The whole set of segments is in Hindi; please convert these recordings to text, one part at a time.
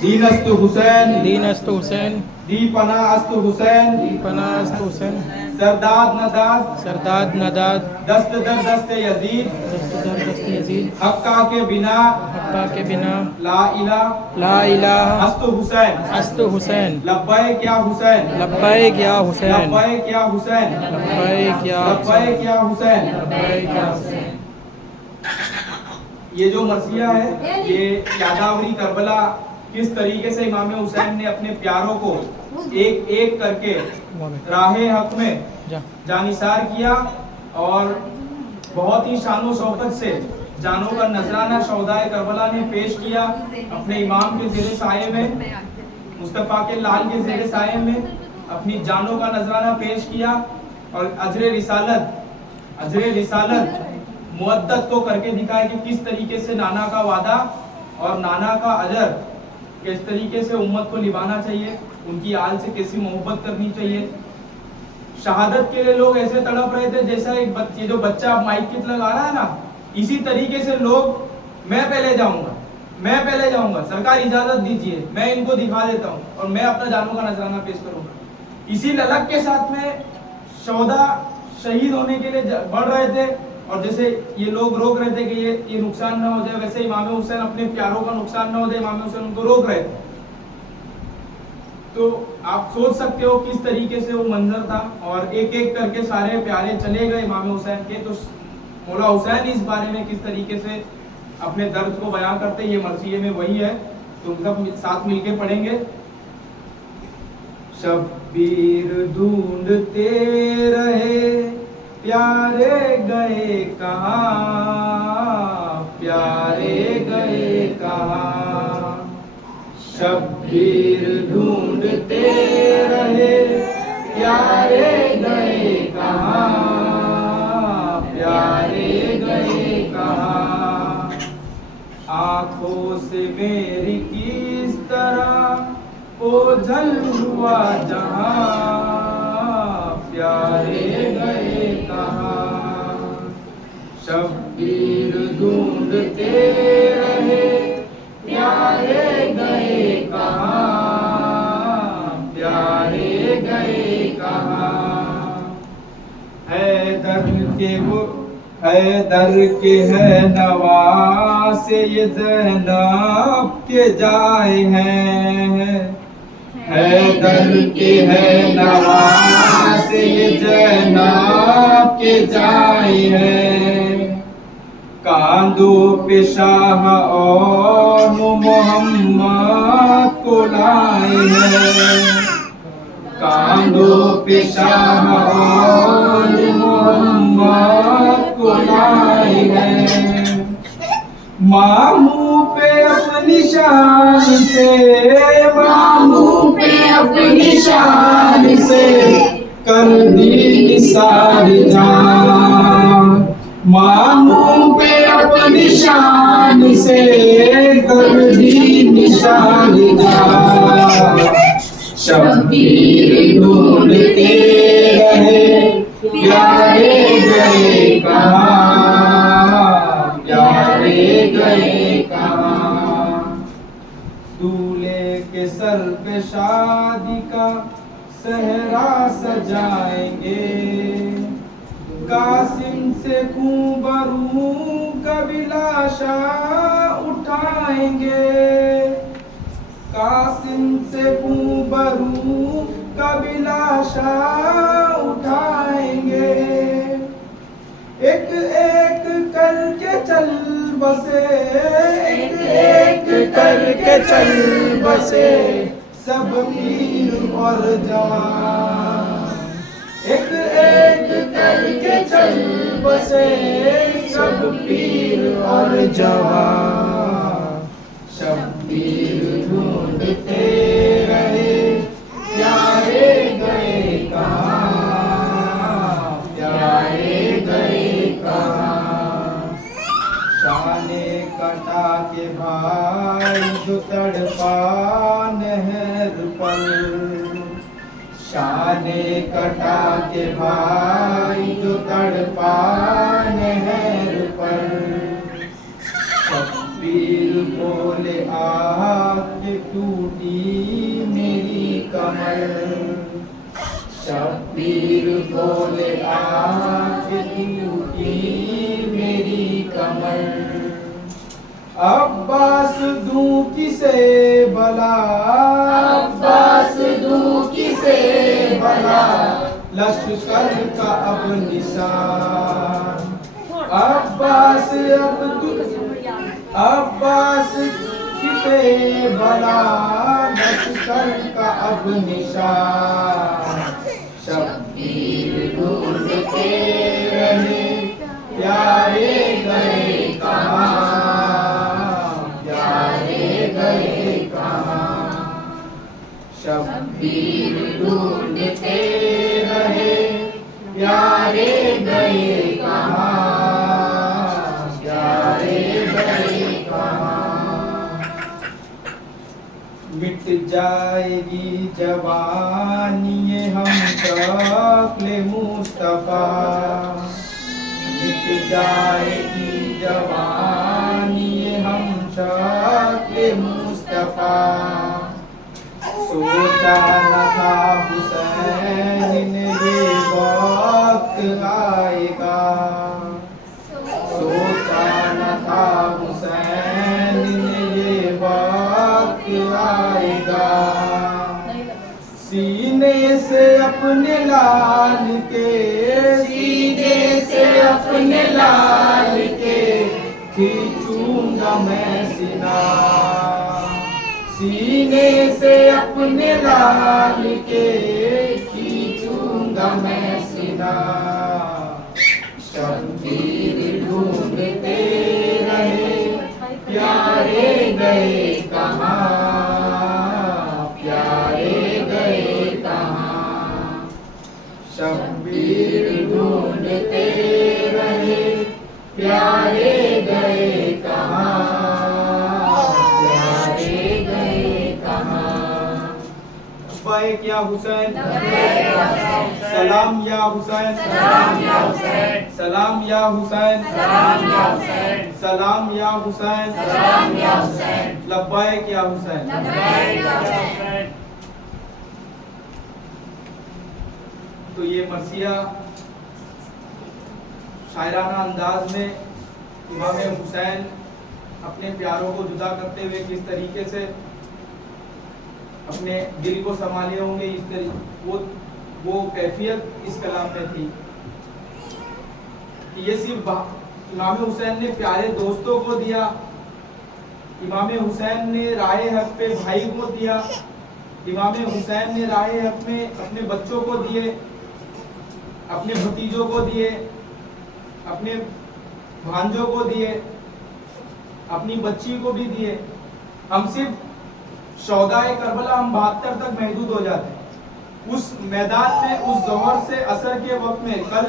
दीन अस्तु हुसैन, दीन अस्तु हुसैन, दीपना अस्तु हुसैन, दीपना अस्तु हुसैन, सरदाद नदाद, सरदाद नदाद, दस्त दर दस्त यजीद, दस्त दर दस्त यजीद, हक्का के बिना, हक्का के बिना, ला इला, ला इलाहा अस्तु हुसैन, अस्तु हुसैन, लब्बैक या हुसैन, लब्बैक या हुसैन, लब्बैक या हुसैन, लब्बैक या लब्बैक या हुसैन। लब्बैक या हुसैन। ये जो मरसिया है ये यादावरी करबला किस तरीके से इमाम हुसैन ने अपने प्यारों को एक एक करके राहे हक में जा जानिसार किया और बहुत ही शानो शौकत से जानों का नजराना शौदाए करबला ने पेश किया अपने इमाम के ज़ेरे साये में, मुस्तफ़ा के लाल के ज़ेरे साये में अपनी जानों का नजराना पेश किया और अजरे रिसालत मुअद्दत को करके दिखाया कि किस तरीके से नाना का वादा और नाना का अजर किस तरीके से उम्मत को निभाना चाहिए, उनकी आल से कैसी मोहब्बत करनी चाहिए। शहादत के लिए लोग ऐसे तड़प रहे थे जैसा एक बच्चे जो बच्चा माइक की लगा रहा है ना, इसी तरीके से लोग मैं पहले जाऊंगा, सरकार इजाजत दीजिए, मैं इनको दिखा देता हूँ और मैं अपना जानों का नजराना पेश करूंगा। इसी ललक के साथ में शौदा शहीद होने के लिए बढ़ रहे थे और जैसे ये लोग रोक रहे थे कि ये नुकसान ना हो जाए, वैसे इमाम हुसैन अपने प्यारों का नुकसान ना हो जाए, इमाम हुसैन उनको रोक रहे थे। तो आप सोच सकते हो किस तरीके से वो मंजर था और एक एक करके सारे प्यारे चले गए इमाम हुसैन के। तो मौला हुसैन इस बारे में किस तरीके से अपने दर्द को बयां करते, ये मरसिये में वही है, तो सब साथ मिलके पढ़ेंगे। शब्बीर ढूंढते रहे प्यारे गए कहाँ, प्यारे गए कहाँ, शब्बीर ढूंढते रहे प्यारे गए कहाँ, प्यारे गए कहाँ, आंखों से मेरी किस तरह ओझल हुआ जहाँ, प्यारे गए कहाँ, शब्बीर ढूंढते रहे प्यारे गए कहाँ, प्यारे गए कहाँ, हैदर के है नवासे ये ज़ैनब के जाए हैं, हैदर के है नवासे ये ज़ैनब के जाए हैं, कांधों पे शाह और मोहम्मद को लाए हैं, कांधों पे शाह और मोहम्मद को लाए हैं, मामू पे अपनी शान से, मामू पे अपनी शान से कर दी निसार जान, मामू पे अपनी शान से कर दी निसार जान, शब्बीर ढूंढते रहे प्यारे गए कहाँ, प्यारे गए कहाँ, दूल्हे के सर पे शादी का सहरा सजाएंगे, कासिम से खूबरू कबिलाशा उठाएंगे, कासिम से खूबरू कबिलाशा उठाएंगे, एक एक करके चल बसे, एक एक करके चल बसे सब पीर और जवान, एक एक करके चल बसे सब पीर और जवान, शब्बीर ढूंढते रहे प्यारे गए कहाँ, प्यारे गए कहाँ, शाने कटा के भाई जो तड़पा नहर पर, शाने कटा के भाई जो तड़पा नहर पर, शब्बीर बोले आके टूटी मेरी कमर, शब्बीर बोले आज टूटी मेरी कमर। अब्बास दूं किसे भला, अब्बास दूं किसे भला, लश्कर का अब निशान। अब्बास अब्बास किसे भला, लश्कर का अब निशान। शब्बीर ढूंढते रहे प्यारे गए कहाँ, प्यारे गए कहाँ। शब्बीर ढूंढते रहे प्यारे गए कहाँ, प्यारे गए कहाँ। मिट जाएगी जवानी ये हम शक्ल मुस्तफा, मिट जाएगी जवानी ये हम शक्ल मुस्तफा। सोचा न था हुसैन ये वक्त आएगा, सोचा न था हुसैन ये वक्त आएगा। सीने से अपने लाल के, सीने से अपने लाल के खींचूंगा मैं सीना, सीने से अपने लाल के खींचूंगा मैं सीना। शब्बीर ढूंढते रहे प्यारे गए कहाँ, प्यारे गए कहाँ। शब्बीर ढूंढते रहे प्यारे गए कहाँ, प्यारे गए कहाँ। लब्बैक या हुसैन, सलाम या हुसैन, सलाम या हुसैन, सलाम या हुसैन, सलाम या हुसैन, सलाम या हुसैन, सलाम या हुसैन। लब्बैक या हुसैन, लब्बैक या हुसैन। तो ये मरसिया शायराना अंदाज में इमाम हुसैन अपने प्यारों को जुदा करते हुए किस तरीके से अपने दिल को संभाले होंगे, इस वो कैफियत इस कलाम में थी कि ये सिर्फ इमाम हुसैन ने प्यारे दोस्तों को दिया, इमाम हुसैन ने राहे हक पे भाई को दिया, इमाम हुसैन ने राहे हक में अपने बच्चों को दिए, अपने भतीजों को दिए, अपने भांजों को दिए, अपनी बच्ची को भी दिए। हम सिर्फ शौदाए करबला हम 72 तक महदूद हो जाते हैं। उस मैदान में उस ज़ोहर से असर के वक्त में, कल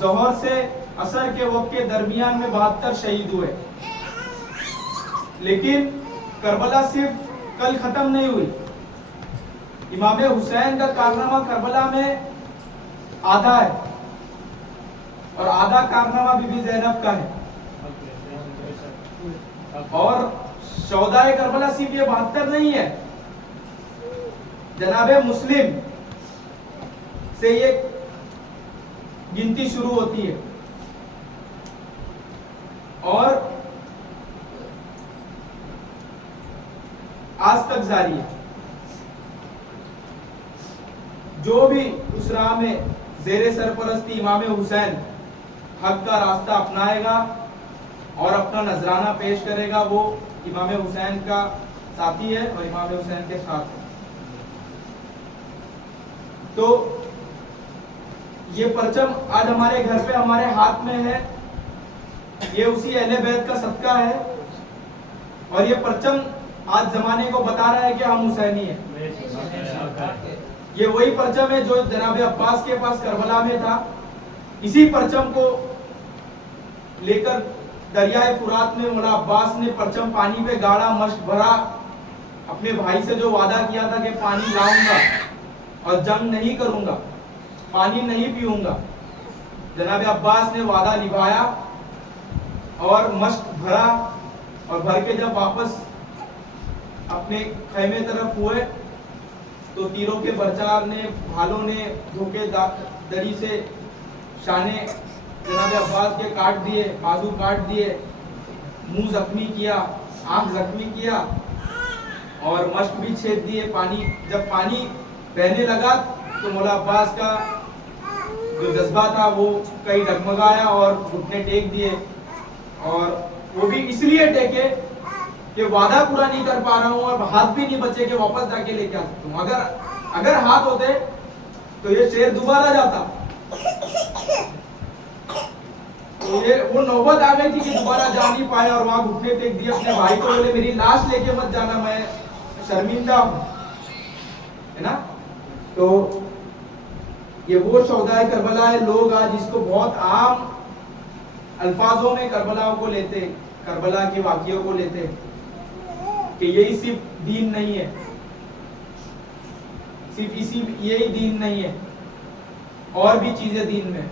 ज़ोहर से असर के वक्त के दरमियान में 72 शहीद हुए। लेकिन करबला सिर्फ कल खत्म नहीं हुई। इमाम हुसैन का कारनामा करबला में आधा है और आधा कारनामा बीबी ज़ैनब का है। और शौदाए करबला सिर्फ ये 72 नहीं है, जनाबे मुस्लिम से ये गिनती शुरू होती है और आज तक जारी है। जो भी उस राह में ज़ेरे सरपरस्ती इमाम हुसैन हक का रास्ता अपनाएगा और अपना नजराना पेश करेगा, वो इमाम हुसैन का साथी है और इमाम हुसैन के साथ है। तो ये परचम आज हमारे घर पे हमारे हाथ में है, ये उसी अहले बैत का सदका है और ये परचम आज जमाने को बता रहा है कि हम हुसैनी हैं। ये वही परचम है जो जनाब अब्बास के पास करबला में था। इसी परचम को लेकर दरियाए फुरात में मौला अब्बास ने परचम पानी पे गाड़ा, मश्क भरा, अपने भाई से जो वादा किया था कि पानी लाऊंगा और जंग नहीं करूंगा, पानी नहीं पीऊंगा, जनाब अब्बास ने वादा निभाया और मश्क भरा और भर के जब वापस अपने खैमे तरफ हुए तो तीरों के बरछार ने, भालों ने धोखे दरी से शाने जनाब अब्बास के काट दिए, बाजू काट दिए, मुंह जख्मी किया, आंख जख्मी किया और मश्क भी छेद दिए। जब पानी बहने लगा तो मौला अब्बास का जो जज्बा था वो कहीं डगमगाया और घुटने टेक दिए, और वो भी इसलिए टेके कि वादा पूरा नहीं कर पा रहा हूं और हाथ भी नहीं बचे कि वापस जाके लेके आ सकता हूं। अगर हाथ होते तो ये शेर दोबारा जाता, तो ये वो नौबत आ गई थी कि दोबारा जा नहीं पाए और वहां घुटने टेक दिए। अपने भाई को बोले मेरी लाश लेके मत जाना, मैं शर्मिंदा हूं, है ना। तो ये वो शौदाए करबला है। लोग आज इसको बहुत आम अल्फाजों में करबला को लेते, करबला के वाक़ियों को लेते कि यही सिर्फ दीन नहीं है, सिर्फ यही दीन नहीं है, और भी चीजें दीन में।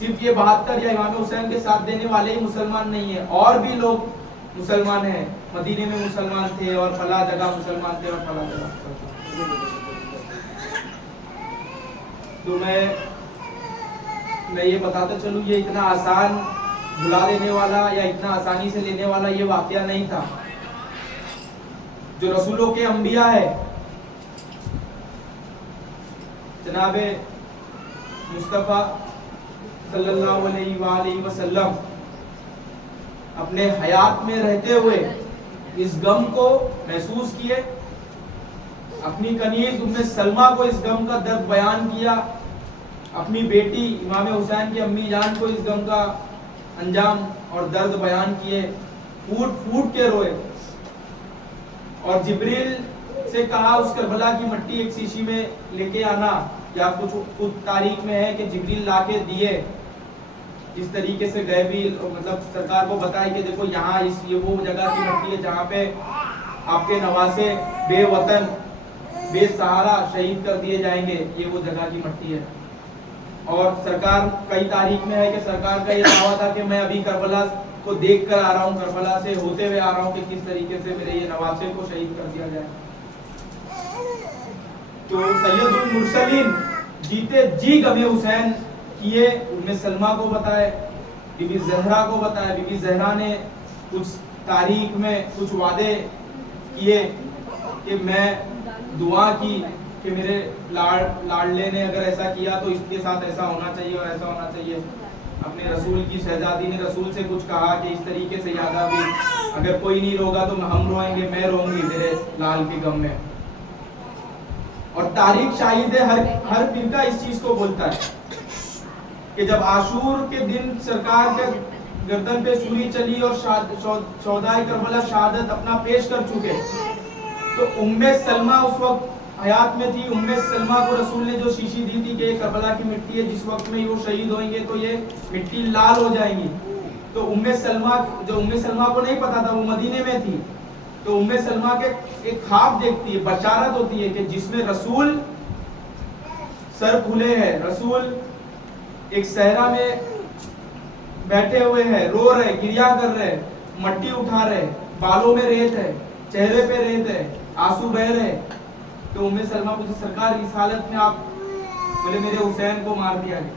सिर्फ ये 72 या इमाम हुसैन के साथ देने वाले ही मुसलमान नहीं है, और भी लोग मुसलमान हैं। मदीने में मुसलमान थे और फला जगह मुसलमान थे और फला जगह मुसलमान। तो मैं ये बताता चलूं, ये इतना आसान भुला देने वाला या इतना आसानी से लेने वाला ये वाकया नहीं था। जो रसूलों के अंबिया है, जनाबे मुस्तफ़ा सल्लल्लाहु अलैहि वसल्लम अपने हयात में रहते हुए इस गम को महसूस किए। अपनी कनीज उम्मे सलमा को इस गम का दर्द बयान किया। अपनी बेटी इमाम हुसैन की अम्मी जान को इस गम का अंजाम और दर्द बयान किए। फूट फूट के रोए और जिब्रील से कहा उस करबला की मट्टी एक शीशी में लेके आना। या कुछ तारीख में है कि जिब्रील लाके दिए। इस तरीके से गए भी, मतलब सरकार को बताया कि देखो यहाँ ये वो जगह की मट्टी है जहाँ पे आपके नवासे बेवतन बेसहारा शहीद कर दिए जाएंगे, ये वो जगह की मट्टी है। और सरकार कई तारीख में है कि सरकार का ये दावा था कि मैं अभी करबला को देख कर आ रहा हूँ, करबला से होते हुए आ रहा हूँ कि किस तरीके से मेरे ये नवासे को शहीद कर दिया जाए। तो सैयदुल मुरसलीन जीते जी गमे हुसैन किए, उम्मे सलमा को बताए, बीबी जहरा को बताया। बीबी जहरा ने कुछ तारीख में कुछ वादे किए कि मैं दुआ की कि मेरे लाडले ने अगर ऐसा किया तो इसके साथ ऐसा होना चाहिए और ऐसा होना चाहिए। अपने रसूल की शहजादी ने रसूल से कुछ कहा कि इस तरीके से याद आ गई, अगर कोई नहीं रोगा तो हम रोएंगे, मैं रोऊंगी मेरे लाल के गम में। और तारीख शाहिद है, हर फिरका इस चीज को बोलता है कि जब आशूर के दिन सरकार के गर्दन पे सूरी चली और शौदाए करबला शहादत अपना पेश कर चुके, तो उम्मे सलमा उस वक्त हयात में थी। उम्मे सलमा को रसूल ने जो शीशी दी थी कि करबला की मिट्टी है, जिस वक्त में वो शहीद होंगे तो ये मिट्टी लाल हो जाएगी। तो उम्मे सलमा को नहीं पता था, वो मदीने में थी। तो उम्मे सलमा के एक ख्वाब देखती है, बशारत होती है कि जिसमें रसूल सर खुले हैं, रसूल एक सहरा में बैठे हुए हैं, रो रहे, गिरिया कर रहे, मट्टी उठा रहे, बालों में रेत है, चेहरे पे रेत है, आंसू बह रहे। तो उम्मे सलमा पूछी सरकार इस हालत में आप? बोले मेरे हुसैन को मार दिया गया,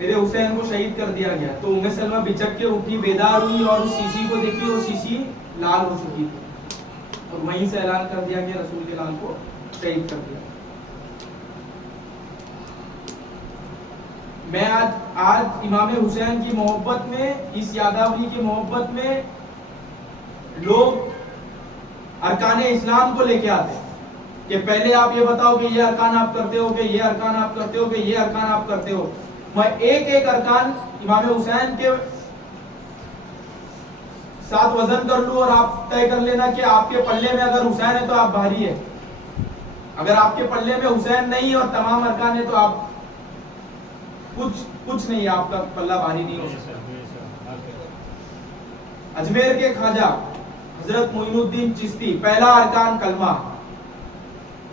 मेरे हुसैन को शहीद कर दिया गया। तो उम्मे सलमा बिचक के उठी, बेदार हुई और उस शीशी को देखी, वो शीशी लाल हो चुकी थी और वहीं से ऐलान कर दिया कि रसूल के लाल को शहीद कर दिया। मैं आज इमाम हुसैन की मोहब्बत में, इस यादावरी की मोहब्बत में लोग अरकान इस्लाम को लेके आते हैं कि पहले आप ये बताओ कि ये अरकान आप करते हो, कि ये अरकान आप करते हो, कि ये अरकान आप करते हो। मैं एक एक अरकान इमाम हुसैन के साथ वजन कर लूं और आप तय कर लेना कि आपके पल्ले में अगर हुसैन है तो आप भारी है, अगर आपके पल्ले में हुसैन नहीं और तमाम अरकान है तो आप कुछ नहीं, आपका पल्ला भारी नहीं हो सकता। अजमेर के ख्वाजा हजरत मोइनुद्दीन चिश्ती, पहला अरकान कलमा,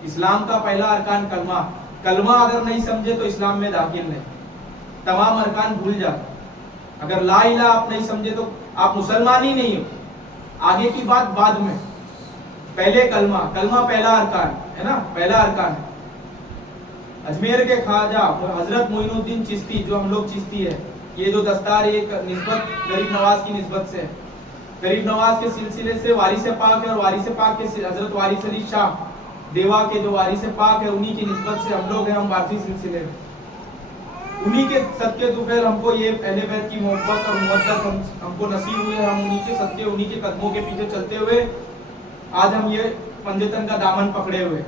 इस्लाम का पहला अरकान कलमा। कलमा अगर नहीं समझे तो इस्लाम में दाखिल नहीं, तमाम अरकान भूल जाते। अगर ला इलाहा आप नहीं समझे तो आप मुसलमान ही नहीं हो। आगे की बात बाद में। पहले कलमा पहला अरकान है ना, पहला अरकान है। अजमेर के ख्वाजा हजरत मोइनुद्दीन चिश्ती, जो हम लोग चिश्ती है, ये जो दस्तार ये निस्बत गरीब नवाज की निस्बत से, गरीब नवाज के सिलसिले से वारिस पाक है, और वारिस पाक के हजरत वारिस अली शाह देवा के जो वारिस पाक है, उन्हीं की निस्बत से हम लोग हैं, हम वारसी सिलसिले में। उन्हीं के सदके तुफैल हमको ये पहले बैत की मोहब्बत और मुवद्दत हमको नसीब हुई है। हम उन्हीं के सदके, उन्हीं के कदमों के पीछे चलते हुए आज हम ये पंजतन का दामन पकड़े हुए।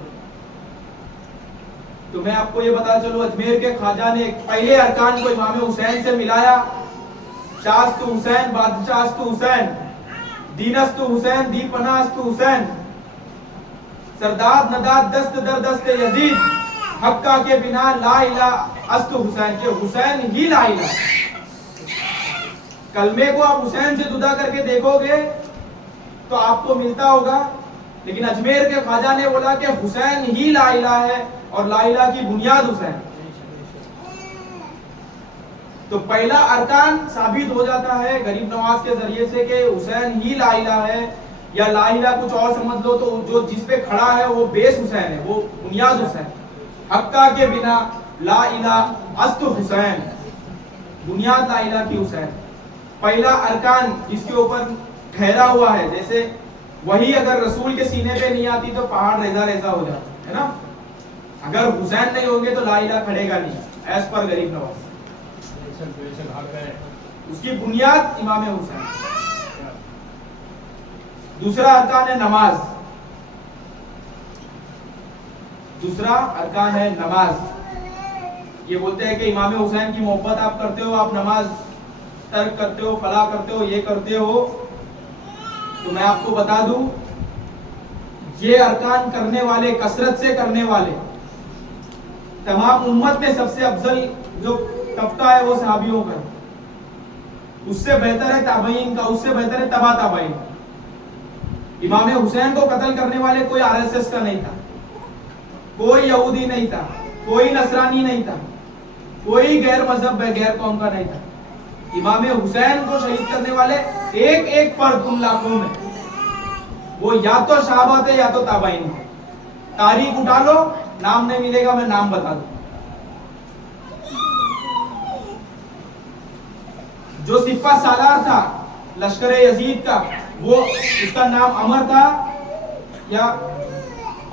तो मैं आपको ये बता चलूं, अजमेर के ख्वाजा ने पहले अरकान को इमाम हुसैन से मिलाया। शास्त हुसैन, बादशास्त हुसैन, दीनस्त हुसैन, दीपनास्त हुसैन, सरदाद नदाद दस्त दर दस्त यजीद, हक्का के बिना ला इला अस्त हुसैन, के हुसैन ही ला इला। कलमे को आप हुसैन से जुदा करके देखोगे तो आपको मिलता होगा, लेकिन अजमेर के ख्वाजा ने बोला कि हुसैन ही ला इला है, और ला इला की बुनियाद हुसैन। तो पहला अरकान साबित हो जाता है गरीब नवाज के जरिए से कि हुसैन ही ला इला है, या ला इला कुछ और समझ लो तो जो जिस पे खड़ा है वो बेस हुसैन है, वो बुनियाद हुसैन। हक्का के बिना ला इला अस्त हुसैन, बुनियाद ला इला की हुसैन। पहला अरकान जिसके ऊपर ठहरा हुआ है, जैसे वही अगर रसूल के सीने पे नहीं आती तो पहाड़ रेजा रेजा हो जाता है ना। अगर हुसैन नहीं होंगे तो ला इला खड़ेगा नहीं, एज पर गरीब नवाज। उसकी बुनियाद इमाम हुसैन। दूसरा अरकान है नमाज। दूसरा अरकान है नमाज। ये बोलते हैं कि इमाम हुसैन की मोहब्बत आप करते हो, आप नमाज तर्क करते हो, फला करते हो, ये करते हो। तो मैं आपको बता दूं, ये अरकान करने वाले, कसरत से करने वाले, तमाम उम्मत में सबसे अफजल जो तबका है वो सहाबियों का, उससे बेहतर है ताबईन का, उससे बेहतर है तबा ताबईन। इमाम हुसैन को कत्ल करने वाले कोई आरएसएस का नहीं था, कोई यहूदी नहीं था, कोई नसरानी नहीं था, कोई गैर मजहब गैर कौम का नहीं था। इमाम हुसैन को शहीद करने वाले एक एक फर्द उन लाखों में, वो या तो सहाबा थे या तो ताबईन थे। तारीख उठा लो, नाम नहीं मिलेगा, मैं नाम बता दूं। जो सिपा सालार था लश्कर यजीद का, वो उसका नाम अमर था, या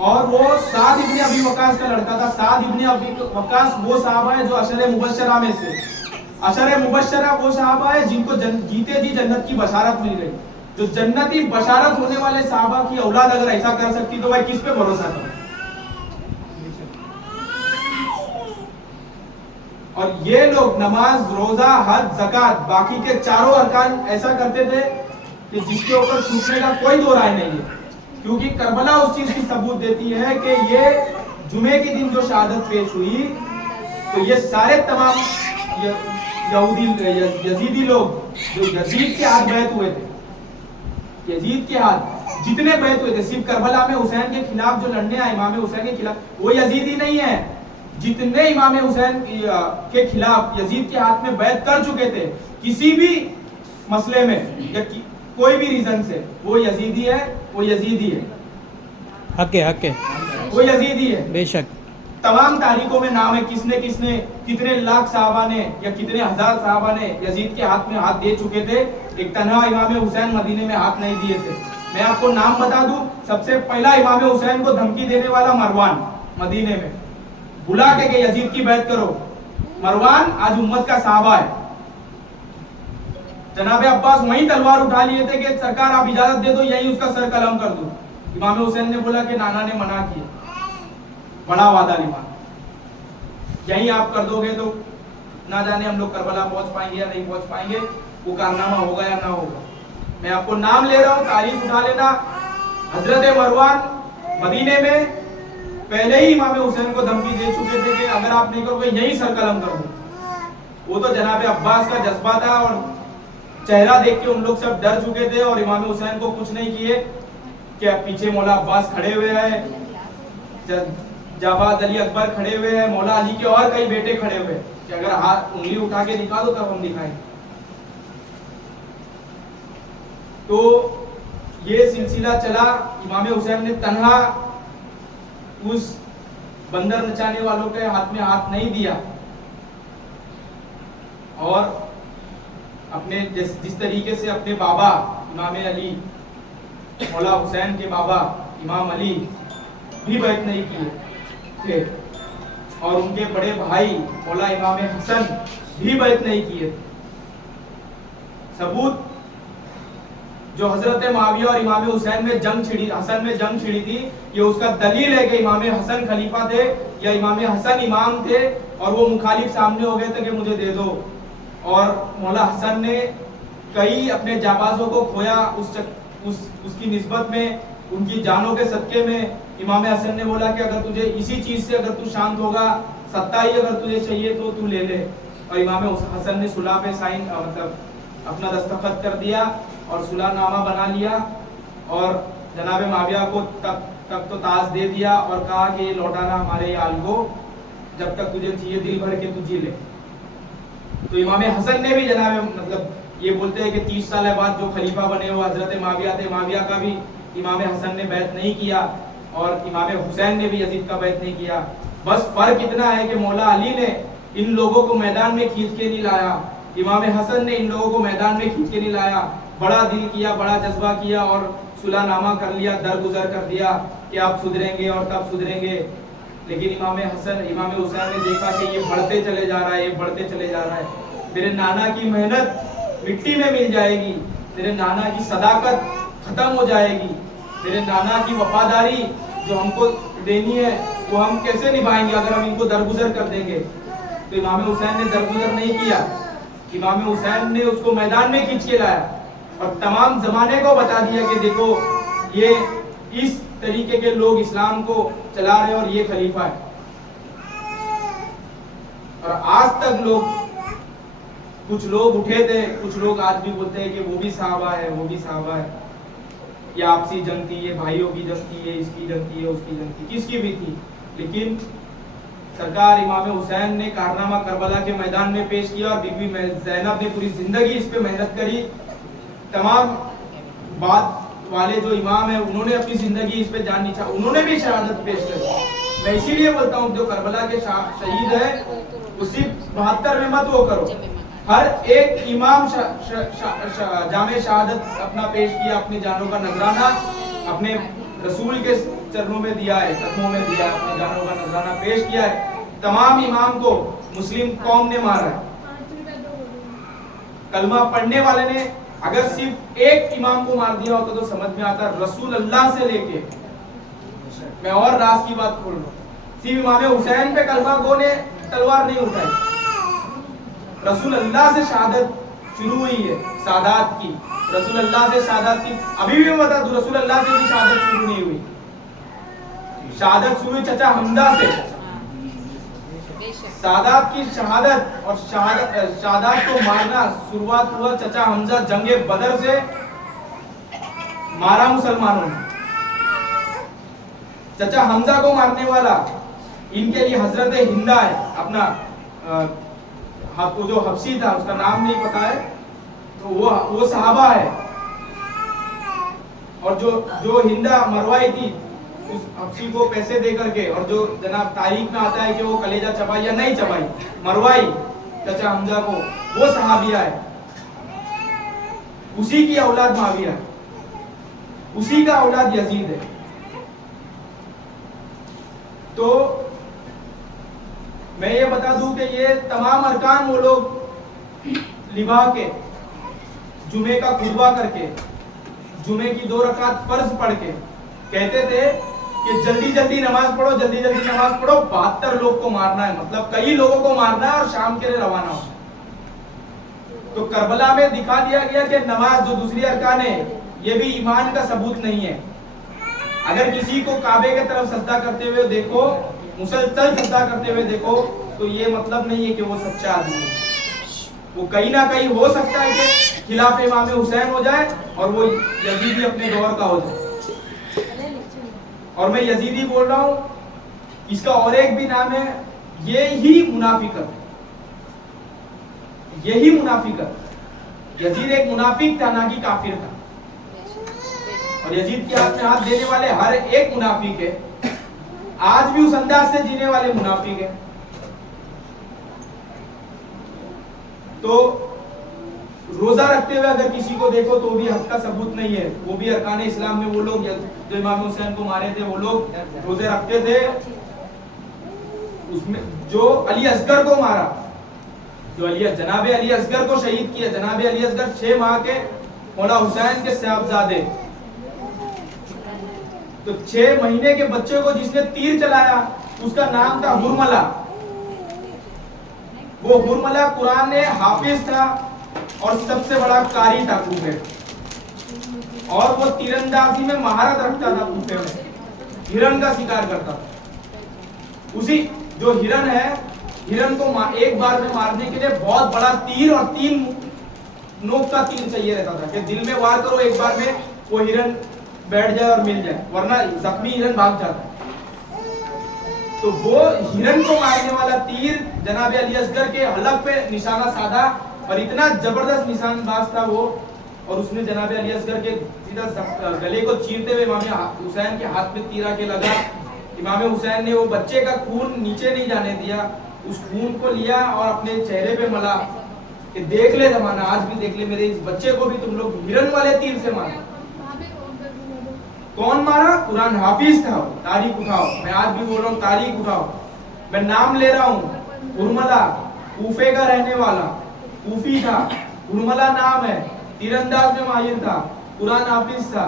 और वो साद इब्ने अबी वकास का लड़का था। साद इब्ने अबी वकास वो साहबा है जो अशर मुबश्शरा में से, अशर मुबश्शरा वो साहबा है जिनको जीते जी जन्नत की बशारत मिल गई। जो जन्नती बशारत होने वाले साहबा की औलाद अगर ऐसा कर सकती तो भाई किस पे भरोसा करो। और ये लोग नमाज, रोजा, हज, ज़कात, बाकी के चारों अरकान ऐसा करते थे कि जिसके ऊपर छूटने का कोई दो राय नहीं है। क्योंकि करबला उस चीज की सबूत देती है कि ये जुमे के दिन जो शहादत पेश हुई, तो ये सारे तमाम यहूदी यजीदी लोग जो यजीद के हाथ बैत हुए थे, यजीद के हाथ जितने बैत हुए थे, सिर्फ करबला में हुसैन के खिलाफ जो लड़ने आए, इमाम हुसैन के खिलाफ, वो यजीदी नहीं है। जितने इमाम हुसैन के खिलाफ यजीद के हाथ में बैत कर चुके थे किसी भी मसले में या कोई भी रीजन से, वो यजीदी है, वो यजीदी है, हक है, वो यजीदी है। बेशक तमाम तारीखों में नाम है किसने किसने कितने लाख साहबा ने या कितने हजार साहबा ने यजीद के हाथ में हाथ दे चुके थे। एक तन्हा इमाम हुसैन मदीने में हाथ नहीं दिए थे। मैं आपको नाम बता दूं, सबसे पहला इमाम हुसैन को धमकी देने वाला मरवान, मदीने में बुला के यजीद की बैत करो। मरवान आज उम्मत का साहबा है। जनाबे अब्बास वहीं तलवार उठा लिए थे कि सरकार आप इजाजत दे दो, यहीं उसका सर कलम कर दूं। इमाम हुसैन ने बोला कि नाना ने मना किया, बड़ा वादा निभा, यहीं आप कर दोगे तो ना जाने हम लोग करबला पहुंच पाएंगे या नहीं पहुंच पाएंगे, वो कारनामा होगा या ना होगा। मैं आपको नाम ले रहा हूं, तारीख उठा लेना। हजरत मरवान मदीने में पहले ही इमाम हुसैन को धमकी दे चुके थे कि अगर आप नहीं करोगे यहीं सर कलम कर दो। वो तो जनाबे अब्बास का जज्बा था और चेहरा देख के उन लोग सब डर चुके थे और इमाम हुसैन को कुछ नहीं किए कि पीछे मौला अब्बास खड़े हुए हैं, जाबाज अली अकबर खड़े हुए हैं, मौला अली के और कई बेटे खड़े हुए कि अगर हाथ उंगली उठा के दिखा दो तब हम दिखाएं। तो ये सिलसिला चला। इमाम हुसैन ने तन्हा उस बंदर नचाने वालों के हाथ में हाथ नहीं दिया और अपने जिस तरीके से अपने बाबा इमाम अली, मौला हुसैन के बाबा इमाम अली भी बैत नहीं किए थे और उनके बड़े भाई मौला इमाम हसन भी बैत नहीं किए। सबूत जो हजरत माविया और इमाम हुसैन में हसन में जंग छिड़ी थी, ये उसका दलील है कि इमाम हसन खलीफा थे या इमाम हसन इमाम थे और वो मुखालिफ सामने हो गए थे कि मुझे दे दो। और मौला हसन ने कई अपने जाबाजों को खोया उसकी निस्बत में, उनकी जानों के सदके में। इमाम हसन ने बोला कि अगर तुझे इसी चीज से अगर तू शांत होगा, सत्ता ही अगर तुझे चाहिए तो तू ले ले। और इमाम हसन ने सुलह पे साइन मतलब अपना दस्तखत कर दिया और सुलहनामा बना लिया और जनाब माविया को तक तो ताज दे दिया और कहा कि ये लौटाना हमारे आल को, जब तक तुझे चाहिए दिल भर के तू जी ले। तो इमाम हसन ने भी जनाब मतलब ये बोलते हैं कि 30 साल बाद जो खलीफा बने वो हजरत माविया थे, माविया का भी इमाम हसन ने बैत नहीं किया और इमाम हुसैन ने भी यजीद का बैत नहीं किया। बस फर्क इतना है कि मौला अली ने इन लोगों को मैदान में खींच के नहीं लाया, इमाम हसन ने इन लोगों को मैदान में खींच के नहीं लाया। बड़ा दिल किया, बड़ा जज्बा किया और सुलहनामा कर लिया, दरगुजर कर दिया कि आप सुधरेंगे और तब सुधरेंगे। लेकिन इमाम हुसैन ने देखा कि ये बढ़ते चले जा रहा है, ये बढ़ते चले जा रहा है, मेरे नाना की मेहनत मिट्टी में मिल जाएगी, मेरे नाना की सदाकत खत्म हो जाएगी, मेरे नाना की वफादारी जो हमको देनी है वो हम कैसे निभाएंगे अगर हम इनको दरगुजर कर देंगे। तो इमाम हुसैन ने दरगुजर नहीं किया, इमाम हुसैन ने उसको मैदान में खींच के लाया और तमाम जमाने को बता दिया कि देखो ये इस तरीके के लोग इस्लाम को चला रहे हैं और ये खलीफा है। और आज तक कुछ लोग उठे थे, कुछ लोग आज भी बोलते हैं कि वो भी सहाबा है, वो भी सहाबा है, ये आपसी जंग थी, ये भाइयों की जंग थी, ये इसकी जंग थी, ये उसकी जंग थी, किसकी भी थी। लेकिन सरकार इमाम हुसैन ने कारनामा करबला के मैदान में पेश किया और बीबी ज़ैनब ने पूरी जिंदगी इस पे मेहनत करी। तमाम बात वाले जो इमाम है उन्होंने अपनी जिंदगी इस पे जान नीचा, उन्होंने भी शहादत पेश करी। मैं इसीलिए बोलता हूँ जो करबला के शहीद है उसी 72 में मत वो करो। हर एक इमाम जामे शहादत अपना पेश किया, अपनी जानों का नजराना अपने रसूल के चरणों में दिया है, कदमों में दिया, अपने जानों का नजराना पेश किया है। तमाम इमाम को मुस्लिम कौम ने मारा है। कलमा पढ़ने वाले ने अगर सिर्फ एक इमाम को मार दिया होता तो समझ में आता, रसूल अल्लाह से लेके मैं और राज की बात खोल रहा हूँ, सिर्फ इमाम हुसैन पे कलमा गो ने तलवार नहीं उठाई, रसूल अल्लाह से शहादत शुरू हुई है, सादात की, रसूल अल्लाह से शहादत की। अभी भी मैं बता दूं रसूल अल्लाह से भी शहादत शुरू नहीं हुई, शहादत शुरू हुई चचा हमजा से। सादात की शहादत और शहादत को मारना शुरुआत हुआ चचा हमजा जंगे बदर से, मारा मुसलमानों ने। चचा हमजा को मारने वाला इनके लिए हजरत हिंदा है, अपना जो हफ्सी था उसका नाम नहीं पता है, तो वो सहाबा है। और जो हिंदा मरवाई थी उस हफ्सी को पैसे दे करके, और जो जनाब तारीख में आता है कि वो कलेजा चबाई या नहीं चबाई, मरवाई चचा हमजा को, वो सहाबिया है, उसी की औलाद माविया है, उसी का औलाद यजीद है। तो मैं ये बता दूं कि ये तमाम अरकान वो लोग लिबा के जुमे का खुतबा करके, जुमे की 2 रकात फर्ज पढ़ के कहते थे कि जल्दी जल्दी नमाज पढ़ो, जल्दी जल्दी नमाज पढ़ो, 72 लोग को मारना है, मतलब कई लोगों को मारना है और शाम के लिए रवाना होना। तो करबला में दिखा दिया गया कि नमाज जो दूसरी अरकान है ये भी ईमान का सबूत नहीं है। अगर किसी को काबे के तरफ सजदा करते हुए देखो, मुसलसल सजदा करते हुए देखो, तो ये मतलब नहीं है कि वो सच्चा आदमी है। वो कहीं ना कहीं हो सकता है कि खिलाफ इमाम हुसैन हो जाए और वो यजीदी अपने दौर का हो जाए। और मैं यजीदी बोल रहा हूं, इसका और एक भी नाम है, ये ही मुनाफिकत, यही मुनाफिकत। यजीद एक मुनाफिक था, ना कि काफिर था। और यजीद के हाथ में हाथ देने वाले हर एक मुनाफिक है, आज भी उस अंदाज से जीने वाले मुनाफिक है। तो रोजा रखते हुए अगर किसी को देखो तो भी हक का सबूत नहीं है। वो भी अरकान इस्लाम में वो लोग जो इमाम हुसैन को मारे थे वो लोग रोजे रखते थे। उसमें जो अली असगर को मारा, जो जनाबे अली असगर को शहीद किया, जनाबे अली असगर 6 माह के मौला हुसैन के साहबजादे, तो 6 महीने के बच्चे को जिसने तीर चलाया उसका नाम था हुरमला। वो हुरमला कुरान में हाफिज था और सबसे बड़ा कारी था कूफे, और वो तीरंदाजी में महारत रखता था। कूफे में हिरन का शिकार करता था। उसी जो हिरन है, हिरन को एक बार में मारने के लिए बहुत बड़ा तीर और 3 नोक का तीर चाहिए रहता था कि दिल में वार करो एक बार में, वो हिरन बैठ जाए और मिल जाए, वरना जख्मी हिरन भाग जाता है। तो वो हिरन को मारने वाला तीर जनाबे अली असगर के हलक पे निशाना साधा, और इतना जबरदस्त निशानबाज था वो, और उसने जनाबे अली असगर के सीधा गले को चीरते हुए इमाम हुसैन के हाथ में तीर आके लगा। इमाम हुसैन ने वो बच्चे का खून नीचे नहीं जाने दिया, उस खून को लिया और अपने चेहरे पे मला कि देख ले जमाना, आज भी देख ले, मेरे इस बच्चे को भी तुम लोग हिरन वाले तीर से मारा। कौन मारा? कुरान हाफिज था। तारीख उठाओ, मैं आज भी बोल रहा हूँ तारीख उठाओ, मैं नाम ले रहा हूँ। हुरमला कूफे का रहने वाला, कूफी था, हुरमला नाम है, तीरंदाज में माहिर था, कुरान हाफिज था।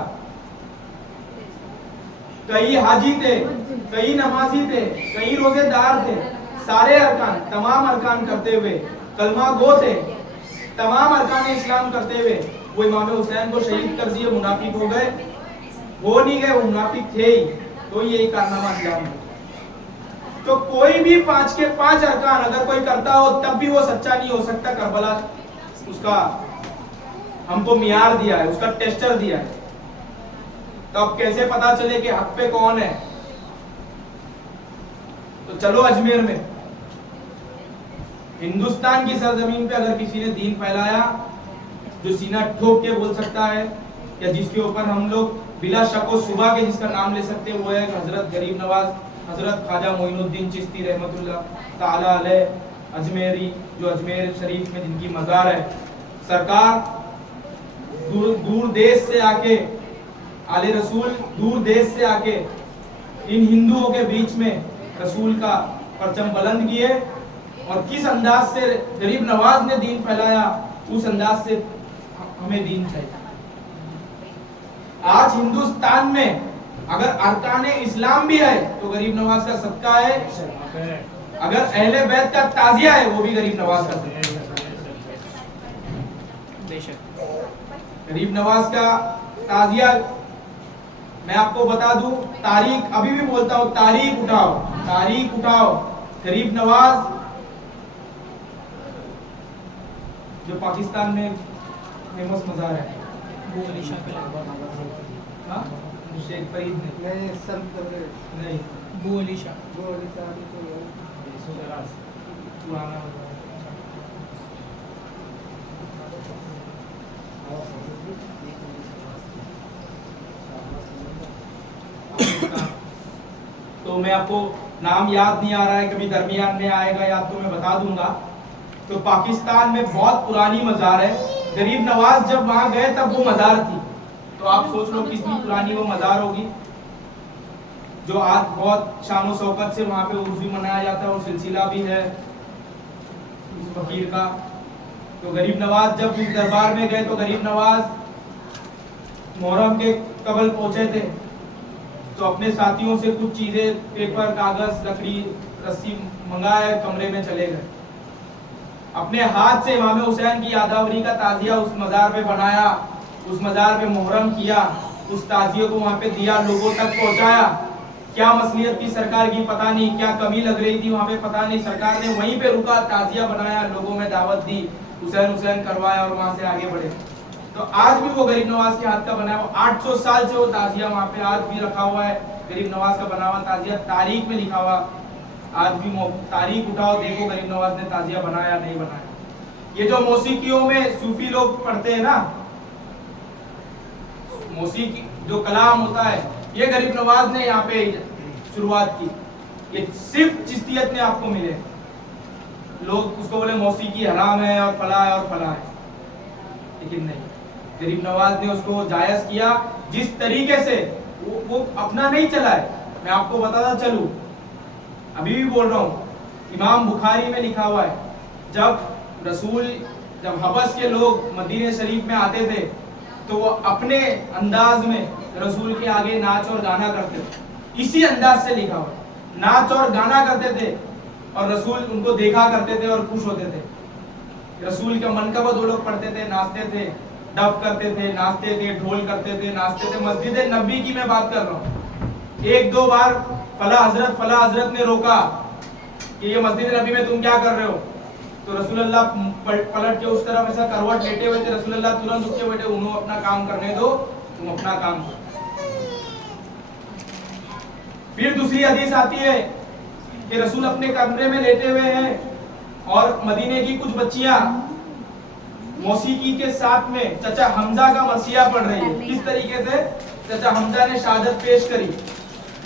कई हाजी थे, कई नमाजी थे, कई रोजेदार थे, सारे अरकान, तमाम अरकान करते हुए, कलमा गो थे, तमाम अरकान इस्लाम करते हुए वो इमाम हुसैन को शहीद कर दिए, मुनाफिक हो गए। हो नहीं गए, वो मुनाफिक थे ही, तो यही कारनामा अंजाम है। तो कोई भी 5 के 5 अरकान अगर कोई करता हो तब भी वो सच्चा नहीं हो सकता। करबला उसका हमको मियार दिया है, उसका टेस्टर दिया है। तो अब कैसे पता चले कि हक पे कौन है? तो चलो अजमेर में, हिंदुस्तान की सरजमीन पे अगर किसी ने दीन फैलाया, जो सीना ठोक के बोल सकता है, या जिसके ऊपर हम लोग बिला शक व शुबा के जिसका नाम ले सकते हैं, वो है हजरत गरीब नवाज, हजरत ख्वाजा मोइनुद्दीन चिश्ती रहमतुल्लाह ताला अलैह अजमेरी, जो अजमेर शरीफ में जिनकी मज़ार है। सरकार दूर देश से आके, आले रसूल दूर देश से आके इन हिंदुओं के बीच में रसूल का परचम बुलंद किए, और किस अंदाज से गरीब नवाज ने दीन फैलाया, उस अंदाज से हमें दीन चाहिए। आज हिंदुस्तान में अगर अरकान इस्लाम भी है तो गरीब नवाज का सदका है, अगर अहले बैत का ताजिया है वो भी गरीब नवाज का सदका है। गरीब नवाज का ताजिया मैं आपको बता दूं, तारीख अभी भी बोलता हूं, तारीख उठाओ, तारीख उठाओ। गरीब नवाज जो पाकिस्तान में फेमस मज़ार है, हाँ? शेख फरीद नहीं, बू अली शाह पुराना तो मैं आपको नाम याद नहीं आ रहा है, कभी दरमियान में आएगा याद तो मैं बता दूंगा। तो पाकिस्तान में बहुत पुरानी मज़ार है। गरीब नवाज जब वहां गए तब वो मज़ार थी, तो आप सोच लो कितनी पुरानी वो मज़ार होगी, जो आज बहुत शान शौकत से वहां पे उर्स भी मनाया जाता है, वो सिलसिला भी है उस फकीर का। तो गरीब नवाज जब इस दरबार में गए तो गरीब नवाज मुहर्रम के कबल पहुंचे थे, तो अपने साथियों से कुछ चीजें, पेपर, कागज, लकड़ी, रस्सी मंगाए, कमरे में चले गए। अपने हाथ से इमाम हुसैन की यादावरी का ताजिया उस मज़ार पे बनाया, उस मज़ार पे मुहर्रम किया, उस ताजिए को वहाँ पे दिया, लोगों तक पहुँचाया। क्या मसलियत की सरकार की पता नहीं, क्या कमी लग रही थी वहाँ पे पता नहीं, सरकार ने वहीं पे रुका, ताजिया बनाया, लोगों में दावत दी, हुसैन हुसैन करवाया और वहाँ से आगे बढ़े। तो आज भी वो गरीब नवाज के हाथ का बनाया हुआ 800 साल से वो ताजिया वहाँ पे आज भी रखा हुआ है। गरीब नवाज का बना हुआ ताजिया तारीख में लिखा हुआ, आज भी तारीख उठाओ, देखो गरीब नवाज ने ताजिया बनाया नहीं बनाया। ये जो मौसीकियों में सूफी लोग पढ़ते हैं ना, मौसीकी जो कलाम होता है, ये गरीब नवाज ने यहाँ पे शुरुआत की। ये सिर्फ चिश्तियत में आपको मिले। लोग उसको बोले मौसीकी हराम है और फला है और फला है, लेकिन नहीं, गरीब नवाज ने उसको जायज किया। जिस तरीके से वो अपना नहीं चला है, मैं आपको बताता चलूं, अभी भी बोल रहा हूँ, इमाम बुखारी में लिखा हुआ है, जब हबस के लोग मदीने शरीफ में आते थे तो वो अपने अंदाज में रसूल के आगे नाच और गाना करते थे। इसी अंदाज से लिखा हुआ, नाच और गाना करते थे और रसूल उनको देखा करते थे और खुश होते थे। रसूल का मनकबत वो लोग पढ़ते थे, नाचते थे, डफ करते थे, नाचते थे, ढोल करते थे, नाचते थे। मस्जिद नबी की मैं बात कर रहा हूँ। एक दो बार फला हजरत ने रोका कि ये मस्जिद नबी में तुम क्या कर रहे हो, तो रसूलुल्लाह पलट के उस तरफ ऐसा करवट लेटे हुए थे। रसूलुल्लाह तुरंत उठ के बैठे, उन्होंने अपना काम करने दो, तुम अपना काम करो। फिर दूसरी हदीस आती है कि रसूल अपने कमरे में लेटे हुए हैं और मदीने की कुछ बच्चियां मौसीकी के साथ में चचा हमजा का मसीहा पढ़ रही है। किस तरीके से चचा हमजा ने शहादत पेश करी,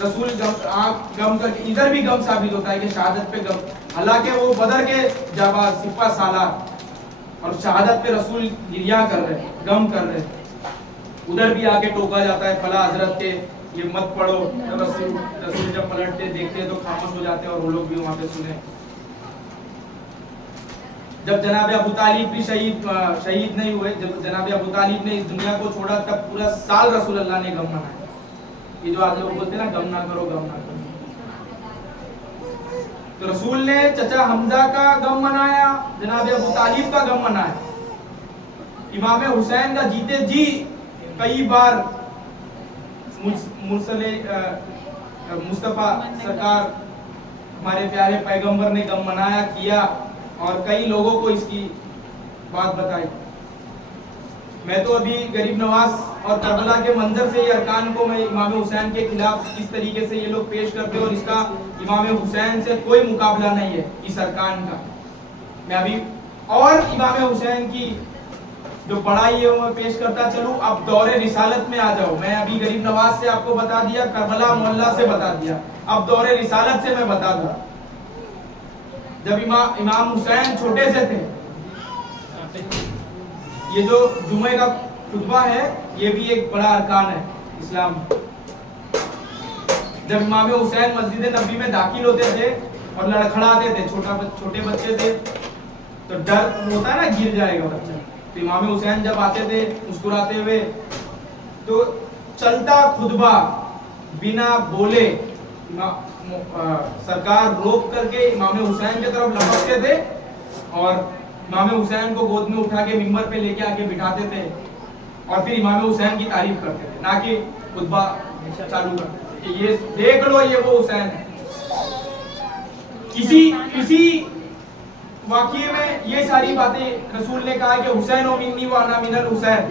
रसूल गम करके, इधर भी गम साबित होता है कि शहादत पे गम, हालांकि वो बदर के जाबाज सिपा सालार और शहादत पे रसूल गिरिया कर रहे, गम कर रहे। उधर भी आके टोका जाता है फला हजरत के ये मत पढ़ो। रसूल जब पलटते देखते तो खामोश हो जाते और वो लोग भी वहां पे सुने। जब जनाब अबू तालिब भी शहीद नहीं हुए, जब जनाब अबू तालिब ने इस दुनिया को छोड़ा, तब पूरा साल रसूल अल्लाह ने गम मनाया। ये जो आज लोग बोलते हैं ना गम ना करो, गम ना करो, तो रसूल ने चचा हमजा का गम मनाया, जनाब अबू तालिब का गम मनाया। इमाम हुसैन का जीते जी कई बार मुस्तफा सरकार हमारे प्यारे पैगंबर ने गम मनाया किया और कई लोगों को इसकी बात बताई। मैं तो अभी गरीब नवाज और करबला के मंजर से ये अरकान को मैं इमाम हुसैन के खिलाफ किस तरीके से ये लोग पेश करते हैं और इसका इमाम हुसैन से कोई मुकाबला नहीं है इस अरकान का। मैं अभी और इमाम हुसैन की जो बड़ाई है वो मैं पेश करता चलूं। अब दौरे रिसालत में आ जाओ। मैं अभी गरीब नवाज से आपको बता दिया, करबला मोहल्ला से बता दिया, अब दौरे रिसालत से मैं बता दूं। जब इमाम हुसैन छोटे से थे, ये जो जुमे का खुतबा है ये भी एक बड़ा अरकान है इस्लाम। जब इमाम हुसैन मस्जिद नबी में दाखिल होते थे और लड़खड़ाते थे, छोटे बच्चे थे तो डर होता है ना गिर जाएगा बच्चा, तो इमाम हुसैन जब आते थे मुस्कुराते हुए तो चलता खुतबा बिना बोले सरकार रोक करके इमाम हुसैन की तरफ लपकते थे और इमाम हुसैन को गोद में उठा के मिंबर पे लेके आके बिठाते थे और फिर इमाम हुसैन की तारीफ करते थे, ना कि खुतबा चालू करते थे। ये देख लो, ये वो हुसैन है। किसी वाकये में ये सारी बातें रसूल ने कहा कि हुसैन ओ मिन्नी व अना मिनल हुसैन,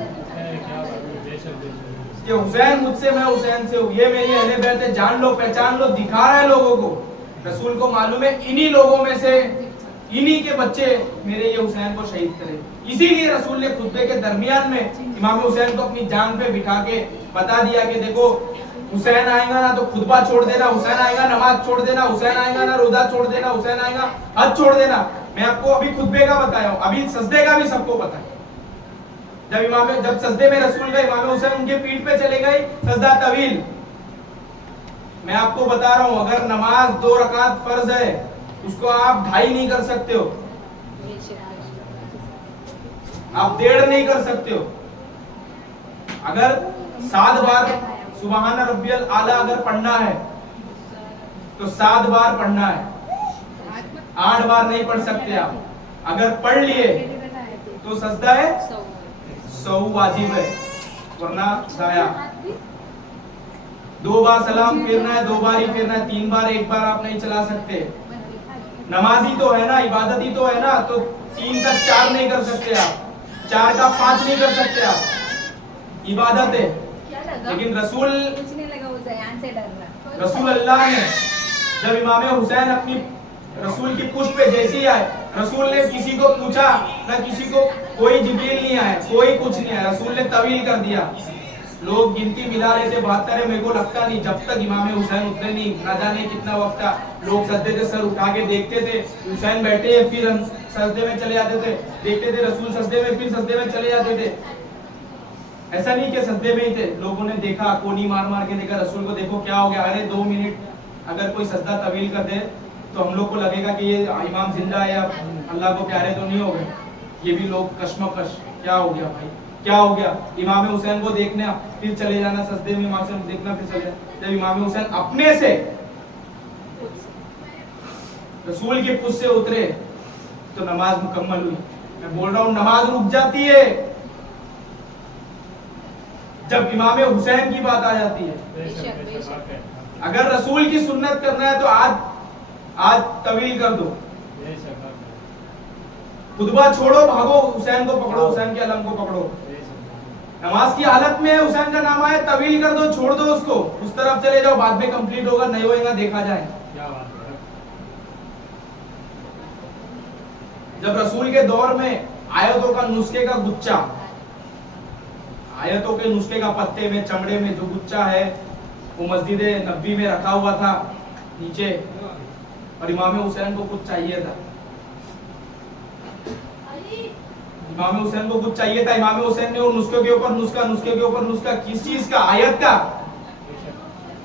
कि हुसैन मुझसे मैं हुसैन से हूँ, ये मेरी अहले बैत है, जान लो पहचान लो। दिखा रहा है लोगों को, रसूल को मालूम है इन्हीं लोगों में से इन्हीं के बच्चे मेरे ये हुसैन को शहीद करें। इसीलिए रसूल ने खुतबे के दरमियान में इमाम हुसैन को अपनी जान पे बिठा के बता दिया कि देखो हुसैन आएगा ना तो खुतबा छोड़ देना, हुसैन आएगा नमाज छोड़ देना, हुसैन आएगा ना रोजा छोड़ देना, हुसैन आएगा हज छोड़ देना। मैं आपको अभी खुतबे का बताया हूँ, अभी सजदे का भी सबको पता है। जब सजदे में रसूल गए, इमाम हुसैन उनके पीठ पे चले गए, सजदा तवील। मैं आपको बता रहा हूँ, अगर नमाज 2 रकात फर्ज है उसको आप 2.5 नहीं कर सकते हो, आप 1.5 नहीं कर सकते हो। अगर 7 बार सुबहान रब्बियल आला अगर पढ़ना है तो 7 बार पढ़ना है, 8 बार नहीं पढ़ सकते आप। अगर पढ़ लिए तो सजदा है 100 वाजिब है, वरना जाया। 2 बार सलाम फेरना है, 2 बार ही फेरना है, 3 बार 1 बार आप नहीं चला सकते। नमाजी तो है ना, इबादत ही तो है ना, तो 3 का 4 नहीं कर सकते आप, 4 का 5 नहीं कर सकते आप, इबादत है। लेकिन रसूल अल्लाह ने जब इमाम हुसैन अपनी रसूल की पुष्प पे जैसे ही आए, रसूल ने किसी को पूछा ना, किसी को कोई जिब्रील नहीं आया, कोई कुछ नहीं आया, रसूल ने तवील कर दिया लोग गिनती मिला रहे थे 72 है, मेरे को लगता नहीं जब तक इमाम हुसैन उतरे नहीं, न जाने कितना वक्त था। लोग सजदे से सर उठा के देखते थे, हुसैन बैठे हैं, फिर हम सजदे में चले जाते थे, देखते थे रसूल सजदे में, फिर सजदे में चले जाते थे। ऐसा नहीं कि सजदे में ही थे, लोगों ने देखा, कोनी मार मार के देखा, रसूल को देखो क्या हो गया। अरे 2 मिनट अगर कोई सजदा तवील कर दे तो हम लोग को लगेगा कि ये इमाम जिंदा है या अल्लाह को प्यारे तो नहीं हो गए। ये भी लोग कश्मकश, क्या हो गया भाई, क्या हो गया। इमाम हुसैन को देखना फिर चले जाना सजदे में, इमाम हुसैन देखना फिर चले जाना। जब इमाम हुसैन अपने से रसूल के पुश से उतरे तो नमाज मुकम्मल हुई। मैं बोल रहा हूं नमाज रुक जाती है जब इमाम हुसैन की बात आ जाती है। अगर रसूल की सुन्नत करना है तो आज तवील कर दो, खुतबा छोड़ो, भागो, हुसैन को पकड़ो, हुसैन के अलम को पकड़ो। नमाज की हालत में हुसैन का नाम आए, तवील कर दो, छोड़ दो उसको, उस तरफ चले जाओ, बाद में कंप्लीट होगा, नहीं होगा देखा जाए। जब रसूल के दौर में आयतों का नुस्खे का गुच्छा, आयतों के नुस्खे का पत्ते में, चमड़े में जो गुच्छा है वो मस्जिद नबी में रखा हुआ था नीचे, और इमाम हुसैन को कुछ चाहिए था। इमाम हुसैन को कुछ चाहिए था, इमाम हुसैन ने वो नुस्खे के ऊपर नुस्खा, नुस्खे के ऊपर नुस्खा, किस चीज का? आयत का,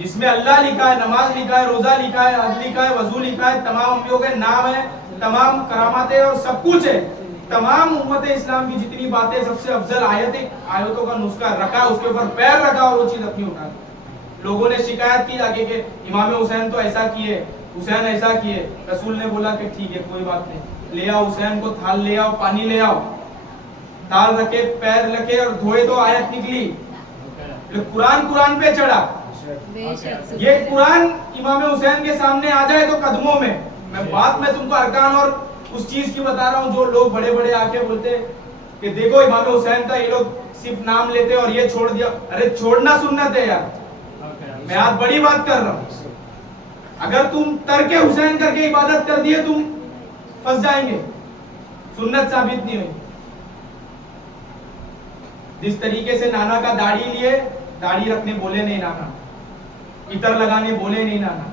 जिसमें अल्लाह लिखा है, नमाज लिखा है, रोजा लिखा है, हज लिखा है, वजू लिखा है, तमाम अंबियों के नाम है, तमाम करामातें और सब कुछ है। तमाम उम्मत इस्लाम की जितनी बातें, सबसे अफजल आयतों का नुस्खा रखा, उसके ऊपर पैर रखा और वो चीज अपनी उठा। लोगों ने शिकायत की जाके कि इमाम हुसैन तो ऐसा किए, हुसैन ऐसा किए। रसूल ने बोला कि ठीक है कोई बात नहीं, ले आओ हुसैन को, थाल ले आओ, पानी ले आओ, थाल रखे, पैर रखे और धोए तो आयत निकली। कुरान पे चढ़ा। ये कुरान इमाम हुसैन के सामने आ जाए तो कदमों में, मैं बात में तुमको अरकान और उस चीज की बता रहा हूँ जो लोग बड़े बड़े आके बोलते कि देखो इमाम हुसैन का, ये लोग सिर्फ नाम लेते और ये छोड़ दिया। अरे छोड़ना सुन्नत है यार, मैं आज बड़ी बात कर रहा हूँ। अगर तुम तर्के हुसैन करके इबादत कर दिए तुम फंस जाएंगे, सुन्नत साबित नहीं हुई। जिस तरीके से नाना का दाढ़ी लिए, दाढ़ी रखने बोले नहीं नाना, इतर लगाने बोले नहीं नाना,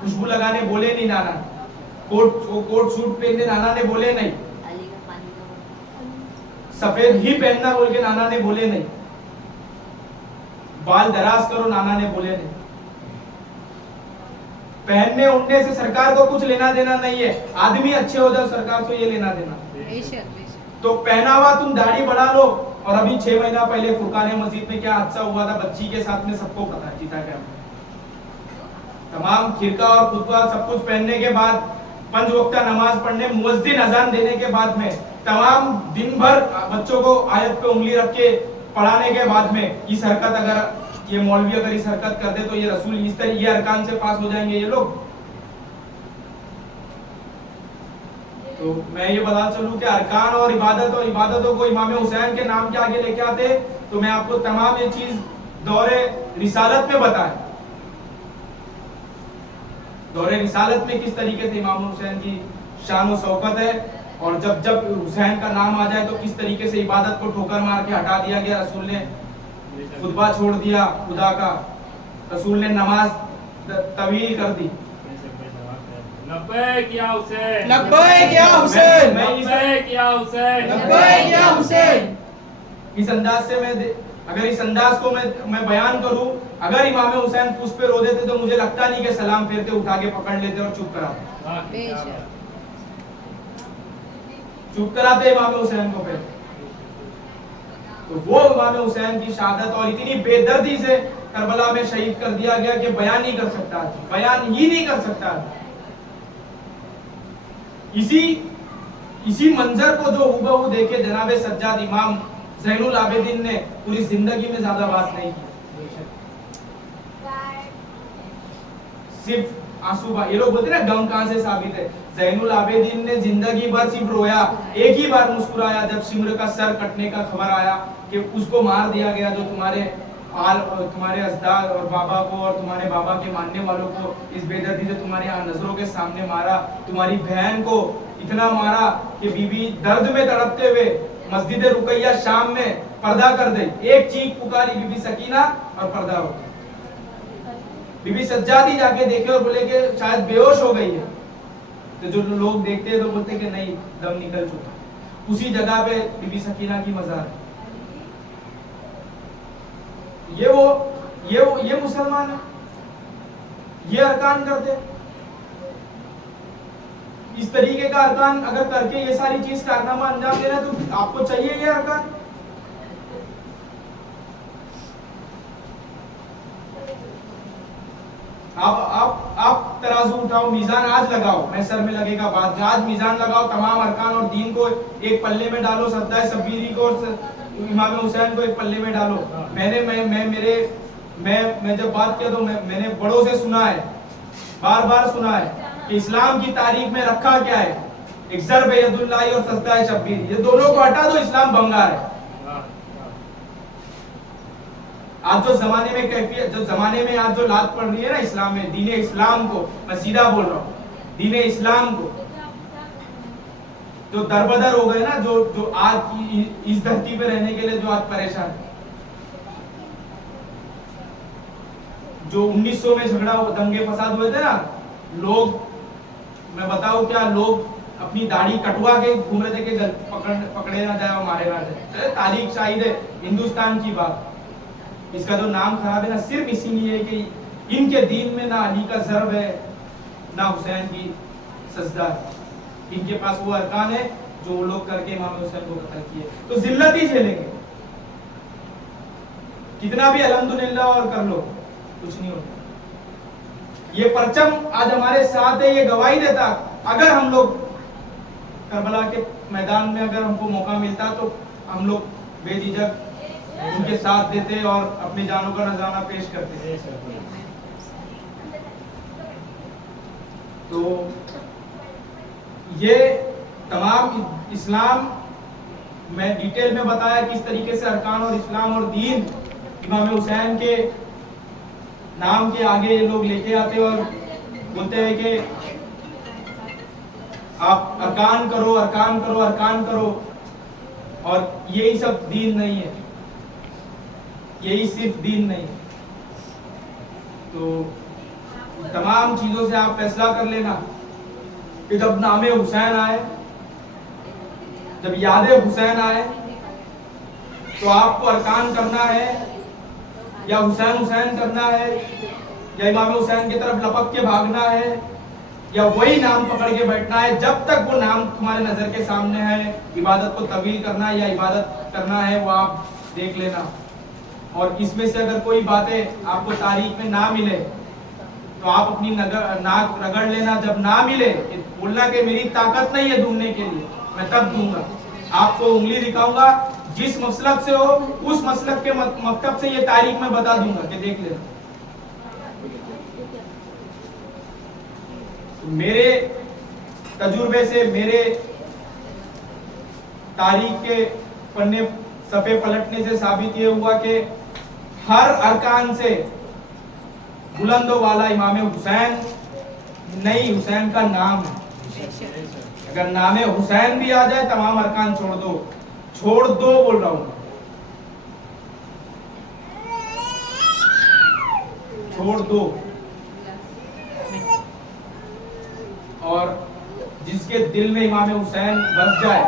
खुशबू लगाने बोले नहीं नाना, कोट सूट पहनने नाना ने बोले नहीं, सफेद ही पहनना बोल के नाना ने बोले नहीं, बाल दराज करो नाना ने बोले नहीं। पहनने उड़ने से सरकार को कुछ लेना देना नहीं है, आदमी अच्छे हो जाओ सरकार को ये लेना देना। तो पहनावा तुम दाढ़ी बढ़ा लो। और अभी 6 महीना पहले फुरकान मस्जिद में क्या हादसा हुआ था बच्ची के साथ में, सबको पता है, जीता क्या। तमाम खिरका और खुतबा सब कुछ पहनने के बाद, 5 वक्त नमाज पढ़ने, मुअज्जिन अजान देने के बाद में, तमाम दिन भर बच्चों को आयत पे उंगली रख के पढ़ाने के बाद में, इस हरकत, अगर ये मौलवी अगर इस हरकत कर दे तो ये रसूल इस तरह ये अरकान से पास हो जाएंगे ये लोग। तो मैं ये बता चलूं कि अरकान और इबादतों को इमाम हुसैन के नाम के आगे लेके आते, तो मैं आपको तमाम ये चीज दौरे रिसालत में बताया, दौरे रिसालत में किस तरीके से इमाम हुसैन की शान और शौकत है, और जब जब हुसैन का नाम आ जाए तो किस तरीके से इबादत को ठोकर मार के हटा दिया गया। रसूल ने खुतबा छोड़ दिया खुदा का, रसूल ने नमाज तवील कर दी। लब्बैक या हुसैन, लब्बैक या हुसैन, लब्बैक या हुसैन, लब्बैक या हुसैन। इस अंदाज से अगर इस अंदाज को मैं बयान करूं, अगर इमाम हुसैन पुष्प पे रो देते तो मुझे लगता नहीं कि सलाम फेरते, उठा के पकड़ लेते और चुप कराते इमाम हुसैन को। फिर तो वो इमाम हुसैन की शहादत और इतनी बेदर्दी से करबला में शहीद कर दिया गया कि बयान नहीं कर सकता, बयान ही नहीं कर सकता। इसी मंजर को जो हुबहू देखे जनाबे सज्जाद इमाम ज़ैनुल आबिदीन ने पूरी जिंदगी में ज्यादा बात नहीं की, सिर्फ आंसू। ये लोग बोलते हैं ना गम कहां से साबित है, ज़ैनुल आबिदीन ने जिंदगी भर सिर्फ रोया, एक ही बार मुस्कुराया जब सिमर का सर कटने का खबर आया कि उसको मार दिया गया, जो तुम्हारे अजदाद और बाबा को और तुम्हारे बाबा के मानने वालों को इस बेदर्दी से तुम्हारे यहाँ नजरों के सामने मारा, तुम्हारी बहन को इतना मारा कि बीबी दर्द में तड़पते हुए मस्जिद रुकैया शाम में पर्दा कर दे, एक चीख पुकारी बीबी सकीना और पर्दा हो गया। बीबी सज्जादी जाके देखे और बोले कि शायद बेहोश हो गई है। तो जो लोग देखते हैं तो बोलते कि नहीं, दम निकल चुका। उसी जगह पे बीबी सकीना की मज़ार है। ये मुसलमान है, ये अरकान करते। इस तरीके का अरकान अगर करके ये सारी चीज कारनामा अंजाम दे रहे हैं तो आपको चाहिए ये अरकान? आप तराजू उठाओ, मीजान आज लगाओ, मैं सर में लगेगा बात, आज मीजान लगाओ, तमाम अरकान और दीन को एक पल्ले में डालो, सद्दाए शब्बीरी को और इमाम हुसैन को एक पल्ले में डालो। मैं जब बात किया तो मैंने बड़ों से सुना है, बार बार सुना है कि इस्लाम की तारीख में रखा क्या है, एक ज़र्ब यदुल्लाही और सज्दाए शब्बीर, ये दोनों को हटा दो, इस्लाम भंगार है। आज जो जमाने में कैफियत, जो जमाने में आज जो लात पड़ रही है ना इस्लाम में, दीने इस्लाम को, मैं सीधा बोल रहा हूँ, दीने इस्लाम को जो दरबदर हो गए ना, जो आज की इस धरती पे रहने के लिए जो आज परेशान है, जो 1900 में झगड़ा दंगे फसाद हुए थे ना, लोग, मैं बताऊं क्या, लोग अपनी दाढ़ी कटवा के घूम रहे थे कि पकड़े ना जाए और मारे ना जाए। तारीख शाहिद है हिंदुस्तान की बात। इसका जो नाम खराब है ना, सिर्फ इसीलिए कि इनके दीन में ना अली का ज़र्ब है ना हुसैन की सजदा है। इनके पास वो अरकान है जो वो लोग करके इमाम हुसैन को कत्ल किए, तो जिल्लत ही झेलेंगे। कितना भी अल्हम्दुलिल्लाह और कर लो, कुछ नहीं होता। ये परचम आज हमारे साथ है, ये गवाही देता। अगर हम लोग करबला के मैदान में अगर हमको मौका मिलता तो हम लोग बेझिझक उनके साथ देते और अपनी जानों का नजराना पेश करते। तो ये तमाम इस्लाम मैं डिटेल में बताया किस तरीके से अरकान और इस्लाम और दीन इमाम हुसैन के नाम के आगे ये लोग लेके आते और बोलते हैं कि आप अरकान करो, अरकान करो, अरकान करो, और यही सब दीन नहीं है, यही सिर्फ दीन नहीं। तो तमाम चीजों से आप फैसला कर लेना कि जब नामे हुसैन आए, जब याद हुसैन आए, तो आपको अरकान करना है या हुसैन हुसैन करना है या इमाम हुसैन की तरफ लपक के भागना है या वही नाम पकड़ के बैठना है। जब तक वो नाम तुम्हारे नजर के सामने है, इबादत को तवील करना है या इबादत करना है, वो आप देख लेना। और इसमें से अगर कोई बातें आपको तारीख में ना मिले तो आप अपनी नाक रगड़ लेना। जब ना मिले बोलना कि मेरी ताकत नहीं है ढूंढने के लिए, मैं तब दूंगा। आपको उंगली दिखाऊंगा, जिस मसलक से हो उस मसलक के मकतब से ये तारीख में बता दूंगा कि देख लेना। मेरे तजुर्बे से, मेरे तारीख के पन्ने सफे पलटने से साबित ये हुआ कि हर अरकान से बुलंदो वाला इमाम हुसैन नहीं, हुसैन का नाम है। अगर नामे हुसैन भी आ जाए तमाम अरकान छोड़ दो, छोड़ दो बोल रहा हूं, छोड़ दो। और जिसके दिल में इमाम हुसैन बस जाए,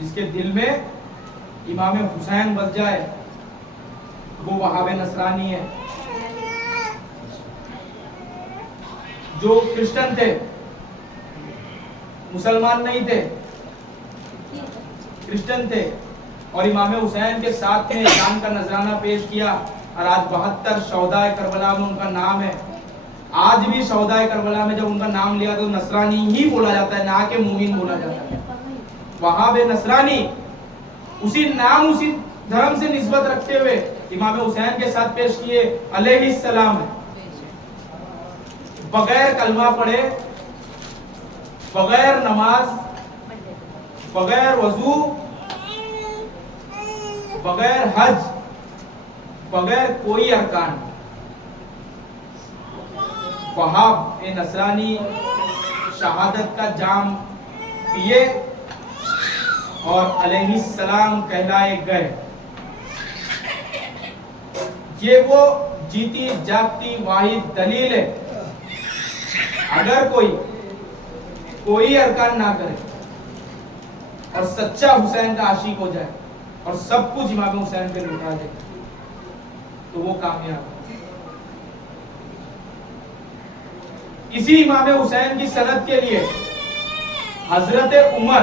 जिसके दिल में इमाम हुसैन बस जाए, वो वहाबे नसरानी है। जो क्रिश्चियन थे, मुसलमान नहीं थे, क्रिश्चियन थे और इमाम हुसैन के साथ में जान का नजराना पेश किया, और आज 72 शौहदाए करबला में उनका नाम है। आज भी शौहदाए करबला में जब उनका नाम लिया तो नसरानी ही बोला जाता है, ना कि मोमिन बोला जाता है। वहाबे नसरानी उसी नाम, उसी धर्म से निस्बत रखते हुए इमाम हुसैन के साथ पेश किए अलैहिस्सलाम है। बगैर कलमा पढ़े, बगैर नमाज, बगैर वजू, बगैर हज, बगैर कोई अरकान, वहाब ए नसरानी शहादत का जाम पिए और अलैहिस्सलाम कहलाए गए। ये वो जीती जागती वाहिद दलील है। अगर कोई अरकान ना करे और सच्चा हुसैन का आशिक हो जाए और सब कुछ इमाम हुसैन पे लुटा दे तो वो कामयाब है। इसी इमाम हुसैन की सनद के लिए हजरत उमर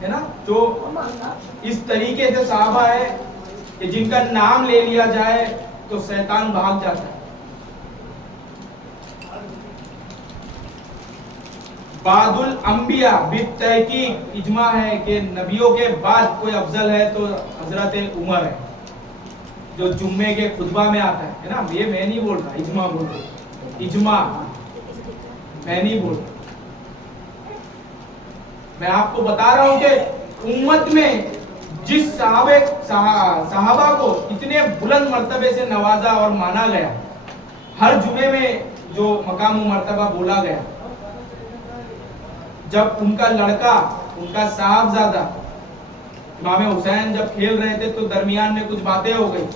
है ना, जो इस तरीके से साहबा है कि जिनका नाम ले लिया जाए तो शैतान भाग जाता है। बादुल अंबिया बितहकीक इजमा है कि नबियों के बाद कोई अफजल है तो हजरत उमर है, जो जुम्मे के खुतबा में आता है ना। ये मैं नहीं बोल रहा, इजमा बोल रहा, इजमा मैं नहीं बोल रहा। मैं आपको बता रहा हूं कि उम्मत में जिस साहबा को इतने बुलंद मर्तबे से नवाजा और माना गया, हर जुमे में जो मकाम मर्तबा बोला गया, जब उनका लड़का, उनका साहबजादा इमाम हुसैन जब खेल रहे थे तो दरमियान में कुछ बातें हो गई,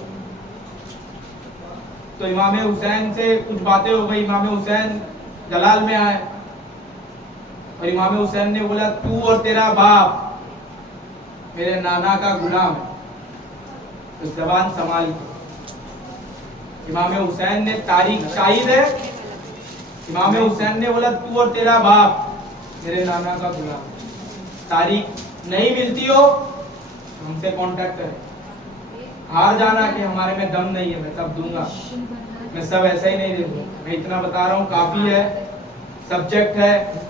तो इमाम हुसैन से कुछ बातें हो गई। इमाम हुसैन जलाल में आए और इमाम हुसैन ने बोला, तू और तेरा बाप मेरे नाना का गुलाम है, तो जबान संभाल। इमाम हुसैन ने तारीख शाहिद है, इमाम हुसैन ने बोला तू और तेरा बाप मेरे नाना का गुलाम। तारीख नहीं मिलती हो हमसे कांटेक्ट करें, हार जाना कि हमारे में दम नहीं है, मैं सब दूंगा, मैं सब ऐसा ही नहीं दे दूंगा। मैं इतना बता रहा हूँ काफी है, सब्जेक्ट है,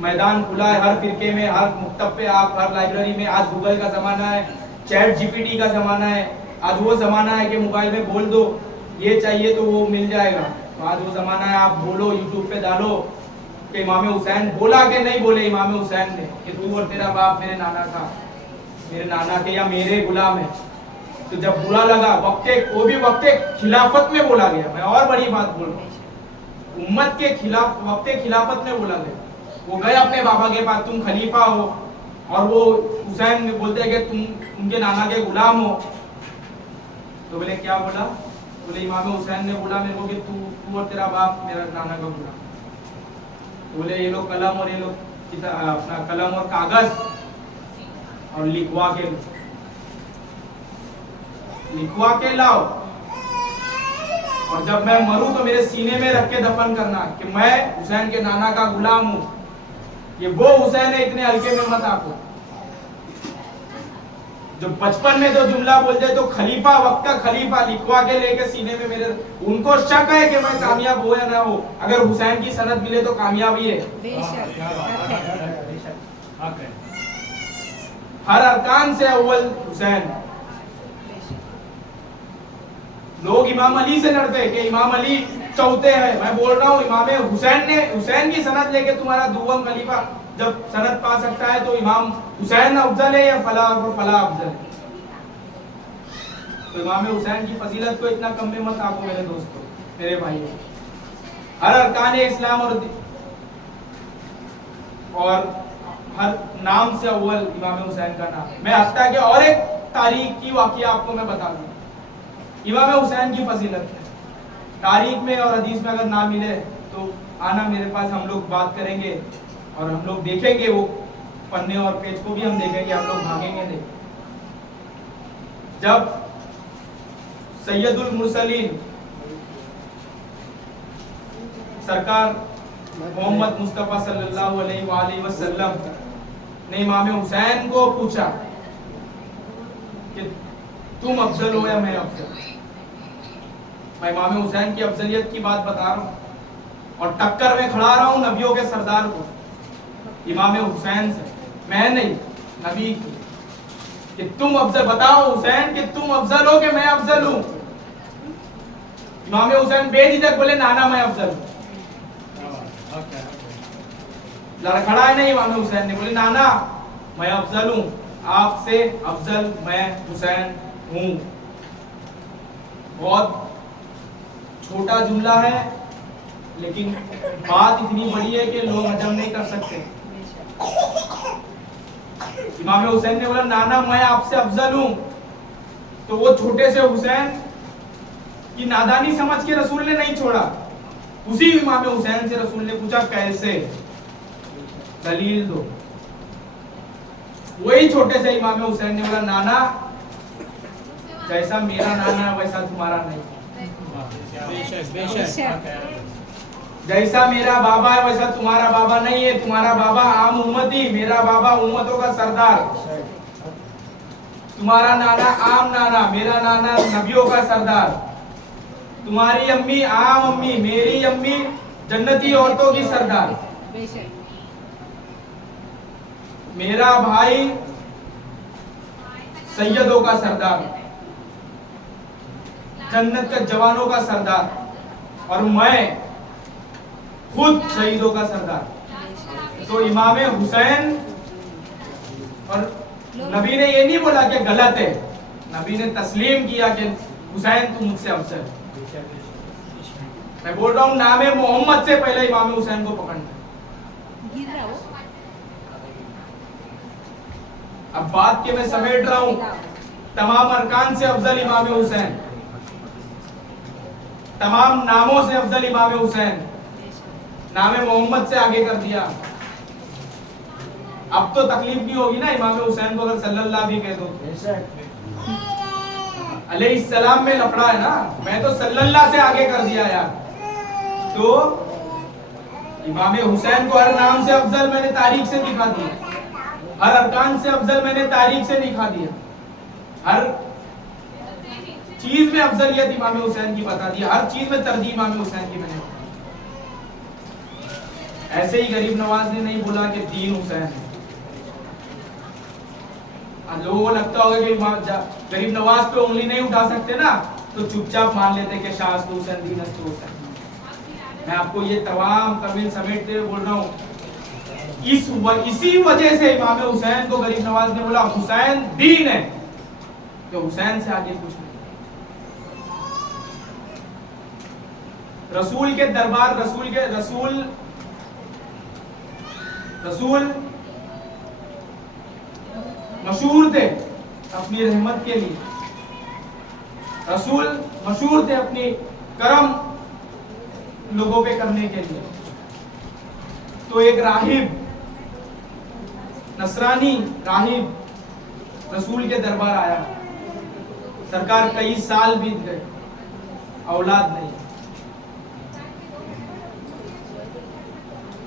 मैदान खुला है हर फिरके में, हर मुक्तब पे, आप हर लाइब्रेरी में। आज गूगल का जमाना है, चैट जीपीटी का जमाना है, आज वो जमाना है कि मोबाइल में बोल दो ये चाहिए तो वो मिल जाएगा। तो आज वो जमाना है, आप बोलो यूट्यूब पे डालो कि इमाम हुसैन बोला कि नहीं बोले इमाम हुसैन ने कि तू और तेरा बाप मेरे नाना के या मेरे गुलाम है। तो जब बुरा लगा, वो भी वक्त खिलाफत में बोला गया। मैं और बड़ी बात बोल रहा हूँ, उम्मत के खिलाफ वक्त खिलाफत में बोला गया। वो गए अपने बाबा के पास, तुम खलीफा हो, और वो हुसैन बोलते हैं कि तुम उनके नाना के गुलाम हो। तो बोले क्या बोला? बोले इमाम हुसैन ने बोला मेरे को कि तू और तेरा बाप मेरा नाना का गुलाम। तो बोले ये लोग कलम और ये लोग अपना कलम और कागज और लिखवा के लाओ, और जब मैं मरूं तो मेरे सीने में रख के दफन करना कि मैं हुसैन के नाना का गुलाम हूं। ये वो हुसैन है, इतने हल्के में मत आको। जो बचपन में तो जुमला बोल जाए तो खलीफा, वक्त का खलीफा लिखवा के लेके सीने में मेरे, उनको शक है कि मैं कामयाब हो या ना हो। अगर हुसैन की सनद मिले तो कामयाबी है। हर अरकान से अव्वल हुसैन। लोग इमाम अली से लड़ते हैं कि इमाम अली चौथे हैं। मैं बोल रहा हूँ इमाम हुसैन की सनद लेके तुम्हारा दुव्वम खलीफा जब सनद पा सकता है तो इमाम हुसैन अफजल है या फला अफजल है? तो इमाम हुसैन की फजीलत को इतना कम में मत आको मेरे दोस्तों, मेरे भाइयों। हर अरकान इस्लाम और हर नाम से अव्वल इमाम हुसैन का नाम। मैं हफ्ता के और एक तारीख की वाकया आपको मैं बता दूं, इमाम हुसैन की फजीलत है। तारीख में और हदीस में अगर ना मिले तो आना मेरे पास, हम लोग बात करेंगे और हम लोग देखेंगे, वो पन्ने और पेज को भी हम देखेंगे, हम लोग भागेंगे नहीं। जब सैयदुल मुरसलीन सरकार मोहम्मद मुस्तफा सल्लल्लाहु अलैहि वसल्लम ने इमाम हुसैन को पूछा कि तुम अफजल हो या मैं अफजल? मैं इमाम हुसैन की अफजलियत की बात बता रहा हूँ और टक्कर में खड़ा रहा हूँ नबियों के सरदार को, इमाम हुसैन से। मैं नहीं, नबी कि तुम अफजल, बताओ हुसैन कि तुम अफजल हो कि मैं अफजल हूँ? इमाम हुसैन बेझिझक बोले नाना मैं अफजल हूँ। लड़खड़ा है नहीं इमाम हुसैन ने, बोले नाना मैं अफजल हूँ, आपसे अफजल मैं हुसैन हूँ। बहुत छोटा जुमला है लेकिन बात इतनी बड़ी है कि लोग हजम नहीं कर सकते। इमाम हुसैन ने बोला नाना मैं आपसे अफजल हूं, तो वो छोटे से हुसैन की नादानी समझ के रसूल ने नहीं छोड़ा। उसी इमाम हुसैन से रसूल ने पूछा कैसे, दलील दो। वही छोटे से इमाम हुसैन ने बोला नाना जैसा मेरा नाना है वैसा तुम्हारा नहीं, जैसा मेरा बाबा है वैसा तुम्हारा बाबा नहीं है। तुम्हारा बाबा आम उम्मती, मेरा बाबा उम्मतों का सरदार। तुम्हारा नाना आम नाना, मेरा नाना नबियों का सरदार। तुम्हारी अम्मी आम अम्मी, मेरी अम्मी जन्नती औरतों की सरदार। मेरा भाई सैयदों का सरदार, जन्नत के जवानों का सरदार, और मैं खुद शहीदों का सरदार। तो इमाम हुसैन, और नबी ने ये नहीं बोला कि गलत है, नबी ने तस्लीम किया कि हुसैन तुम मुझसे अफजल। मैं बोल रहा हूं नाम मोहम्मद से पहले इमाम हुसैन को पकड़ना। अब बात के मैं समेट रहा हूं, तमाम अरकान से अफजल इमाम हुसैन, तमाम नामों से अफजल इमाम हुसैन, नाम मोहम्मद से आगे कर दिया। अब तो तकलीफ नहीं होगी ना इमाम हुसैन को अगर सल्लल्लाहु भी कह दो। अलैहिस्सलाम में लफड़ा है ना, मैं तो सल्लल्लाहु से आगे कर दिया यार। तो इमाम हुसैन को हर नाम से अफजल मैंने तारीख से दिखा दिया, हर अरकान से अफजल मैंने तारीख से दिखा दिया, हर चीज में अफजलियत इमाम हुसैन की बता दी, हर चीज में तरजीह इमाम हुसैन की मैंने। ऐसे ही गरीब नवाज ने नहीं बोला कि दीन हुसैन है। लोगों को लगता होगा कि गरीब नवाज पे उंगली नहीं उठा सकते ना, तो चुपचाप मान लेते कि शाह हुसैन दीन हुसैन। मैं आपको ये तमाम तमील समेटते हुए बोल रहा हूँ, इसी वजह से इमाम हुसैन को गरीब नवाज ने बोला हुसैन दीन है, तो हुसैन से आगे कुछ नहीं। रसूल के दरबार, रसूल मशहूर थे अपनी रहमत के लिए, रसूल मशहूर थे अपनी करम लोगों पे करने के लिए। तो एक राहिब, नसरानी राहिब रसूल के दरबार आया। सरकार कई साल बीत गए, औलाद नहीं।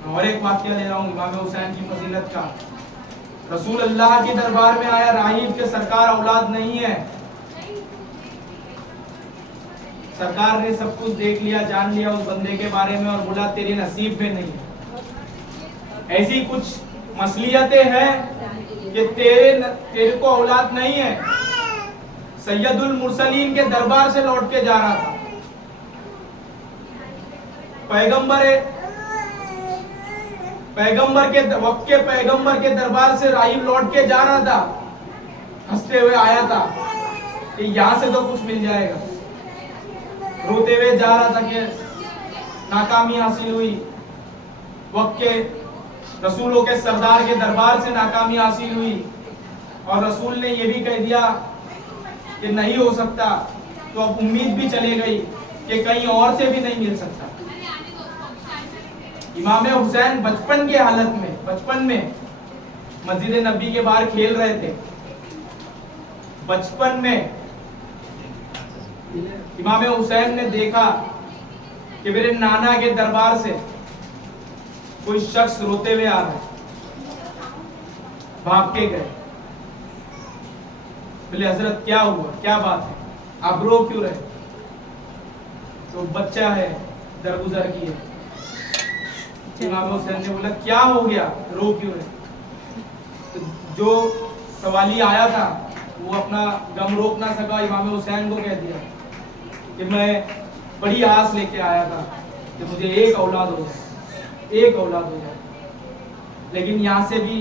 और एक वाक्य ले रहा हूं इमाम हुसैन की फजीलत का। रसूल अल्लाह के दरबार में आया राहिब के, सरकार औलाद नहीं है। सरकार ने सब कुछ देख लिया, जान लिया उस बंदे के बारे में, और बोला तेरे नसीब में नहीं है। ऐसी कुछ मसलियतें हैं कि तेरे को औलाद नहीं है। सैयदुल मुरसलीन के दरबार से लौट के जा रहा था, पैगंबर के वक्त के पैगंबर के दरबार से राहिब लौट के जा रहा था, हंसते हुए आया था कि यहाँ से तो कुछ मिल जाएगा। रोते हुए जा रहा था कि नाकामी हासिल हुई, वक्त के रसूलों के सरदार के दरबार से नाकामी हासिल हुई, और रसूल ने यह भी कह दिया कि नहीं हो सकता। तो अब उम्मीद भी चली गई कि कहीं और से भी नहीं मिल सकता। इमाम हुसैन बचपन के हालत में, बचपन में मस्जिद नबी के बाहर खेल रहे थे। बचपन में इमाम हुसैन ने देखा कि मेरे नाना के दरबार से कोई शख्स रोते हुए आ रहा है। भाग के गए, बोले हजरत क्या हुआ, क्या बात है, आप रो क्यों रहे? तो बच्चा है, दरगुजर की है। इमाम हुसैन ने बोला क्या हो गया, रो क्यों रहे? तो जो सवाली आया था वो अपना गम रोक ना सका, इमाम हुसैन को कह दिया कि मैं बड़ी आस लेके आया था कि मुझे एक औलाद हो जाए, एक औलाद हो जाए, लेकिन यहाँ से भी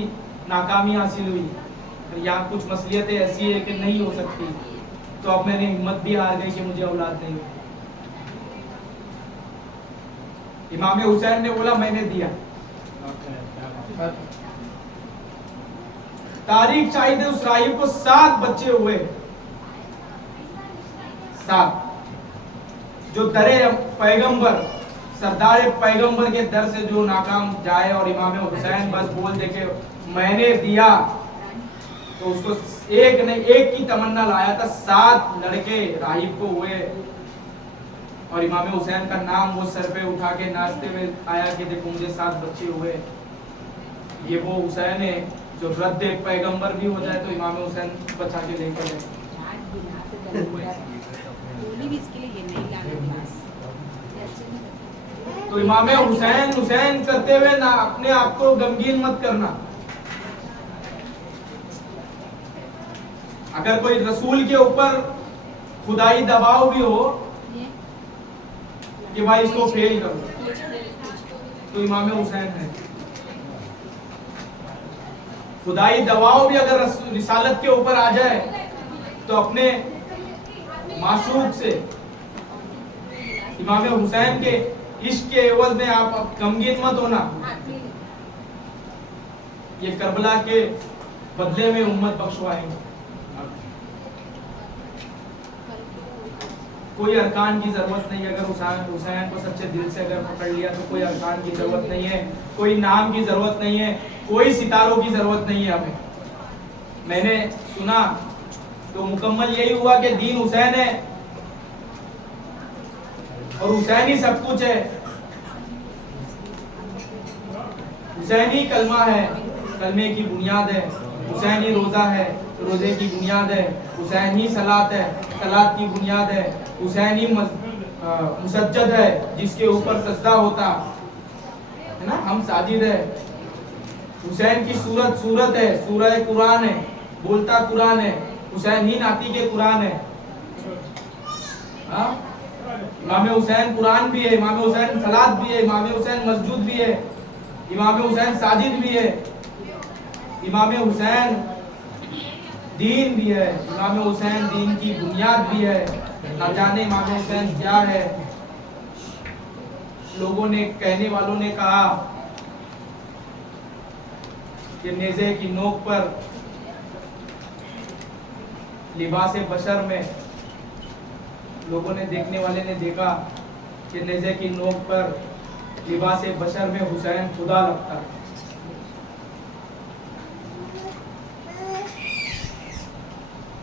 नाकामी हासिल हुई। तो यहाँ कुछ मसलियतें ऐसी है कि नहीं हो सकती, तो अब मैंने हिम्मत भी हार गई कि मुझे औलाद नहीं हुई। इमाम हुसैन ने बोला मैंने दिया। तारीख चाहिए उस राहिब को 7 बच्चे हुए, 7, जो दरे पैगंबर सरदार पैगंबर के दर से जो नाकाम जाए और इमाम हुसैन बस बोल दे के मैंने दिया, तो उसको एक नहीं एक की तमन्ना लाया था, 7 लड़के राहिब को हुए और इमाम हुसैन का नाम वो सर पे उठा के नाचते हुए आया कि देखो मुझे 7 बच्चे हुए। ये वो हुसैन है जो रद्द पैगंबर भी हो जाए तो इमाम हुसैन बचा के लेकर गए। तो इमाम हुसैन हुसैन करते हुए ना अपने आप को गमगीन मत करना। अगर कोई रसूल के ऊपर खुदाई दबाव भी हो कि भाई इसको फेल करो, तो इमाम हुसैन है। खुदाई दबाव भी अगर रिसालत के ऊपर आ जाए तो अपने माशूक से इमाम हुसैन के इश्क के एवज में आप गमगीन मत होना। ये करबला के बदले में उम्मत बख्शवाएंगे। कोई अरकान की जरूरत नहीं है। अगर हुसैन को सच्चे दिल से अगर पकड़ लिया तो कोई अरकान की जरूरत नहीं है, कोई नाम की जरूरत नहीं है, कोई सितारों की जरूरत नहीं है हमें। मैंने सुना तो मुकम्मल यही हुआ कि दीन हुसैन है और हुसैन ही सब कुछ है। हुसैन ही कलमा है, कलमे की बुनियाद है। हुसैन ही रोजा है, रोजे की बुनियाद है। हुसैन ही सलात है, सलात की बुनियाद है। हुसैन ही मुसज्जद है, जिसके ऊपर सजदा होता है ना, हम साजिद है। हुसैन की सूरत सूरत है, सूरह कुरान है, बोलता कुरान है। हुसैन ही नाती के कुरान है। इमाम हुसैन कुरान भी है, इमाम हुसैन सलात भी है, इमाम हुसैन मस्जूद भी है, इमाम हुसैन साजिद भी है, इमाम हुसैन दीन भी है, इमाम हुसैन दीन की बुनियाद भी है। न जाने इमाम हुसैन क्या है। लोगों ने, कहने वालों ने कहा कि नेज़े की नोक पर लिबास बशर में, लोगों ने, देखने वाले ने देखा कि नेज़े की नोक पर लिबास बशर में हुसैन खुदा लगता है।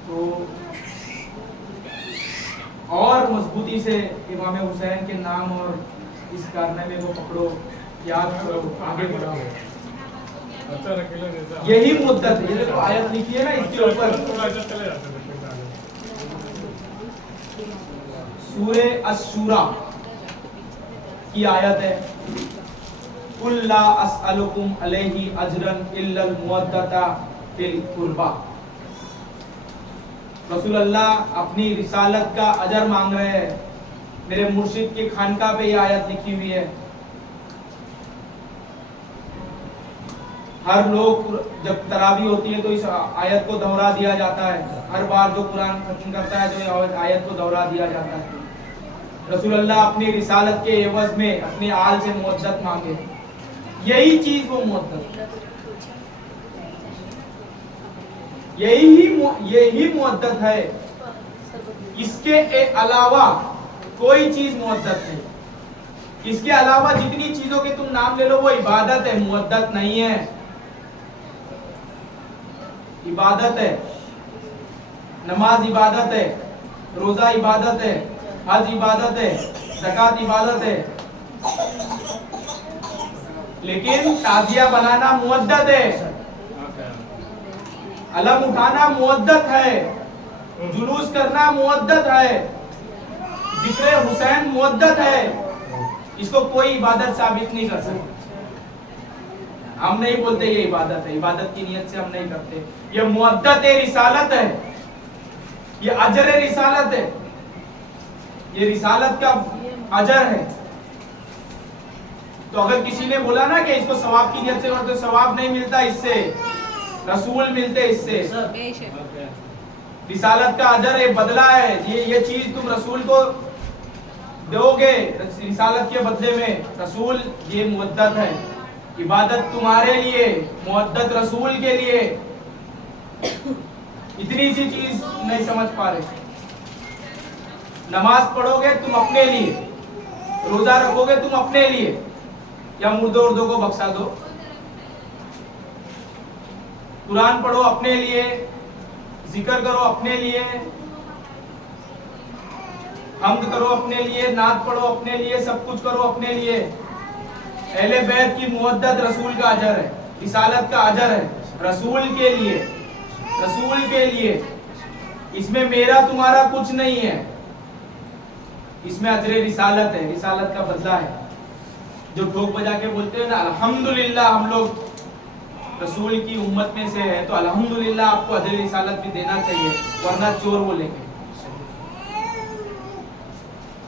तो और मजबूती से इमाम हुसैन के नाम और इस कारनामे को पकड़ो, याद करो, आगे बढ़ाओ। यही मुद्दत है। ये तो आयत लिखी है ना इसके ऊपर, सूरे अश-शूरा की आयत है, कुल ला अस्अलुकुम अलैहि अजरन इल्लल मुवद्दता फिल कुर्बा। रसूल अल्लाह अपनी रिसालत का अजर मांग रहे हैं। मेरे मुर्शिद की खानका पे ये आयत लिखी हुई है। हर लोग जब तरावी होती है तो इस आयत को दोहरा दिया जाता है। हर बार जो कुरान खत्म करता है तो ये आयत को दोहरा दिया जाता है। रसूल अल्लाह अपनी रिसालत के एवज में अपने आल से मुवद्दत मांगे। यही चीज वो मुवद्दत, यही मुवद्दत है। इसके अलावा कोई चीज मुवद्दत नहीं। इसके अलावा जितनी चीजों के तुम नाम ले लो वो इबादत है, मुवद्दत नहीं है। इबादत है, नमाज इबादत है, रोजा इबादत है, हज इबादत है, ज़कात इबादत है। लेकिन ताजिया बनाना मुवद्दत है, अलम उठाना मुवद्दत है, जुलूस करना मुवद्दत है, जिक्र हुसैन मुवद्दत है। इसको कोई इबादत साबित नहीं कर सकता। हम नहीं बोलते ये इबादत है, इबादत की नियत से हम नहीं करते। ये मुवद्दत रिसालत है, ये अजर रिसालत है, ये रिसालत का अजर है। तो अगर किसी ने बोला ना कि इसको सवाब की नियत से करते, सवाब नहीं मिलता इससे, रसूल मिलते इससे। रिसालत का अजर है, बदला है। ये चीज तुम रसूल को दोगे रिसालत के बदले में रसूल, ये मुवद्दत है। इबादत तुम्हारे लिए, मुवद्दत रसूल के लिए। इतनी सी चीज नहीं समझ पा रहे। नमाज पढ़ोगे तुम अपने लिए, रोजा रखोगे तुम अपने लिए, या मुर्दों उर्दों को बख्शा दो। कुरान पढ़ो अपने लिए, जिक्र करो अपने लिए, हम्द करो अपने लिए, नात पढ़ो अपने लिए, सब कुछ करो अपने लिए। अहले बैत की मुवद्दत रसूल का अजर है, रिसालत का अजर है, रसूल के लिए, रसूल के लिए। इसमें मेरा तुम्हारा कुछ नहीं है, इसमें अजर रिसालत है, रिसालत का बदला है। जो ठोक बजा के बोलते हैं ना अल्हम्दुलिल्लाह हम लोग रसूल की उम्मत में से है, तो अल्हम्दुलिल्लाह आपको अजर रिसालत भी देना चाहिए, वरना चोर बोलेंगे।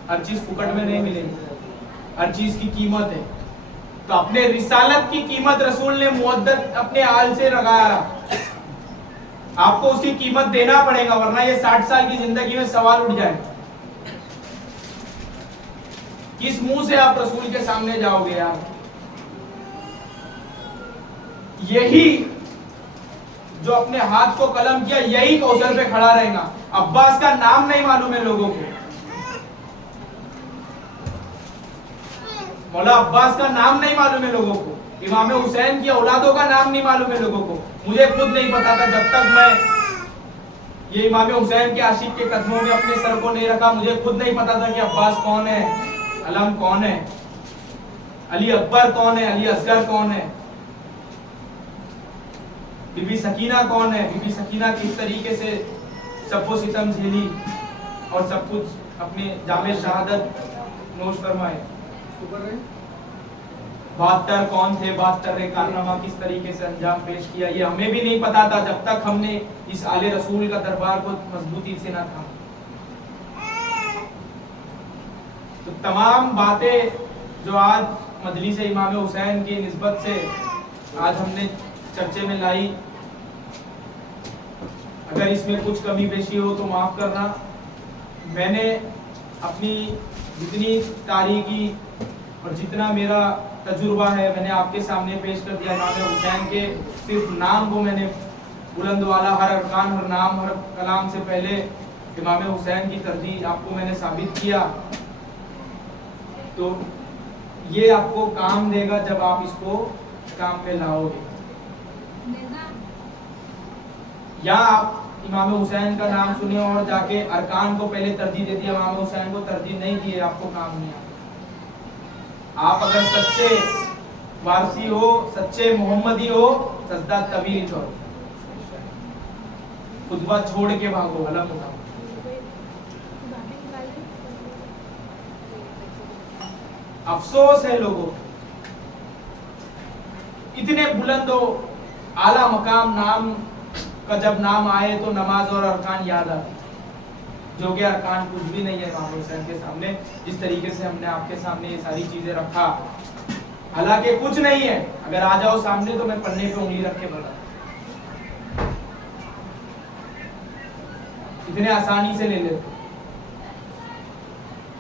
हर चीज फुकट में नहीं मिलेगी, हर चीज की कीमत है। तो अपने रिसालत की कीमत रसूल ने मुवद्दत अपने आल से लगाया, आपको उसकी कीमत देना पड़ेगा, वरना ये 60 साल की जिंदगी में सवाल उठ जाए। किस मुंह से आप रसूल के सामने जाओगे यार? यही जो अपने हाथ को कलम किया, यही कौसर पे खड़ा रहेगा। अब्बास का नाम नहीं मालूम है लोगों को, मौला अब्बास का नाम नहीं मालूम है लोगों को, इमाम हुसैन की औलादों का नाम नहीं मालूम है लोगों को। मुझे खुद नहीं पता था जब तक मैं ये इमाम हुसैन के आशिक के कदमों में अपने सर को नहीं रखा। मुझे खुद नहीं पता था कि अब्बास कौन है, अलम कौन है, अली अकबर कौन है, अली असगर कौन है, बीबी सकीना कौन है, बीबी सकीना किस तरीके से सबको सितम झेली और सब कुछ अपने जामे शहादत नोश फरमाए। 72 कौन थे, 72 कारनामा किस तरीके से अंजाम पेश किया, ये हमें भी नहीं पता था जब तक हमने इस आले रसूल का दरबार को मजबूती से ना था। तो तमाम बातें जो आज मजलिस इमाम हुसैन की निस्बत से आज हमने चर्चे में लाई, अगर इसमें कुछ कमी पेशी हो तो माफ करना। मैंने अपनी जितनी तारीखी और जितना मेरा तजुर्बा है मैंने आपके सामने पेश कर दिया। इमाम हुसैन के सिर्फ नाम को मैंने बुलंद वाला, हर अरकान, हर नाम, हर कलाम से पहले इमाम हुसैन की तरजीह आपको मैंने साबित किया। तो ये आपको काम देगा जब आप इसको काम में लाओगे। या आप इमाम हुसैन का नाम सुने और जाके अरकान को पहले तरजीह दे दिया, इमाम हुसैन को तरजीह नहीं दिए, आपको काम नहीं आया। आप अगर सच्चे वारसी हो, सच्चे मोहम्मदी हो, सजदा तवील करो, खुतबा छोड़ के भागो, अलग उठाओ। अफसोस है लोगों, इतने बुलंद हो आला मकाम नाम का जब नाम आए तो नमाज और अरकान याद आते, जो कि अरकान कुछ भी नहीं है इमाम हुसैन के सामने। जिस तरीके से हमने आपके सामने ये सारी चीजें रखा, हालांकि कुछ नहीं है। अगर आ जाओ सामने तो मैं पन्ने पे उंगली रख के बता, इतने आसानी से ले लेते।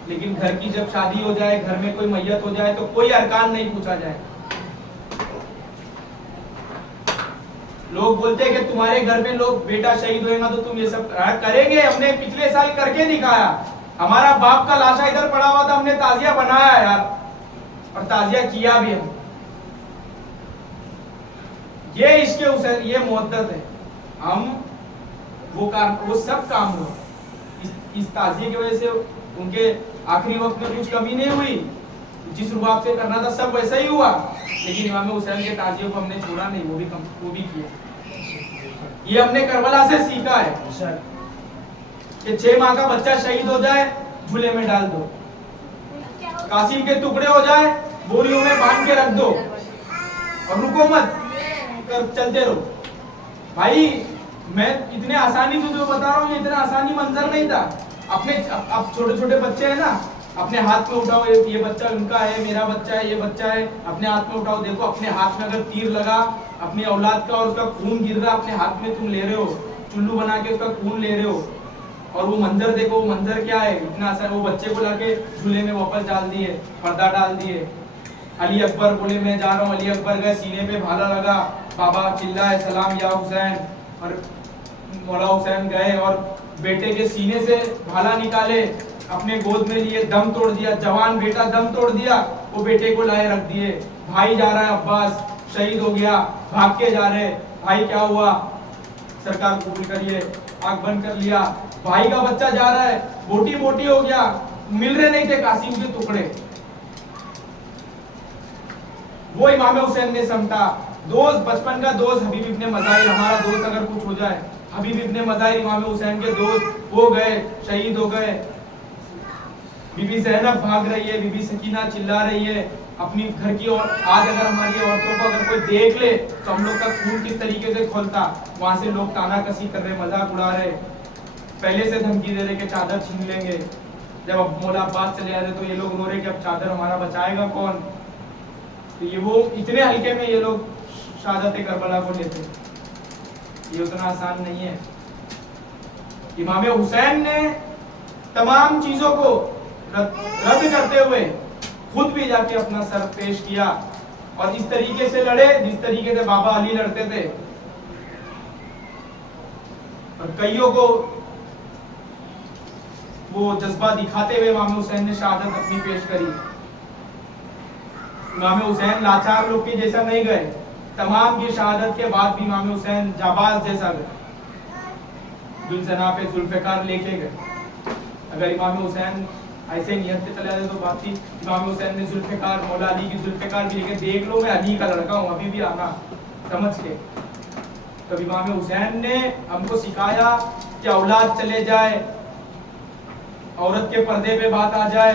लेकिन घर की जब शादी हो जाए, घर में कोई मैयत हो जाए तो कोई अरकान नहीं पूछा जाए। लोग बोलते हैं कि तुम्हारे घर में लोग बेटा शहीद होएगा तो तुम ये सब करेंगे। हमने पिछले साल करके दिखाया, हमारा बाप का लाशा इधर पड़ा हुआ था, हमने ताजिया बनाया यार, और ताजिया किया भी हम। ये इश्क़ हुसैन, ये मुवद्दत है। हम वो सब काम हुआ इस ताजिए की वजह से। उनके आखिरी वक्त में कुछ कमी नहीं हुई, जिस रुबाब से करना था सब वैसा ही हुआ। लेकिन इमाम हुसैन के ताजिए को हमने छोड़ा नहीं, वो भी किया। ये हमने करबला से सीखा है कि 6 माह का बच्चा शहीद हो जाए झूले में डाल दो, कासिम के टुकड़े हो जाए बोरियों में बांध के रख दो, और रुको मत, चलते रहो। भाई मैं इतने आसानी से जो बता रहा हूँ, ये इतना आसानी मंजर नहीं था। अपने अब छोटे छोटे बच्चे हैं ना, अपने हाथ में उठाओ, ये बच्चा उनका है, मेरा बच्चा है, ये बच्चा है, अपने हाथ में उठाओ। देखो अपने हाथ में अगर तीर लगा अपनी औलाद का और उसका खून गिर रहा, अपने हाथ में तुम ले रहे हो, चुल्लू बना के उसका खून ले रहे हो, और वो मंजर देखो, वो मंजर क्या है, इतना असर। वो बच्चे को लाके झूले में वापस डाल दिए, पर्दा डाल दिए। अली अकबर बोले मैं जा रहा हूँ, अली अकबर गए, सीने पे भाला लगा, बाबा चिल्लाए सलाम या हुसैन, और मौला हुसैन गए और बेटे के सीने से भाला निकाले, अपने गोद में लिए, दम तोड़ दिया, जवान बेटा दम तोड़ दिया, वो बेटे को लाए रख दिए। भाई जा रहा है अब्बास, शहीद हो गया, भाग के जा रहे, भाई क्या हुआ, सरकार कबूल करिए, आंख बंद कर लिया। भाई का बच्चा जा रहा है, बोटी बोटी हो गया, मिल रहे नहीं थे कासिम के टुकड़े। वो इमाम हुसैन ने समटा। दोस्त, बचपन का दोस्त हबीब इब्ने मज़ाहिर, हमारा दोस्त अगर कुछ हो जाए, हबीब इब्ने मज़ाहिर इमाम हुसैन के दोस्त, वो गए, शहीद हो गए। बीबी ज़ैनब भाग रही है, बीबी सकीना चिल्ला रही है अपनी घर की ओर। आज अगर हमारी औरतों को अगर कोई देख ले तो हम लोग का खून किस तरीके से खोलता। वहां से लोग ताना कसी कर रहे, मजाक उड़ा रहे, पहले से धमकी दे रहे कि चादर छीन लेंगे। जब अब मौला अब्बास चले आए तो ये लोग रो रहे कि अब चादर हमारा बचाएगा कौन। तो ये वो इतने हल्के में ये लोग शहादत करबला को लेते, ये उतना आसान नहीं है। इमाम हुसैन ने तमाम चीजों को रद्द करते हुए खुद भी जाके अपना सर पेश किया और इस तरीके से लड़े जिस तरीके से बाबा अली लड़ते थे। और कईयों को वो जज्बा दिखाते हुए इमाम हुसैन ने शहादत अपनी पेश करी। इमाम हुसैन लाचार लोग के जैसा नहीं गए, तमाम की शहादत के बाद भी इमाम हुसैन जाबाज जैसा गए, जुल्फिकार पे जुल्फिकार लेके गए। अगर इमाम हुसैन ऐसे नियत पे चले जाते तो बात थी। इमाम हुसैन ने जुल्फिकार, मौला अली की जुल्फिकार भी लेके, देख लो मैं अली का लड़का हूँ, अभी भी आना समझ के। तो इमाम हुसैन ने हमको सिखाया कि औलाद चले जाए, औरत के पर्दे पे बात आ जाए,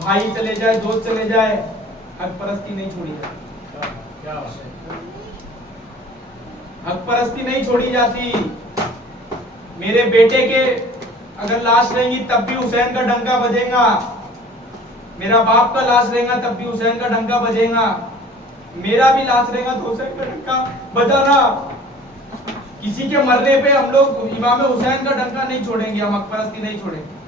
भाई चले जाए, दोस्त चले जाए, हक परस्ती नहीं छोड़ी जाती। हक परस्ती नहीं छोड़ी जाती। मेरे बेटे के अगर लाश रहेंगी तब भी हुसैन का डंका बजेगा, मेरा बाप का लाश रहेगा तब भी हुसैन का डंका बजेगा, मेरा भी लाश रहेगा तो हुसैन का डंका बजाना। किसी के मरने पे हम लोग इमाम हुसैन का डंका नहीं छोड़ेंगे, हम हक परस्ती नहीं छोड़ेंगे।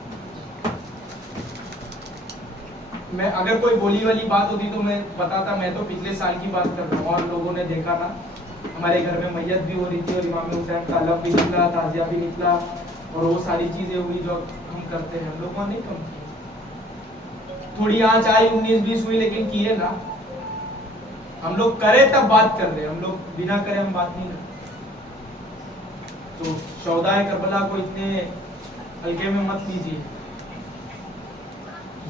मैं अगर कोई बोली वाली बात होती तो मैं बताता, मैं तो पिछले साल की बात कर रहा हूँ और लोगों ने देखा था, हमारे घर में मैयत भी हो रही थी और इमाम हुसैन का अलग भी निकला, ताजिया भी निकला और वो सारी चीजें हुई जो हम करते हैं। हम लोग वहां नहीं कम, थोड़ी आंच आई, 19-20 हुई, लेकिन किए ना। हम लोग करे तब बात कर रहे, हम लोग बिना करे हम बात नहीं करते। तो शौदाए करबला को इतने हल्के में मत लीजिए।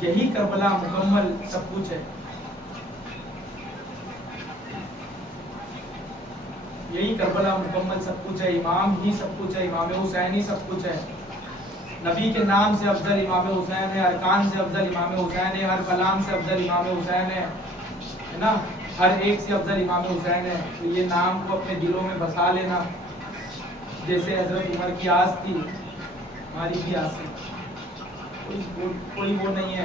यही करबला मुकम्मल सब कुछ है, यही करबला मुकम्मल सब कुछ है। इमाम ही सब कुछ है, इमाम हुसैन ही सब कुछ है। नबी के नाम से अफजल इमाम हुसैन है, अरकान से अफजल इमाम हुसैन है, हर कलाम से अफजल इमाम हुसैन है ना, हर एक से अफजल इमाम हुसैन है। तो ये नाम को अपने दिलों में बसा लेना, जैसे हजरत उमर की आस थी, हमारी भी आस है। कोई वो नहीं है।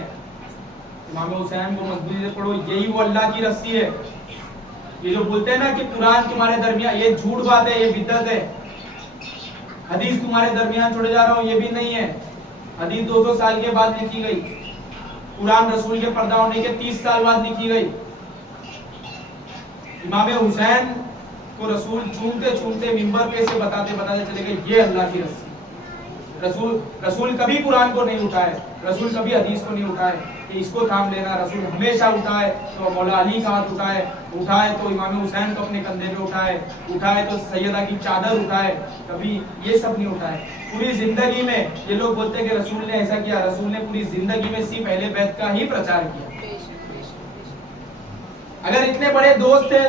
इमाम हुसैन को मजबूरी से पढ़ो, यही वो अल्लाह की रस्सी है। ये जो बोलते हैं ना कि कुरान तुम्हारे दरमियान, ये झूठ बात है, ये बिद्दत है। हदीस तुम्हारे दरमियान छोड़े जा रहा हूँ, ये भी नहीं है। हदीस 200 साल के बाद लिखी गई, कुरान रसूल के पर्दा होने के 30 साल बाद लिखी गई। इमाम हुसैन को रसूल चूमते चूमते मिंबर पे से बताते बताते चले गए, ये अल्लाह की रस्सी। रसूल कभी कुरान को नहीं उठाए, रसूल कभी हदीस को नहीं उठाए कि इसको थाम लेना। रसूल हमेशा उठाए तो मौला अली का हाथ उठाए तो इमाम हुसैन को अपने कंधे पे उठाए तो सैयदा की चादर उठाए, कभी ये सब नहीं उठाए। पूरी जिंदगी में ये लोग बोलते हैं कि रसूल ने ऐसा किया, रसूल ने पूरी जिंदगी में सिर्फ अहले बैत का ही प्रचार किया। अगर इतने बड़े दोस्त थे,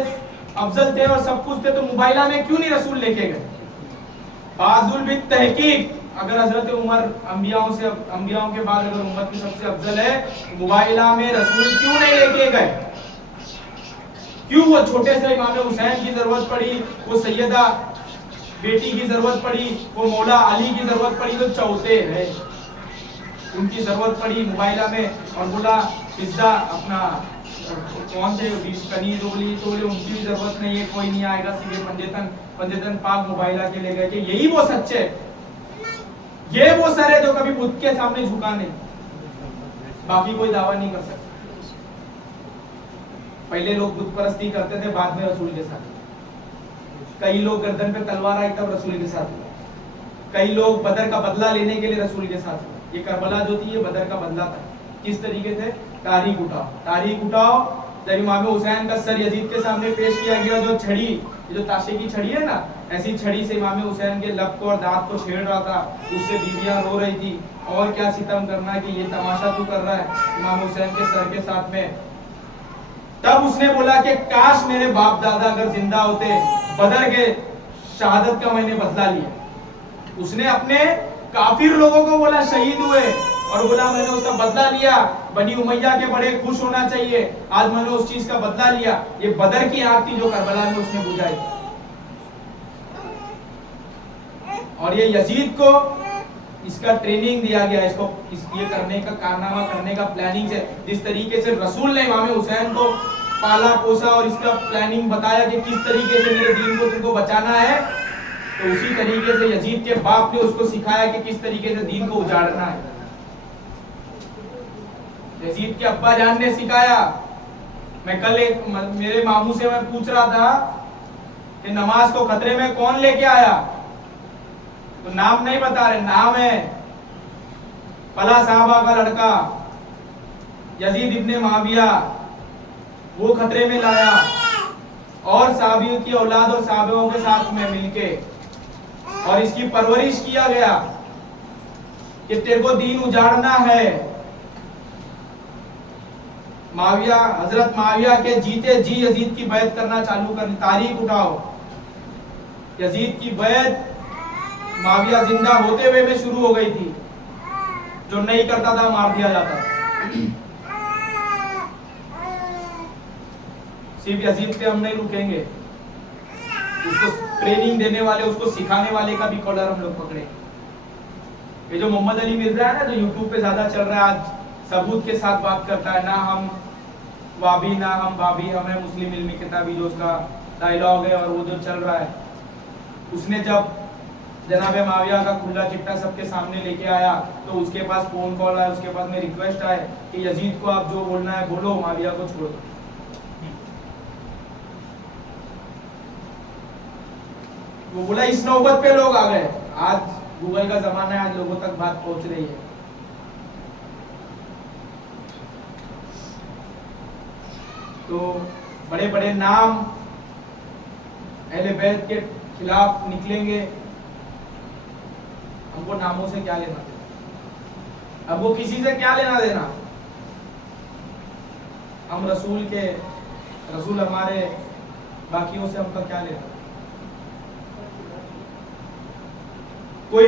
अफजल थे और सब कुछ थे, तो मुबाइला में क्यों नहीं रसूल लेके गए? बादुल बिन तहकीक, अगर हजरत उमर अंबियाओं के बाद अगर उम्मत की सबसे अफजल है, मुबाइला में रसूल क्यों नहीं लेके गए? क्यों वो छोटे से इमाम हुसैन की जरूरत पड़ी, वो सैयदा बेटी की जरूरत पड़ी, वो मौला अली की जरूरत पड़ी, तो चौथे है उनकी जरूरत पड़ी मुबाइला में। और बोला पिज्जा अपना कौन थे कनीज उगली, तो बोले उनकी भी जरूरत नहीं है, कोई नहीं आएगा, सीधे पंजेतन पाक मुबाइला के ले गए कि यही वो सच्चे। ये वो सर है जो कभी बुद्ध के सामने झुका नहीं, बाकी कोई दावा नहीं कर सकता। पहले लोग बुत परस्ती करते थे, बाद में रसूल के साथ। कई लोग गर्दन पे तलवार आई तब रसूल के साथ हुआ। कई लोग बदर का बदला लेने के लिए रसूल के साथ हुआ। ये करबला जो थी ये बदर का बदला था। किस तरीके से? तारीख उठाओ, तारीख उठाओ। जब इमाम हुसैन का सर यजीद के सामने पेश किया गया, जो छड़ी, जो ताशे की छड़ी है ना, ऐसी छड़ी से इमाम हुसैन के लब को और दांत को छेड़ रहा था। उससे बीवियां रो रही थी, और क्या सितम करना है कि ये तमाशा तू कर रहा है इमाम हुसैन के सर के साथ में। तब उसने बोला कि काश मेरे बाप दादा अगर जिंदा होते, बदर के शहादत का मैंने बदला लिया। उसने अपने काफिर लोगों को बोला शहीद हुए, और बोला मैंने उसका बदला लिया। बनी उमैया के बड़े खुश होना चाहिए, आज मैंने उस चीज का बदला लिया। ये बदर की आग थी जो करबला में उसने बुझाई। और ये यजीद को इसका ट्रेनिंग दिया गया, इसको ये करने का, कारनामा करने का प्लानिंग से। जिस तरीके से रसूल ने इमाम हुसैन को पाला पोसा और इसका प्लानिंग बताया कि किस तरीके से मेरे दीन को तुमको बचाना है, तो उसी तरीके से यजीद के बाप ने उसको सिखाया कि किस तरीके से दीन को उजाड़ना है। यजीद के अब्बा जान ने सिखाया। मैं कल एक मेरे मामू से मैं पूछ रहा था कि नमाज को खतरे में कौन लेके आया, तो नाम नहीं बता रहे। नाम है फला साहबा का लड़का यजीद इब्ने माविया, वो खतरे में लाया, और साहबियों की औलाद और साहबों के साथ में मिलके, और इसकी परवरिश किया गया कि तेरे को दीन उजाड़ना है। माविया, हजरत माविया के जीते जी यजीद की बैत करना चालू कर। तारीख उठाओ, यजीद की बैत माविया जिंदा होते हुए में शुरू हो गई थी। जो नहीं करता था मार दिया जाता था। सिर्फ यजीद पे हम नहीं रुकेंगे, उसको ट्रेनिंग देने वाले, उसको सिखाने वाले का भी कॉलर हम लोग पकड़े। ये जो मोहम्मद अली मिर्जा है ना, जो यूट्यूब पे ज्यादा चल रहा है, आज सबूत के साथ बात करता है, ना हम वाबी ना हम बाबी, हमें मुस्लिम इल्मी किताबी, जो उसका डायलॉग है और वो जो चल रहा है। उसने जब जनाबे माविया का खुला चिट्ठा सबके सामने लेके आया, तो उसके पास फोन कॉल आया, उसके पास में रिक्वेस्ट आए कि यजीद को आप जो बोलना है बोलो, माविया को छोड़ दो। वो बोला इस नौबत पे लोग आ गए। आज गूगल का जमाना है, आज लोगों तक बात पहुंच रही है। तो बड़े बड़े नाम अहले बैत के खिलाफ निकलेंगे, हमको नामों से क्या लेना देना, अब वो किसी से क्या लेना देना। हम रसूल के, रसूल हमारे, बाकियों से हमका क्या लेना। कोई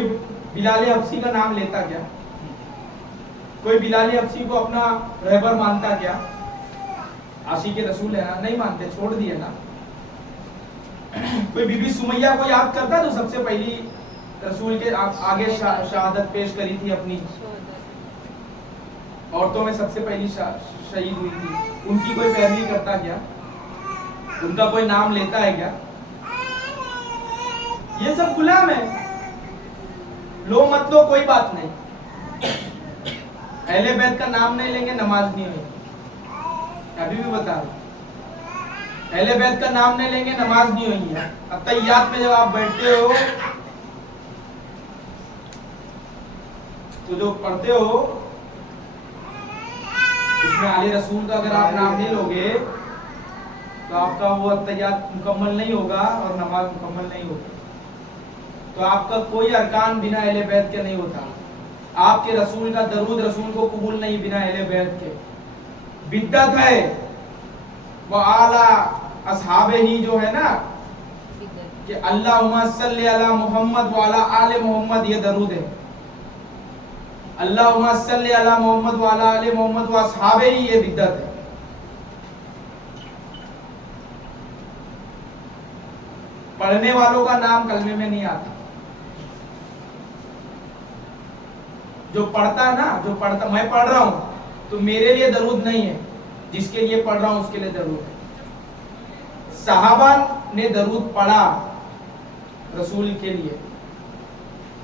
बिलाल हब्सी का नाम लेता क्या? कोई बिलाल हब्सी को अपना रहबर मानता क्या? आशिक रसूल है ना, नहीं मानते, छोड़ दिए ना। कोई बीबी सुमैया को याद करता जो सबसे पहली रसूल के आगे शहादत पेश करी थी अपनी, औरतों में सबसे पहली शहीद हुई थी, उनकी कोई पैरवी करता क्या? उनका कोई नाम लेता है क्या? ये सब गुलाम है। लो मत लो, कोई बात नहीं। अहले बैत का नाम नहीं लेंगे, नमाज नहीं होगी। अभी भी बता रहा, अहले बैत का नाम नहीं लेंगे, नमाज नहीं होगी। अत्तहियात में जब आप बैठते हो तो जो पढ़ते हो उसमें आले रसूल का अगर आप नाम नहीं लोगे तो आपका वो अत्तहियात मुकम्मल नहीं होगा और नमाज मुकम्मल नहीं होगी। तो आपका कोई अरकान बिना अहले बैत के नहीं होता। आपके रसूल का दरूद रसूल को कबूल नहीं बिना अहले बैत के। बिद्दत है वो आला असहाबे ही जो है ना, कि अल्लाहुम्मा सल्ली अला मोहम्मद व अला आले मोहम्मद, ये दरूद है। अल्लाहुम्मा सल्ली अला मोहम्मद व अला आले मोहम्मद व असहाबे ही, ये बिद्दत है। पढ़ने वालों का नाम कलमे में नहीं आता। जो पढ़ता है ना, जो पढ़ता, मैं पढ़ रहा हूं तो मेरे लिए दरूद नहीं है, जिसके लिए पढ़ रहा हूं उसके लिए दरूद है। सहाबा ने दरूद पढ़ा रसूल के लिए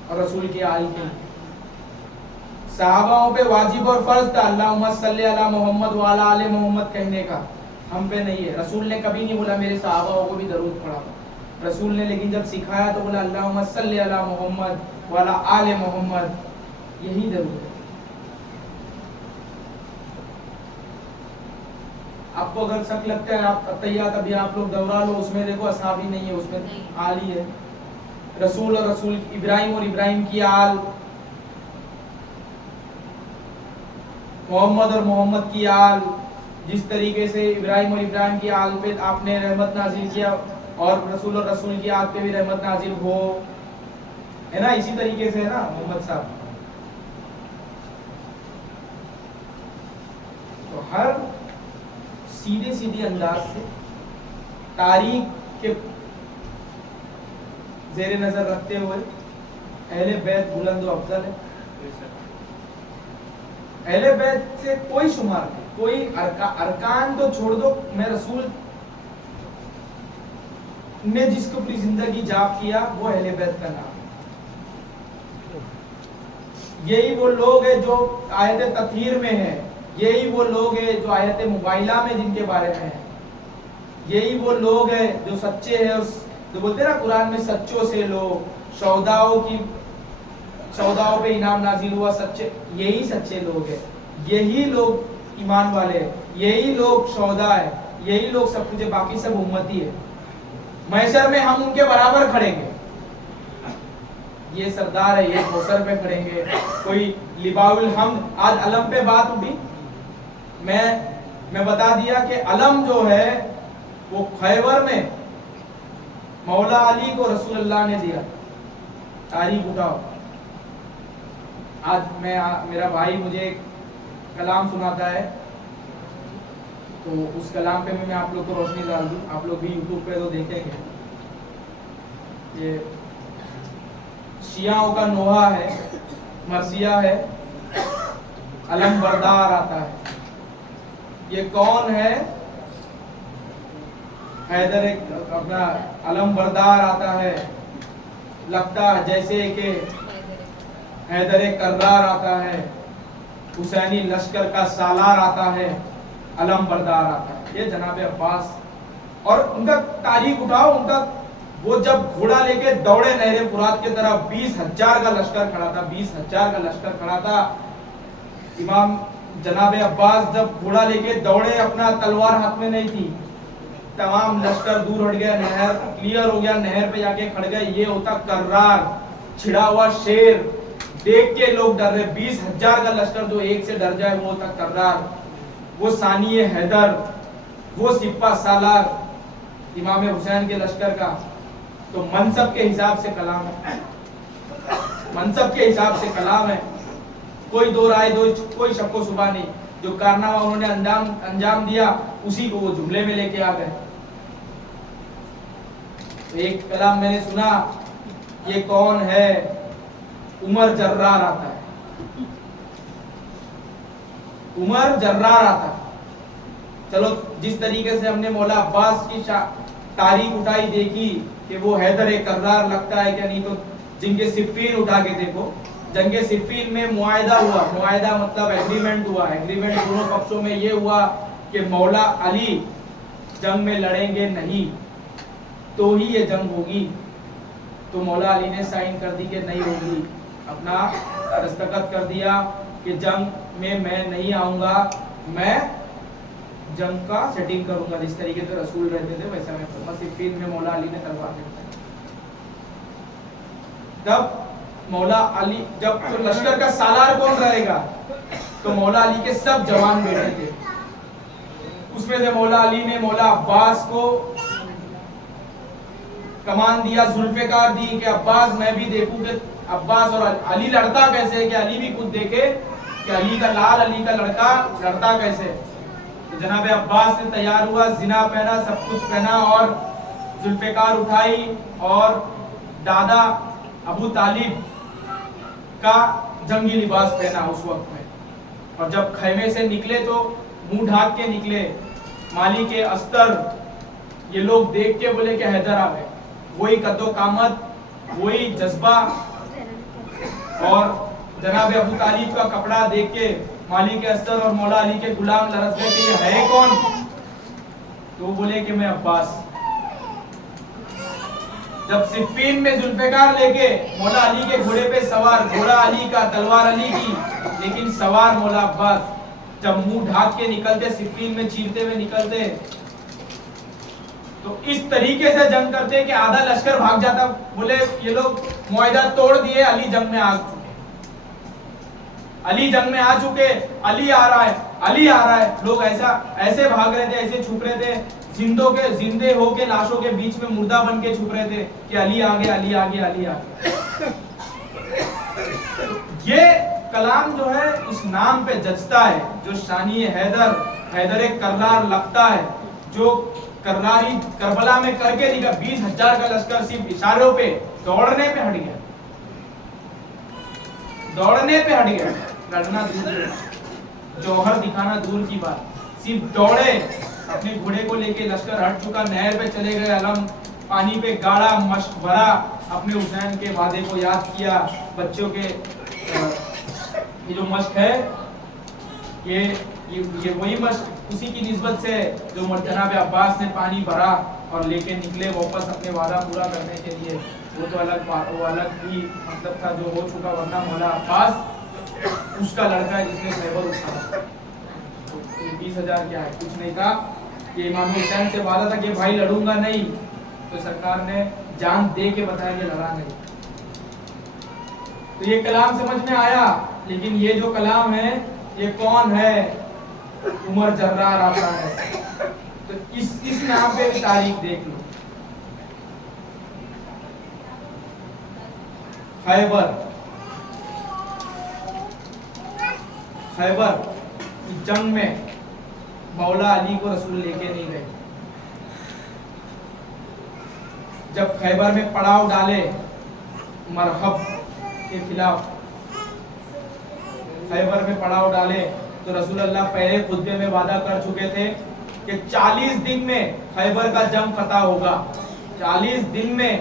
और रसूल के आल के लिए। सहाबाओं पे वाजिब और फर्ज था अल्लाहुम्मा सल्ली अला मोहम्मद व अला आले मोहम्मद कहने का, हम पे नहीं है। रसूल ने कभी नहीं बोला मेरे सहाबाओं को भी दरूद पढ़ा, रसूल ने लेकिन जब सिखाया तो बोला अल्लाहुम्मा सल्ली अला मोहम्मद व अला आले मोहम्मद, यही दरूद है। आपको अगर शक लगता है आप तैयार अभी आप लोग दोहरा लो, उसमें देखो असहाबी नहीं है, उसमें आली है। रसूल और रसूल इब्राहिम और इब्राहिम की आल, मोहम्मद और मोहम्मद की आल, जिस तरीके से इब्राहिम और इब्राहिम की आल पे आपने रहमत नाजिल किया और रसूल और रसूल की आल पे भी रहमत नाजिल हो, है ना, इसी तरीके से है ना मोहम्मद साहब। तो हर सीधे सीधे अंदाज से तारीख के जेर नजर रखते हुए अहले बैत बुलंद व अफजल है। अहले बैत से कोई शुमार नहीं, कोई अरकान तो छोड़ दो, मैं रसूल ने जिसको अपनी जिंदगी जाप किया वो अहले बैत का नाम है। यही वो लोग हैं जो आयत तत्हीर में है, यही वो लोग हैं जो आयत मुबाइला में जिनके बारे में है, यही वो लोग हैं जो सच्चे हैं, जो बोलते हैं ना कुरान में सच्चों से लो, सौदाओं पे इनाम नाजिल हुआ, सच्चे, यही सच्चे लोग हैं, यही लोग ईमान वाले हैं, यही लोग शौदा है, यही लोग सब कुछ, बाकी सब उम्मती है। महशर में हम उनके बराबर खड़ेंगे, ये सरदार है, ये कौसर पे खड़ेंगे, कोई लिबाउल हम, आज अलम पे बात उठी, मैं बता दिया कि अलम जो है वो खैबर में मौला अली को रसूल अल्लाह ने दिया। तारीख उठाओ, आज मेरा भाई मुझे कलाम सुनाता है, तो उस कलाम पे मैं आप लोग को रोशनी डाल दूं, आप लोग भी यूट्यूब पे तो देखेंगे। ये शियाओं का नोहा है, मरसिया है, अलम बरदार आता है। ये कौन है? हैदर एक अपना अलम बरदार आता है, लगता है जैसे कि हैदर कर्रार आता है, हुसैनी लश्कर का सालार आता है, अलम बरदार आता है, ये जनाब अब्बास। और उनका तारीख उठाओ, उनका वो जब घोड़ा लेके दौड़े नहरे फुरात की तरफ, 20,000 का लश्कर खड़ा था, 20,000 का लश्कर खड़ा था। इमाम जनाब अब्बास जब घोड़ा लेके दौड़े, अपना तलवार हाथ में नहीं थी, तमाम लश्कर दूर हट गया, नहर क्लियर हो गया, नहर पे जाके खड़ गए। ये होता कर्रार, छिड़ा हुआ शेर, देख के लोग डर रहे। 20,000 का लश्कर जो एक से डर जाए वो होता कर्रार, वो सानिए हैदर, वो सिप्पा सालार इमाम हुसैन के लश्कर का। तो मनसब के हिसाब से कलाम है, मनसब के हिसाब से कलाम है, कोई दो राय, कोई शक्को सुबह नहीं। जो कारनामा उन्होंने अंजाम दिया उसी को वो जुमले में लेके आ गए। तो एक कलाम मैंने सुना, ये कौन है? उमर जर्रार आता है, उमर जर्रार आता है। चलो, जिस तरीके से हमने मौला अब्बास की तारीख उठाई, देखी कि वो हैदर कर्रार लगता है क्या नहीं, तो जिनके सिफ़ीन उठा के देखो, जंगे सिफ़ीन में मुआहिदा हुआ, मुआहिदा मतलब एग्रीमेंट हुआ, एग्रीमेंट दोनों पक्षों में ये हुआ कि मौला अली जंग में लड़ेंगे नहीं, तो ही ये जंग होगी। तो मौला अली ने साइन कर दी कि नहीं होगी, अपना दस्तखत कर दिया कि जंग में मैं नहीं आऊंगा, मैं जंग का सेटिंग करूंगा, जिस तरीके से रसूल रहते थे वैसा मैं करूंगा। सिफ़ीन में मौला अली ने तलवार फेंका। तब मौला अली, जब तो लश्कर का सालार कौन रहेगा, तो मौला अली के सब जवान बेटे थे, उसमें से मौला अली ने मौला अब्बास को कमान दिया, जुल्फ़िकार दी कि अब्बास मैं भी देखूं कि अब्बास और अली लड़ता कैसे है, कि अली भी खुद देखे कि अली का लाल, अली का लड़का लड़ता कैसे। तो जनाब अब्बास ने तैयार हुआ, जिना पहना, सब कुछ पहना और जुल्फ़िकार उठाई और दादा अबू तालिब का जंगी लिबास पहना उस वक्त में। और जब खैमे से निकले तो मुंह ढाक के निकले, माली के अस्तर, ये लोग देख के बोले कि हैदर आ गए। वही कद्दो कामत, वही जज्बा और जनाब अबू तालिब का कपड़ा देख के मालिक अस्तर और मौला अली के गुलाम लरस गए कि ये है कौन? तो वो बोले कि मैं अब्बास। जब सिफ़ीन में जुल्फिकार लेके मौला अली के घोड़े पे सवार, घोड़ा अली का, तलवार अली की, लेकिन सवार मौला अब्बास, जब मुंह ढाक के निकलते, सिफ़ीन में चीरते हुए निकलते, तो इस तरीके से जंग करते कि आधा लश्कर भाग जाता। बोले ये लोग मुआहिदा तोड़ दिए, अली जंग में आ चुके, अली जंग में आ चुके, अली आ रहा है, अली आ रहा है। लोग ऐसे भाग रहे थे, ऐसे छुप रहे थे, जिंदे होके लाशों के बीच में मुर्दा बन के छुप रहे थे कि अली आ गया, अली आ गया, अली आ गया। ये कलाम जो है इस नाम पे जचता है, जो शानी हैदर कररार लगता है, जो कररारी करबला में करके दिखा। 20,000 का लश्कर सिर्फ इशारों पे, दौड़ने पे हट गया, दौड़ने पे हट गया। लड़ना दूर की, जौहर दिखाना दूर की बात, सिर्फ दौड़े, अपने घोड़े को लेके लश्कर हट चुका, नहर पे चले गए, अलम पानी पे गाड़ा, मश्क भरा, अपने हुसैन के वादे को याद किया। बच्चों के ये जो मश्क है, ये वही मश्क उसी की निस्बत से जो जनाब अब्बास ने पानी भरा और लेके निकले वापस अपने वादा पूरा करने के लिए। वो तो अलग ही मतलब था जो हो चुका, वरना मौला अब्बास उसका लड़का है जिसने खैबर उठाया। तो 20,000 क्या है, कुछ नहीं था। ये इमाम हुसैन से वादा था कि भाई लड़ूंगा नहीं, तो सरकार ने जान दे के बताया कि लड़ा नहीं। तो ये कलाम समझ में आया। लेकिन ये जो कलाम है ये कौन है? उमर जर्रार आता है। तो इस नाम पे भी तारीख देख लो। खैबर की जंग में मौला अली को रसूल लेके नहीं गए। जब खैबर में पड़ाव डाले मरहब के खिलाफ, खैबर में पड़ाव डाले, तो रसूल अल्लाह पहले खुतबे में वादा कर चुके थे कि 40 दिन में खैबर का जंग फतह होगा। 40 दिन में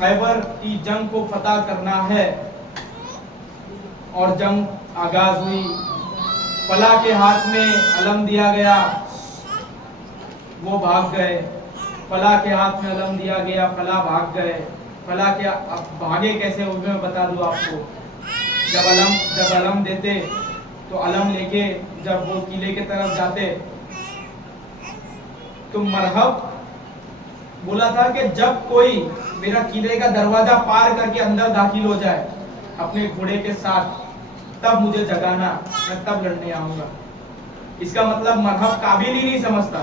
खैबर की जंग को फतह करना है। और जंग आगाज हुई। फला के हाथ में अलम दिया गया, वो भाग गए। फला के हाथ में अलम दिया गया, फला भाग गए। फला के अब भागे कैसे वो मैं बता दूं आपको। जब अलम देते तो अलम लेके जब वो किले के तरफ जाते तो मरहब बोला था कि जब कोई मेरा किले का दरवाजा पार करके अंदर दाखिल हो जाए अपने घोड़े के साथ, तब मुझे जगाना, मैं तब लड़ने आऊंगा। इसका मतलब मरहब काबिल ही नहीं समझता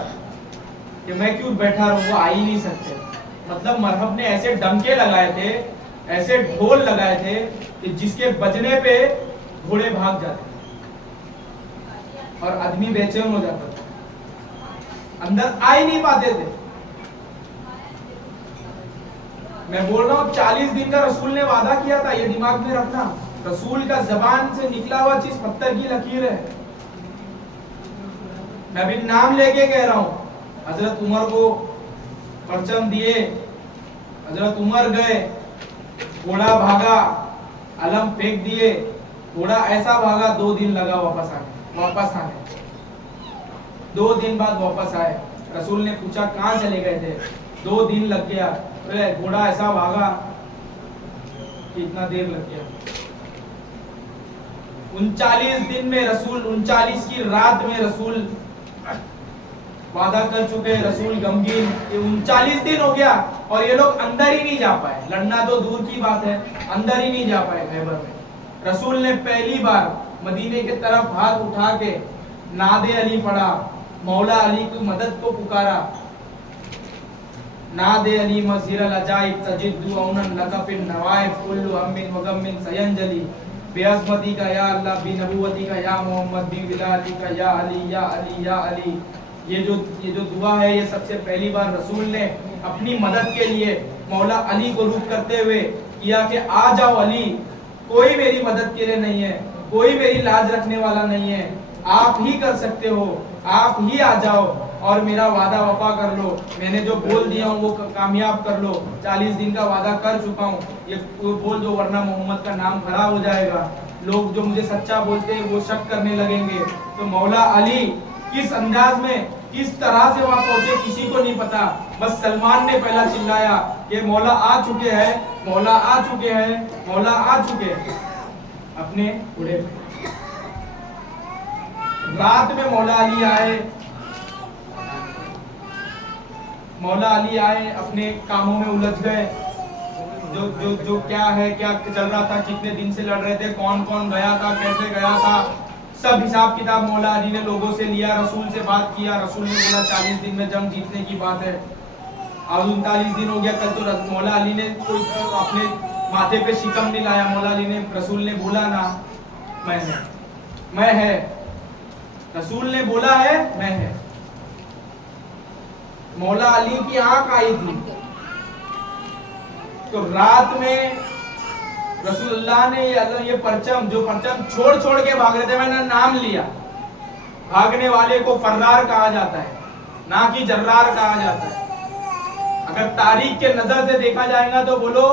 कि मैं क्यों बैठा रहूं, वो आ ही नहीं सकते। मतलब मरहब ने ऐसे डंके लगाए थे, ऐसे ढोल लगाए थे कि जिसके बजने पे घोड़े भाग जाते और आदमी बेचैन हो जाता था, अंदर आ ही नहीं पाते थे। मैं बोल रहा हूं 40 दिन का रसूल ने वादा किया था, ये दिमाग में रखना। रसूल का जबान से निकला हुआ चीज पत्थर की लकीर है। मैं भी नाम लेके कह रहा हूं। हजरत उमर को परचम दिए, हजरत उमर गए, घोड़ा भागा, अलम फेंक दिए, घोड़ा ऐसा भागा 2 दिन लगा वापस आने। 2 दिन बाद वापस आए। रसूल ने पूछा कहां चले गए थे? 2 दिन लग गया। घोड़ा ऐसा भागा कि इतना देर लग गया। 39 दिन में रसूल, 39 की रात में रसूल वादा कर चुके। रसूल गमगीन, 39 दिन हो गया और ये लोग अंदर ही नहीं जा पाए। लड़ना तो दूर की बात है, अंदर ही नहीं जा पाए खैबर में। रसूल ने पहली बार मदीने के तरफ हाथ उठा के नादे अली पढ़ा, मौला अली की मदद को पुकारा। नादे अली मज़हिरल अजाइब तजिद्दु औनन लकफिन नवाइब कुल्लु अम्मिन व गम्मिन सयंजली बेअज़मती का या अल्लाह, बी नबुवती का या मोहम्मद, बी विलायती का या अली या अली या अली। ये जो दुआ है ये सबसे पहली बार रसूल ने अपनी मदद के लिए मौला अली को रुख करते हुए किया कि आ जाओ अली, कोई मेरी मदद के लिए नहीं है, कोई मेरी लाज रखने वाला नहीं है, आप ही कर सकते हो, आप ही आ जाओ और मेरा वादा वफा कर लो। मैंने जो बोल दिया हूँ वो कामयाब कर लो। 40 दिन का वादा कर चुका हूँ, ये बोल दो वरना मोहम्मद का नाम खराब हो जाएगा। लोग जो मुझे सच्चा बोलते हैं वो शक करने लगेंगे। तो मौला अली किस अंदाज में, किस तरह से वहां पहुंचे किसी को नहीं पता। बस सलमान ने पहला चिल्लाया कि मौला आ चुके हैं, मौला आ चुके हैं, मौला आ चुके हैं अपने घोड़े पे। रात में मौला अली आए, मौला अली आए, अपने कामों में उलझ गए। जो जो जो क्या है, क्या चल रहा था, कितने दिन से लड़ रहे थे, कौन कौन गया था, कैसे गया था, सब हिसाब किताब मौला अली ने लोगों से लिया। रसूल से बात किया, रसूल ने बोला 40 दिन में जंग जीतने की बात है। अब 39 दिन हो गया। कल तो मौला अली ने कोई अपने माथे पे शिकम नहीं लाया। मौला अली ने, रसूल ने बोला ना मैं है, रसूल ने बोला है मैं है। मौला अली की आंख आई थी। तो रात में रसूलुल्लाह ने ये परचम, जो परचम छोड़ छोड़ के भाग रहे थे, मैंने नाम लिया। भागने वाले को फर्रार कहा जाता है, ना कि जर्रार कहा जाता है। अगर तारीख के नजर से देखा जाएगा तो बोलो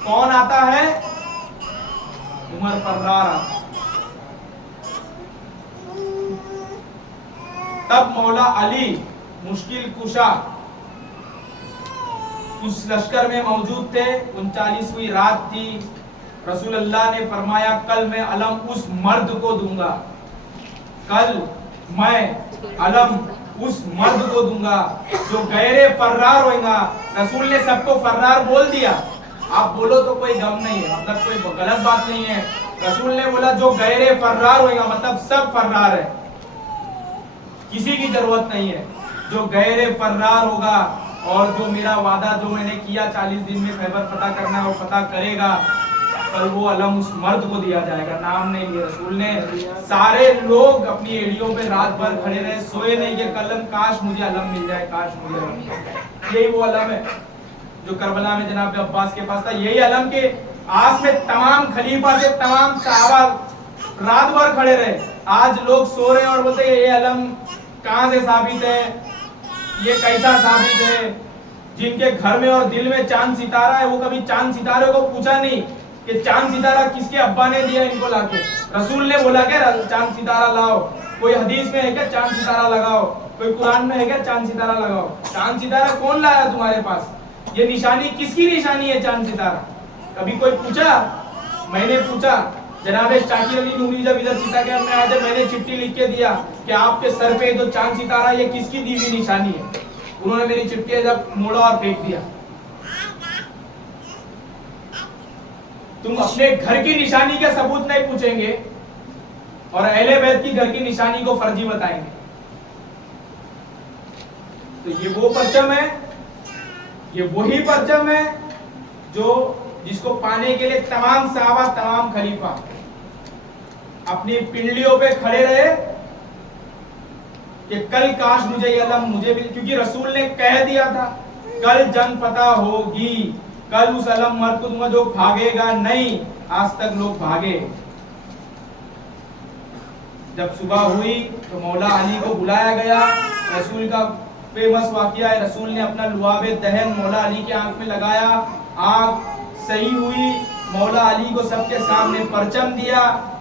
कौन आता है? उमर फर्रार आता है। तब मौला अली मुश्किल कुशा उस लश्कर में मौजूद थे। 39वीं रात थी। रसूलुल्लाह ने फरमाया कल मैं अलम उस मर्द को दूंगा, कल मैं अलम उस मर्द को दूंगा जो गैरे फर्रार होगा। रसूल ने सबको फर्रार बोल दिया। आप बोलो तो कोई गम नहीं है, मतलब कोई गलत बात नहीं है। रसूल ने बोला जो गैरे फर्रार होगा, मतलब सब फर्रार है, किसी की जरूरत नहीं है। जो गैरे फर्रार होगा और जो मेरा वादा जो मैंने किया 40 दिन में खैबर फतह करना, वो फतह करेगा, कल वो अलम उस मर्द को दिया जाएगा। नाम नहीं लिया रसूल ने। सारे लोग अपनी एड़ियों पे रात भर खड़े रहे, सोए नहीं कि कलम काश मुझे अलम मिल जाए, काश मुझे अलम मिल जाए। यही वो अलम है जो करबला में जनाब अब्बास के पास था। यही अलम के आस में तमाम खलीफा से तमाम सहाबा रात भर खड़े रहे। आज लोग सो रहे हैं और बोलते हैं ये अलम कहां से साबित है, ये कैसा साबित है। जिनके घर में और दिल में चांद सितारा है, वो कभी चांद सितारे को पूछा नहीं कि चांद सितारा किसके अब्बा ने दिया इनको लाके। रसूल ने बोला क्या चांद सितारा लाओ? कोई हदीस में है क्या चांद सितारा लगाओ? कोई कुरान में है क्या चांद सितारा लगाओ? चांद सितारा कौन लाया तुम्हारे पास? ये निशानी किसकी निशानी है चांद सितारा? कभी कोई पूछा? मैंने पूछा। जनाब शाकिर अली नूरी जब इधर सीता कैंप में आए थे, मैंने चिट्ठी लिख के दिया कि आपके सर पे जो चांद सितारा ये किसकी दी हुई निशानी है? उन्होंने मेरी चिट्ठी जब मोड़ा और फेंक दिया। तुम अपने घर की निशानी के सबूत नहीं पूछेंगे और अहले बैत की घर की निशानी को फर्जी बताएंगे। तो ये वो परचम है, ये वही परचम है जो जिसको पाने के लिए तमाम सहाबा, तमाम खलीफा अपनी पिंडलियों पे खड़े रहे कि कल काश मुझे ये अलम मुझे भी, क्योंकि रसूल ने कह दिया था कल जंग पता होगी, कल उस अलम मर्द को दूंगा जो भागेगा नहीं। आज तक लोग भागे। जब सुबह हुई तो मौला अली को बुलाया गया। रसूल का फेमस वाकया है, रसूल ने अपना लुआबे दहन मौला अली के आंख में लगाया, आंख सही हुई। मौला अली को सबके सामने परचम दिया,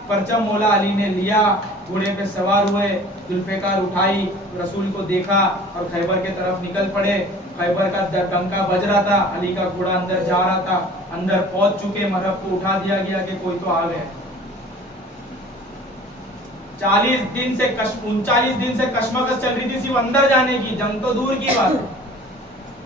परचम मौला अली ने लिया, घोड़े पे सवार हुए, जुल्फिकार उठाई, रसूल को देखा और खैबर के तरफ निकल पड़े। खैबर का डंका बज रहा था, अली का घोड़ा अंदर जा रहा था। अंदर पहुंच चुके, मरहब को उठा दिया गया कि कोई तो आ गए। 39 दिन से कशमकश चल रही थी सिर्फ अंदर जाने की, जंग तो दूर की बात है।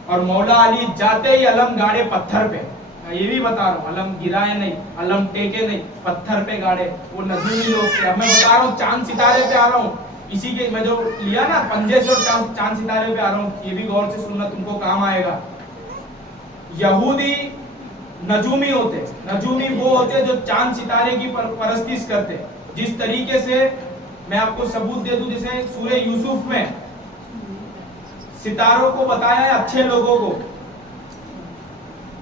और मौला अली जाते ही अलम गाड़े पत्थर पे। ये भी बता रहा हूँ, अलम गिराए नहीं, अलम टेके नहीं, पत्थर पे गाड़े। वो नजूमी लोग थे। अब मैं बता रहा हूँ चांद सितारे पे आ रहा हूँ, इसी के मैं जो लिया ना पंजे से चांद सितारे पे आ रहा हूँ। ये भी गौर से सुनना, तुमको काम आएगा। यहूदी नजूमी होते, नजूमी वो होते जो चांद सितारे की परस्तिश करते। जिस तरीके से मैं आपको सबूत दे दूं, जैसे सूरे यूसुफ में सितारों को बताया है अच्छे लोगों को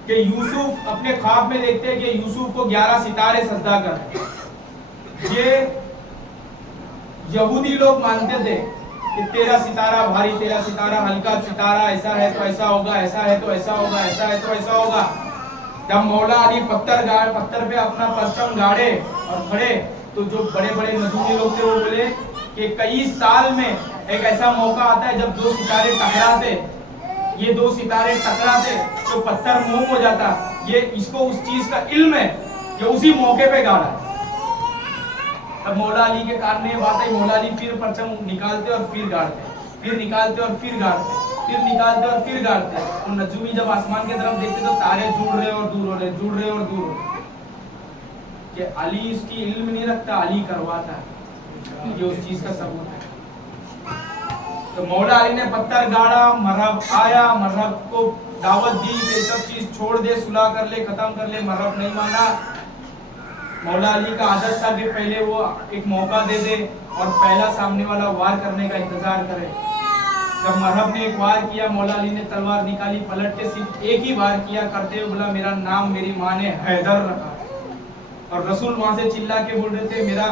कि यूसुफ अपने ख्वाब में देखते हैं कि यूसुफ को 11 सितारे सजदा कर रहे। ये यहूदी लोग मानते थे कि तेरा सितारा भारी, तेरा सितारा हल्का, सितारा ऐसा है तो ऐसा होगा, ऐसा है तो ऐसा होगा, ऐसा है तो ऐसा होगा। जब मौला अली पत्थर पे अपना परचम गाड़े और खड़े, तो जो बड़े बड़े नजूमी लोग थे वो बोले कि कई साल में एक ऐसा मौका आता है जब दो सितारे टकराते, ये दो सितारे टकराते तो पत्थर मोम हो जाता। ये इसको उस चीज का इल्म है, ये उसी मौके पे गाड़ा है। तब मौला अली के कान में ये बात आई, मौला अली फिर परचम निकालते और फिर गाड़ते, फिर निकालते और फिर गाड़ते, फिर निकालते और फिर गाड़ते। और नजूमी जब आसमान की तरफ देखते तो तारे जुड़ रहे और दूर हो रहे, जुड़ रहे और दूर हो रहे। कि अली इसकी इल्म नहीं रखता, अली करवाता है, ये उस चीज का सबूत है। तो मौला अली ने पत्थर गाड़ा, मरहब आया, मरहब को दावत दी कि सब चीज छोड़ दे, सुलह कर ले, खत्म कर ले। मरहब नहीं माना। मौला अली का आदत था कि पहले वो एक मौका दे दे और पहला सामने वाला वार करने का इंतजार करे। जब मरहब ने एक वार किया, मौला अली ने तलवार निकाली, पलट के सिर्फ एक ही वार किया, करते हुए बोला मेरा नाम मेरी माँ ने हैदर रखा। और रसूल वहां से चिल्ला के बोल रहे थे मेरा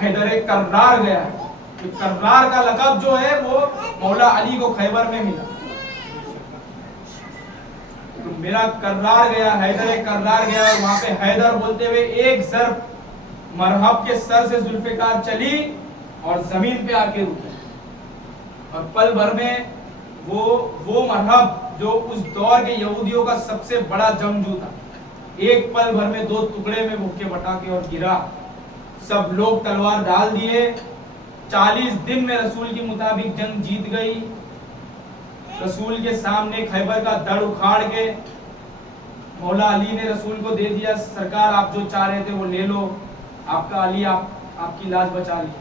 हैदर कर्रार गया है। तो कर्रार का लक़ब जो है वो मौला अली को खैबर में मिला। तो मेरा कर्रार गया, हैदर कर्रार गया। और वहां पे हैदर बोलते हुए एक ज़र्ब मरहब के सर से जुल्फ़िकार चली और जमीन पे आके रुकी। और पल भर में वो मरहब जो उस दौर के यहूदियों का सबसे बड़ा जंगजू था, एक पल भर में 2 टुकड़े में भूखे बटाके और गिरा। सब लोग तलवार डाल दिए। 40 दिन में रसूल के मुताबिक जंग जीत गई। रसूल के सामने खैबर का दड़ उखाड़ के मौला अली ने रसूल को दे दिया, सरकार आप जो चाह रहे थे वो ले लो, आपका अली आपकी लाज बचा ली।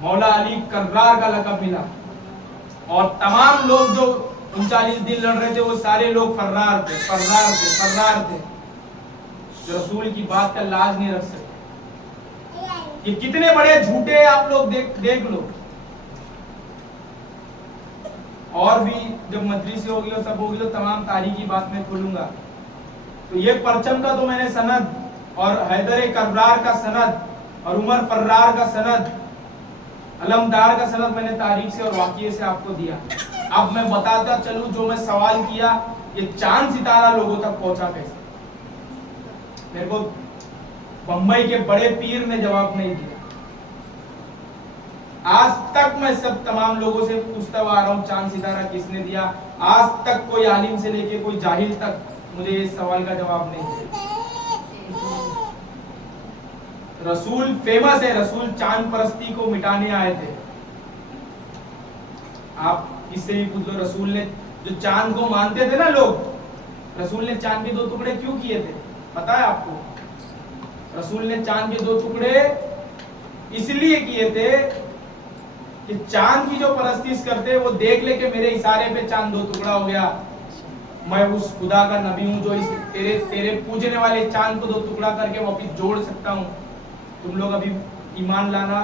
मौला अली कर्रार का लक़ब मिला। और तमाम लोग जो 39 दिन लड़ रहे थे वो सारे लोग फर्रार थे, फर्रार थे, फर्रार थे, जो रसूल की बात का लाज नहीं रख सकते। ये कितने बड़े झूठे आप लोग देख लो। और भी जब मजलिस होगी और सब होगी तो तमाम तारीखी बात मैं खोलूंगा। तो ये परचम का तो मैंने सनद और हैदर कर्रार का सनद और उमर फर्रार का सनद, अलमदार का सनद मैंने तारीख से और वाक़िये से आपको दिया। अब मैं बताता चलूं जो मैं सवाल किया, ये चांद सितारा लोगों तक पहुंचा कैसे? मेरे को बंबई के बड़े पीर ने जवाब नहीं दिया। आज तक मैं सब तमाम लोगों से पूछता हुआ आ रहा हूं चांद सितारा किसने दिया। आज तक कोई आलिम से लेके कोई जाहिल तक मुझे इस सवाल का जवाब नहीं दिया। रसूल फेमस है, रसूल चांद परस्ती को मिटाने आए थे। आप इससे भी पूछ लो, रसूल ने जो चांद को मानते थे ना लोग, रसूल ने चांद के 2 टुकड़े क्यों किए थे पता है आपको? रसूल ने चांद के 2 टुकड़े इसलिए किए थे कि चांद की जो परस्तिश करते वो देख ले कि मेरे इशारे पे चांद 2 टुकड़ा हो गया, मैं उस खुदा का नबी हूं जो इस तेरे पूजने वाले चांद को 2 टुकड़ा करके वापिस जोड़ सकता हूं। तुम लोग अभी ईमान लाना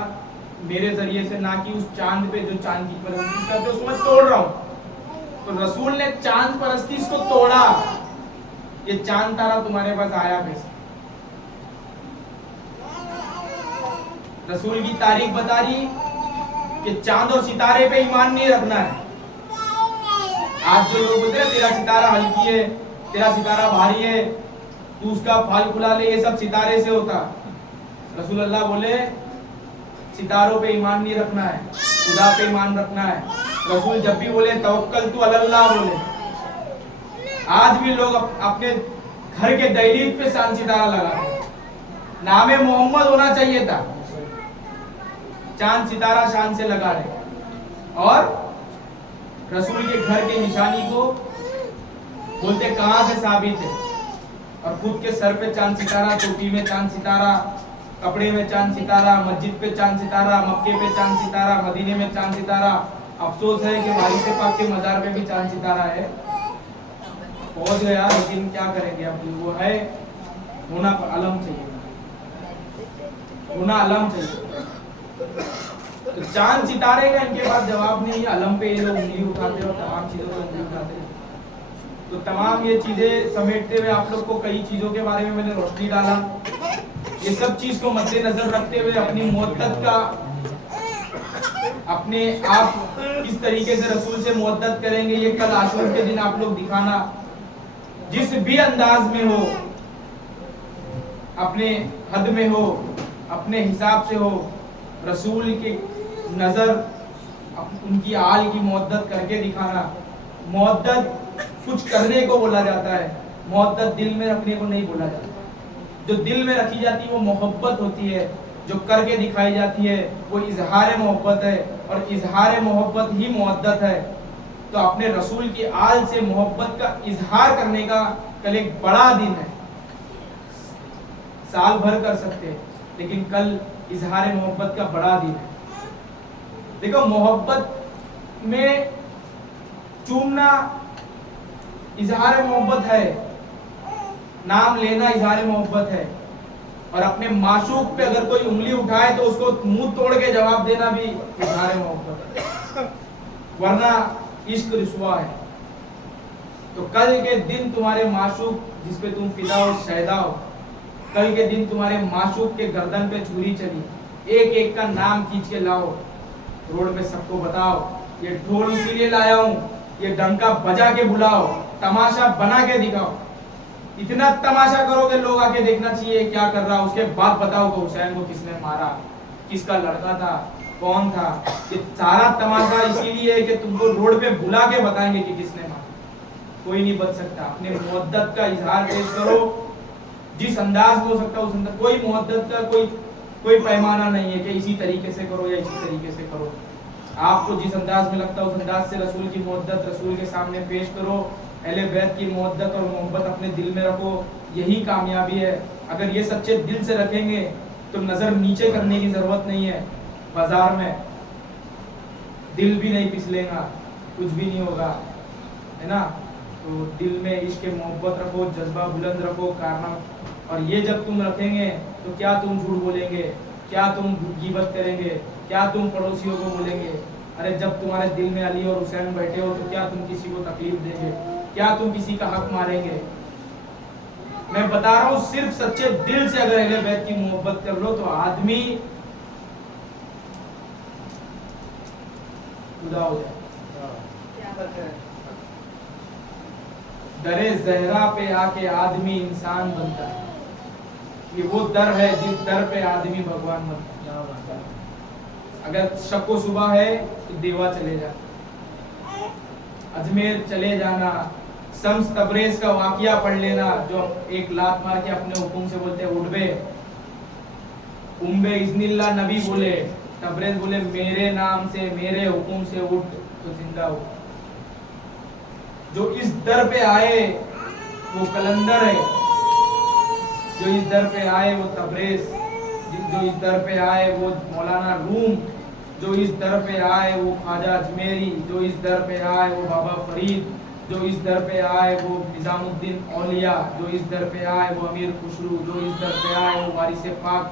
मेरे जरिए से, ना कि उस चांद पे जो चांद की परस्तिश करते उसको मैं तोड़ रहा हूं। तो रसूल ने चांद परस्तिश को तोड़ा। ये चांद तारा तुम्हारे पास आया कैसे? रसूल की तारीख बता रही कि चांद और सितारे पे ईमान नहीं रखना है। आज जो लोग बोलते हैं तेरा सितारा हल्की है, तेरा सितारा भारी है, तू उसका फल खुला ले, ये सब सितारे से होता। रसूल अल्लाह बोले सितारों पे ईमान नहीं रखना है, खुदा पे ईमान रखना है। रसूल जब भी बोले तवक्कल तू अल्लाह बोले। आज भी लोग अपने घर के दहलीज पे चांद सितारा लगा, नामे मोहम्मद होना चाहिए था, चांद सितारा शान से लगा रहे। और रसूल के घर की निशानी को बोलते कहां से साबित है? और खुद के सर पे चांद सितारा, टोपी में चांद सितारा, कपड़े में चांद सितारा, मस्जिद पे चांद सितारा, मक्के पे चांद सितारा, मदीने में चांद सितारा। अफसोस है कि वारिस पाक के मजार पे भी चांद सितारा है, पहुंच गया, लेकिन क्या करेंगे अब, वो है होना अलम चाहिए, होना अलम चाहिए। तो चांद सितारे का इनके पास जवाब नहीं, अलम पे ये लोग उंगली उठाते और तमाम चीजों पे उंगली उठाते हैं। तो तमाम ये चीजें समेटते हुए आप लोग को कई चीजों के बारे में मैंने रोशनी डाला। ये सब चीज को मद्देनजर रखते हुए अपनी मुद्दत का, अपने आप किस तरीके से रसूल से मुद्दत करेंगे ये कल आशूर के दिन आप लोग दिखाना। जिस भी अंदाज में हो अपने हद में हो, अपने हिसाब से हो। रसूल की नज़र उनकी आल की मोहब्बत करके दिखाना। मोहब्बत कुछ करने को बोला जाता है, मोहब्बत दिल में रखने को नहीं बोला जाता। जो दिल में रखी जाती है वो मोहब्बत होती है, जो करके दिखाई जाती है वो इजहार मोहब्बत है, और इजहार मोहब्बत ही मोहब्बत है। तो अपने रसूल की आल से मोहब्बत का इजहार करने का कल एक बड़ा दिन है। साल भर कर सकते हैं, लेकिन कल इजहार मोहब्बत का बड़ा दिन है। देखो, मोहब्बत में चूमना इजहार मोहब्बत है, नाम लेना इजहार मोहब्बत है, और अपने माशूक पे अगर कोई उंगली उठाए तो उसको मुंह तोड़ के जवाब देना भी इजहार मोहब्बत है, वरना इश्क रुसवा है। तो कल के दिन तुम्हारे माशूक जिस पे तुम फिदा हो, शैदा हो, कल के दिन तुम्हारे माशूक के गर्दन पे छुरी चली, एक एक का नाम खींच के लाओ, रोड पे सबको बताओ ये ढोल इसीलिए लाया हूँ, ये डंका बजा के बुलाओ, तमाशा बना के दिखाओ। इतना तमाशा करोगे लोग आके देखना चाहिए क्या कर रहा, उसके बाद बताओ तो हुसैन को किसने मारा, किसका लड़का था, कौन था। ये सारा तमाशा इसीलिए है कि तुमको रोड पे बुला के बताएंगे कि किसने मारा। कोई नहीं बच सकता। अपने मोहब्बत का इजहार पेश करो जिस अंदाज में हो सकता है उस अंदाज। कोई मोहब्बत का कोई पैमाना नहीं है कि इसी तरीके से करो या इसी तरीके से करो। आपको जिस अंदाज में लगता है उस अंदाज से रसूल की मोहब्बत रसूल के सामने पेश करो। अहले बैत की मोहब्बत और मोहब्बत अपने दिल में रखो, यही कामयाबी है। अगर ये सच्चे दिल से रखेंगे तो नजर नीचे करने की जरूरत नहीं है। बाजार में दिल भी नहीं पिसलेगा, कुछ भी नहीं होगा, है ना। तो दिल में इश्क मोहब्बत रखो, जज्बा बुलंद रखो, कारनामा। और ये जब तुम रखेंगे तो क्या तुम झूठ बोलेंगे, क्या तुम गीबत करेंगे, क्या तुम पड़ोसियों को बोलेंगे। अरे जब तुम्हारे दिल में अली और हुसैन बैठे हो तो क्या तुम किसी को तकलीफ देंगे, क्या तुम किसी का हक मारेंगे। मैं बता रहा हूँ, सिर्फ सच्चे दिल से अगर अहले बैत की मोहब्बत कर लो तो आदमी खुदा हो जाए। दरे जहरा पे आके आदमी इंसान बनता है। ये वो दर है जिस दर पे आदमी भगवान बनता है। अगर शक व सुबह है तो देवा चले जा, अजमेर चले जाना, शम्स तबरेज का वाकया पढ़ लेना जो एक लात मार के अपने हुक्म से बोलते हैं उठबे। उम्बे इज़्निल्लाह नबी बोले, तबरेज बोले मेरे नाम से मेरे हुक्म से उठ तो जिंदा हो। जो इस दर पे आए वो कलंदर है, जो इस दर पे आए वो तबरेज, जो इस दर पे आए वो मौलाना रूम, जो इस दर पे आए वो ख्वाजा अजमेरी, जो इस दर पे आए वो बाबा फरीद, जो इस दर पे आए वो निजामुद्दीन औलिया, जो इस दर पे आए वो अमीर खुसरू, जो इस दर पे आए वो वारिस पाक,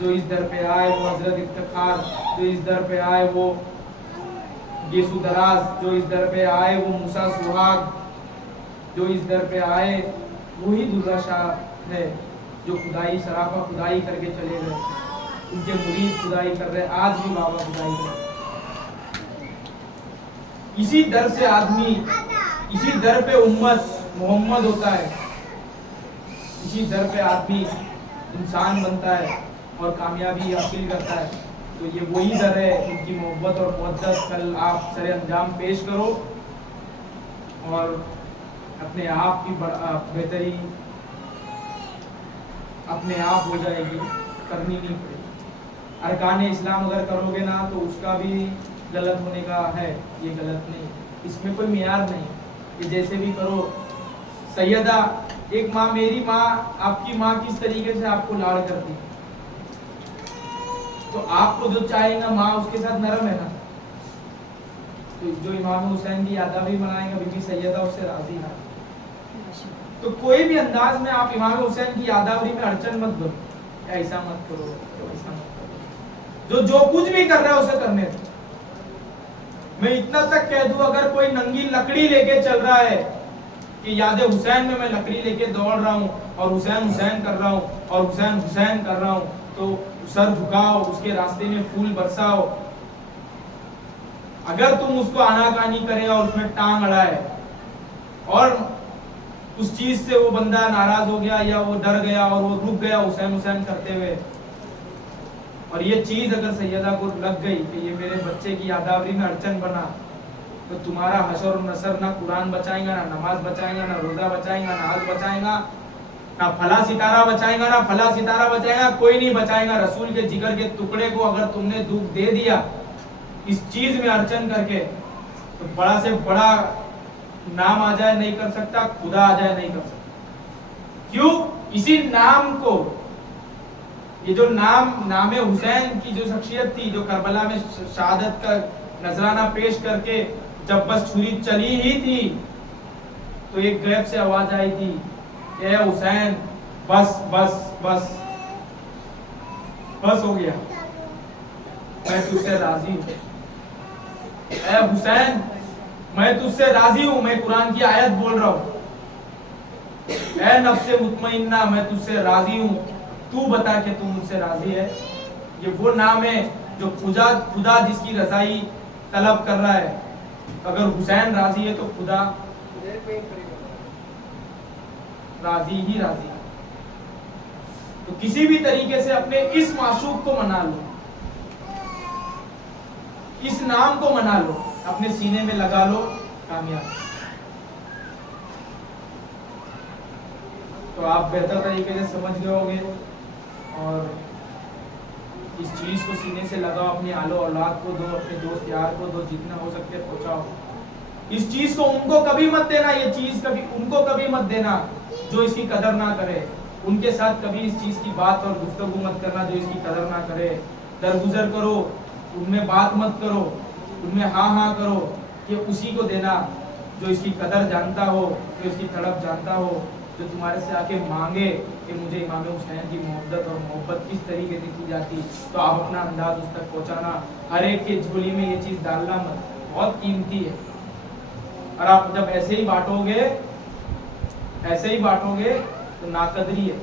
जो इस दर पे आए वो हजरत इफ्तिखार, जो इस दर पे आए वो गेसु दराज, जो इस दर पे आए वो मूसा सुहाग, जो इस दर पे आए वही दुर्गा शाह है जो खुदाई शराफा खुदाई करके चले गए। उनके मुरीद खुदाई कर रहे, आज भी बाबा खुदाई कर रहे। इसी दर से आदमी, इसी दर पे उम्मत मोहम्मद होता है, इसी दर पे आदमी इंसान बनता है और कामयाबी हासिल करता है। तो ये वही दर है, उनकी मोहब्बत और मुद्दत कल आप सरे अंजाम पेश करो और अपने आप की बेहतरी अपने आप हो जाएगी, करनी नहीं पड़ेगी। अरकान इस्लाम अगर करोगे ना तो उसका भी गलत होने का है, ये गलत नहीं, इसमें कोई मियार नहीं, ये जैसे भी करो। सैयदा एक माँ, मेरी माँ, आपकी माँ किस तरीके से आपको लाड़ करती है, तो आपको जो चाहेगा माँ उसके साथ नरम है ना। तो जो इमाम हुसैन की यादावी मनाएगा बीबी सैयदा उससे राजी है। तो कोई भी अंदाज में आप इमाम हुसैन की यादावरी में अड़चन मत दो, ऐसा मत करो, ऐसा मत करो। जो कुछ भी कर रहा है उसे करने दो। मैं इतना तक कह दूं, अगर कोई नंगी लकड़ी लेके चल रहा है कि याद हुसैन में मैं लकड़ी लेके दौड़ रहा हूँ और हुसैन हुसैन कर रहा हूँ और हुसैन हुसैन कर रहा हूँ, तो सर झुकाओ, उसके रास्ते में फूल बरसाओ। अगर तुम उसको आनाकानी करे और उसमें टांग अड़ाए और उस चीज से वो बंदा नाराज हो गया या वो डर गया और वो रुक गया हुसैन हुसैन करते हुए। और ये चीज अगर सैयदा को लग गई कि ये मेरे बच्चे की यादावरी में अड़चन बना, तो तुम्हारा हशर और नसर ना कुरान बचाएगा, ना नमाज बचाएगा, ना रोजा बचाएगा, ना हज बचाएगा, ना फला सितारा बचाएगा, ना फला सितारा बचाएगा, कोई नहीं बचाएगा। रसूल के जिगर के टुकड़े को अगर तुमने दुख दे दिया इस चीज में अड़चन करके, तो बड़ा से बड़ा नाम आ जाए नहीं कर सकता, खुदा आ जाए नहीं कर सकता। क्यों? इसी नाम को, ये जो नामे हुसैन की जो शख्सियत थी, जो करबला में शहादत का नजराना पेश करके जब बस छुरी चली ही थी, तो एक गैब से आवाज आई थी, ए हुसैन बस बस बस बस हो गया, मैं तुझसे राजी हूं। ए हुसैन मैं तुझसे राजी हूं, मैं कुरान की आयत बोल रहा हूं। ए नफ्से मुतमइन्ना मैं तुझसे राजी हूं, तू बता के तू मुझसे राजी है। ये वो नाम है जो खुदा जिसकी रजाई तलब कर रहा है। अगर हुसैन राजी है तो खुदा राजी ही राजी है। तो किसी भी तरीके से अपने इस माशूक को मना लो, इस नाम को मना लो, अपने सीने में लगा लो, कामयाब। तो आप बेहतर तरीके से समझ गए होंगे और इस चीज को सीने से लगाओ, अपनी आलो औलाद को दो, अपने दोस्त यार को दो, जितना हो सके पहुंचाओ। इस चीज को उनको कभी मत देना, ये चीज कभी उनको कभी मत देना जो इसकी कदर ना करे। उनके साथ कभी इस चीज की बात और गुफ्तगू मत करना जो इसकी कदर ना करे। दरगुजर करो, उनमें बात मत करो, उनमें हाँ हाँ करो। ये उसी को देना जो इसकी कदर जानता हो, जो इसकी तड़प जानता हो, जो तुम्हारे से आके मांगे कि मुझे इमाम हुसैन की मोहब्बत किस तरीके से की जाती, तो आप अपना अंदाज उस तक पहुंचाना। हर एक के झोली में ये चीज़ डालना मत, बहुत कीमती है। और आप जब ऐसे ही बांटोगे तो नाकदरी है।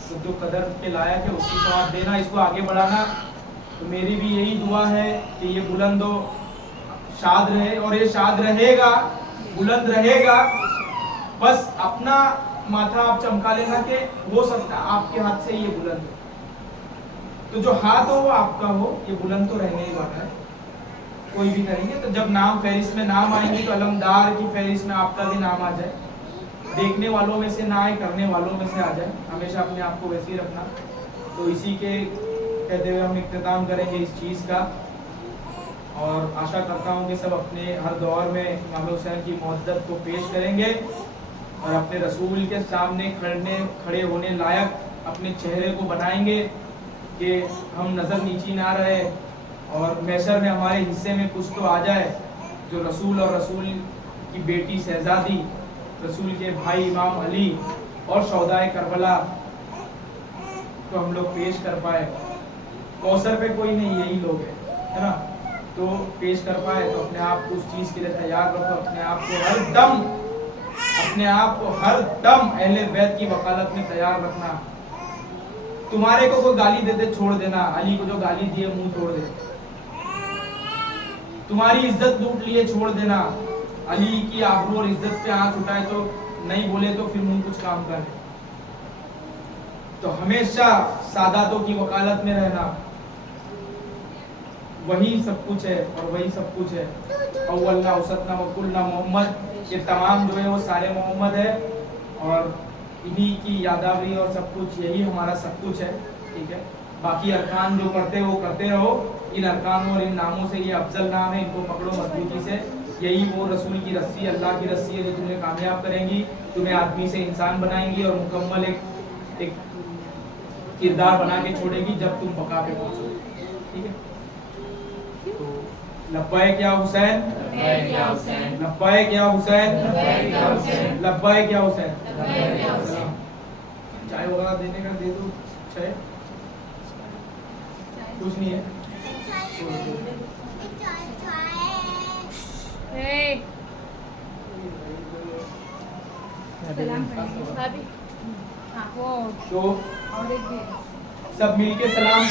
तो जो कदर के लायक है उसकी तो आप देना, इसको आगे बढ़ाना। तो मेरी भी यही दुआ है कि ये बुलंद हो, शाद रहे, और ये शाद रहेगा, बुलंद रहेगा। बस अपना माथा आप चमका लेना कि हो सकता है आपके हाथ से ये बुलंद हो। तो जो हाथ हो वो आपका हो, ये बुलंद तो रहने ही वाला है, कोई भी करेंगे। तो जब नाम फहरिस्त में नाम आएंगे तो अलमदार की फहरिस्त में आपका भी नाम आ जाए। देखने वालों में से ना आए, करने वालों में से आ जाए। हमेशा अपने आप को वैसे ही रखना। तो इसी के कहते हुए हम इख्तिताम करेंगे इस चीज़ का, और आशा करता हूँ कि सब अपने हर दौर में इमाम हुसैन की मोहब्बत को पेश करेंगे और अपने रसूल के सामने खड़े होने लायक अपने चेहरे को बनाएंगे कि हम नज़र नीची ना रहे और मैशर में हमारे हिस्से में कुछ तो आ जाए जो रसूल और रसूल की बेटी शहजादी, रसूल के भाई इमाम अली और शौदाए करबला को हम लोग पेश कर पाए। कौसर पे कोई नहीं, यही लोग है ना। तो पेश कर पाए तो अपने आप को उस चीज़ के लिए तैयार रखो। अपने आप को हर दम अहले बैत की वकालत में तैयार रखना। तुम्हारे को कोई गाली दे दे छोड़ देना, अली को जो गाली दिए मुंह तोड़ दे। तुम्हारी इज्जत लूट लिए छोड़ देना, अली की आबरू और इज्जत पे आंच उठाए तो नहीं बोले तो फिर मुंह कुछ काम कर। तो हमेशा सादातों की वकालत में रहना, वही सब कुछ है और वही सब कुछ है। अव्वलना औसतना वकुलना मोहम्मद, ये तमाम जो है वो सारे मोहम्मद है और इन्हीं की यादावरी और सब कुछ, यही हमारा सब कुछ है। ठीक है, बाकी अरकान जो करते हो करते रहो। इन अरकानों और इन नामों से ये अफजल नाम है, इनको पकड़ो मजबूती से। यही वो रसूल की रस्सी, अल्लाह की रस्सी है जो तुम्हें कामयाब करेंगी, तुम्हें आदमी से इंसान बनाएंगी और मुकम्मल एक किरदार बना के छोड़ेगी जब तुम बका पे पहुंचोगे। ठीक है, तो लब्बैक या हुसैन, लब्बैक या हुसैन, लब्बैक या हुसैन, लब्बैक या हुसैन। चाय वगैरह देने का दे दो, चाय कुछ नहीं है। तो सब मिलके सलाम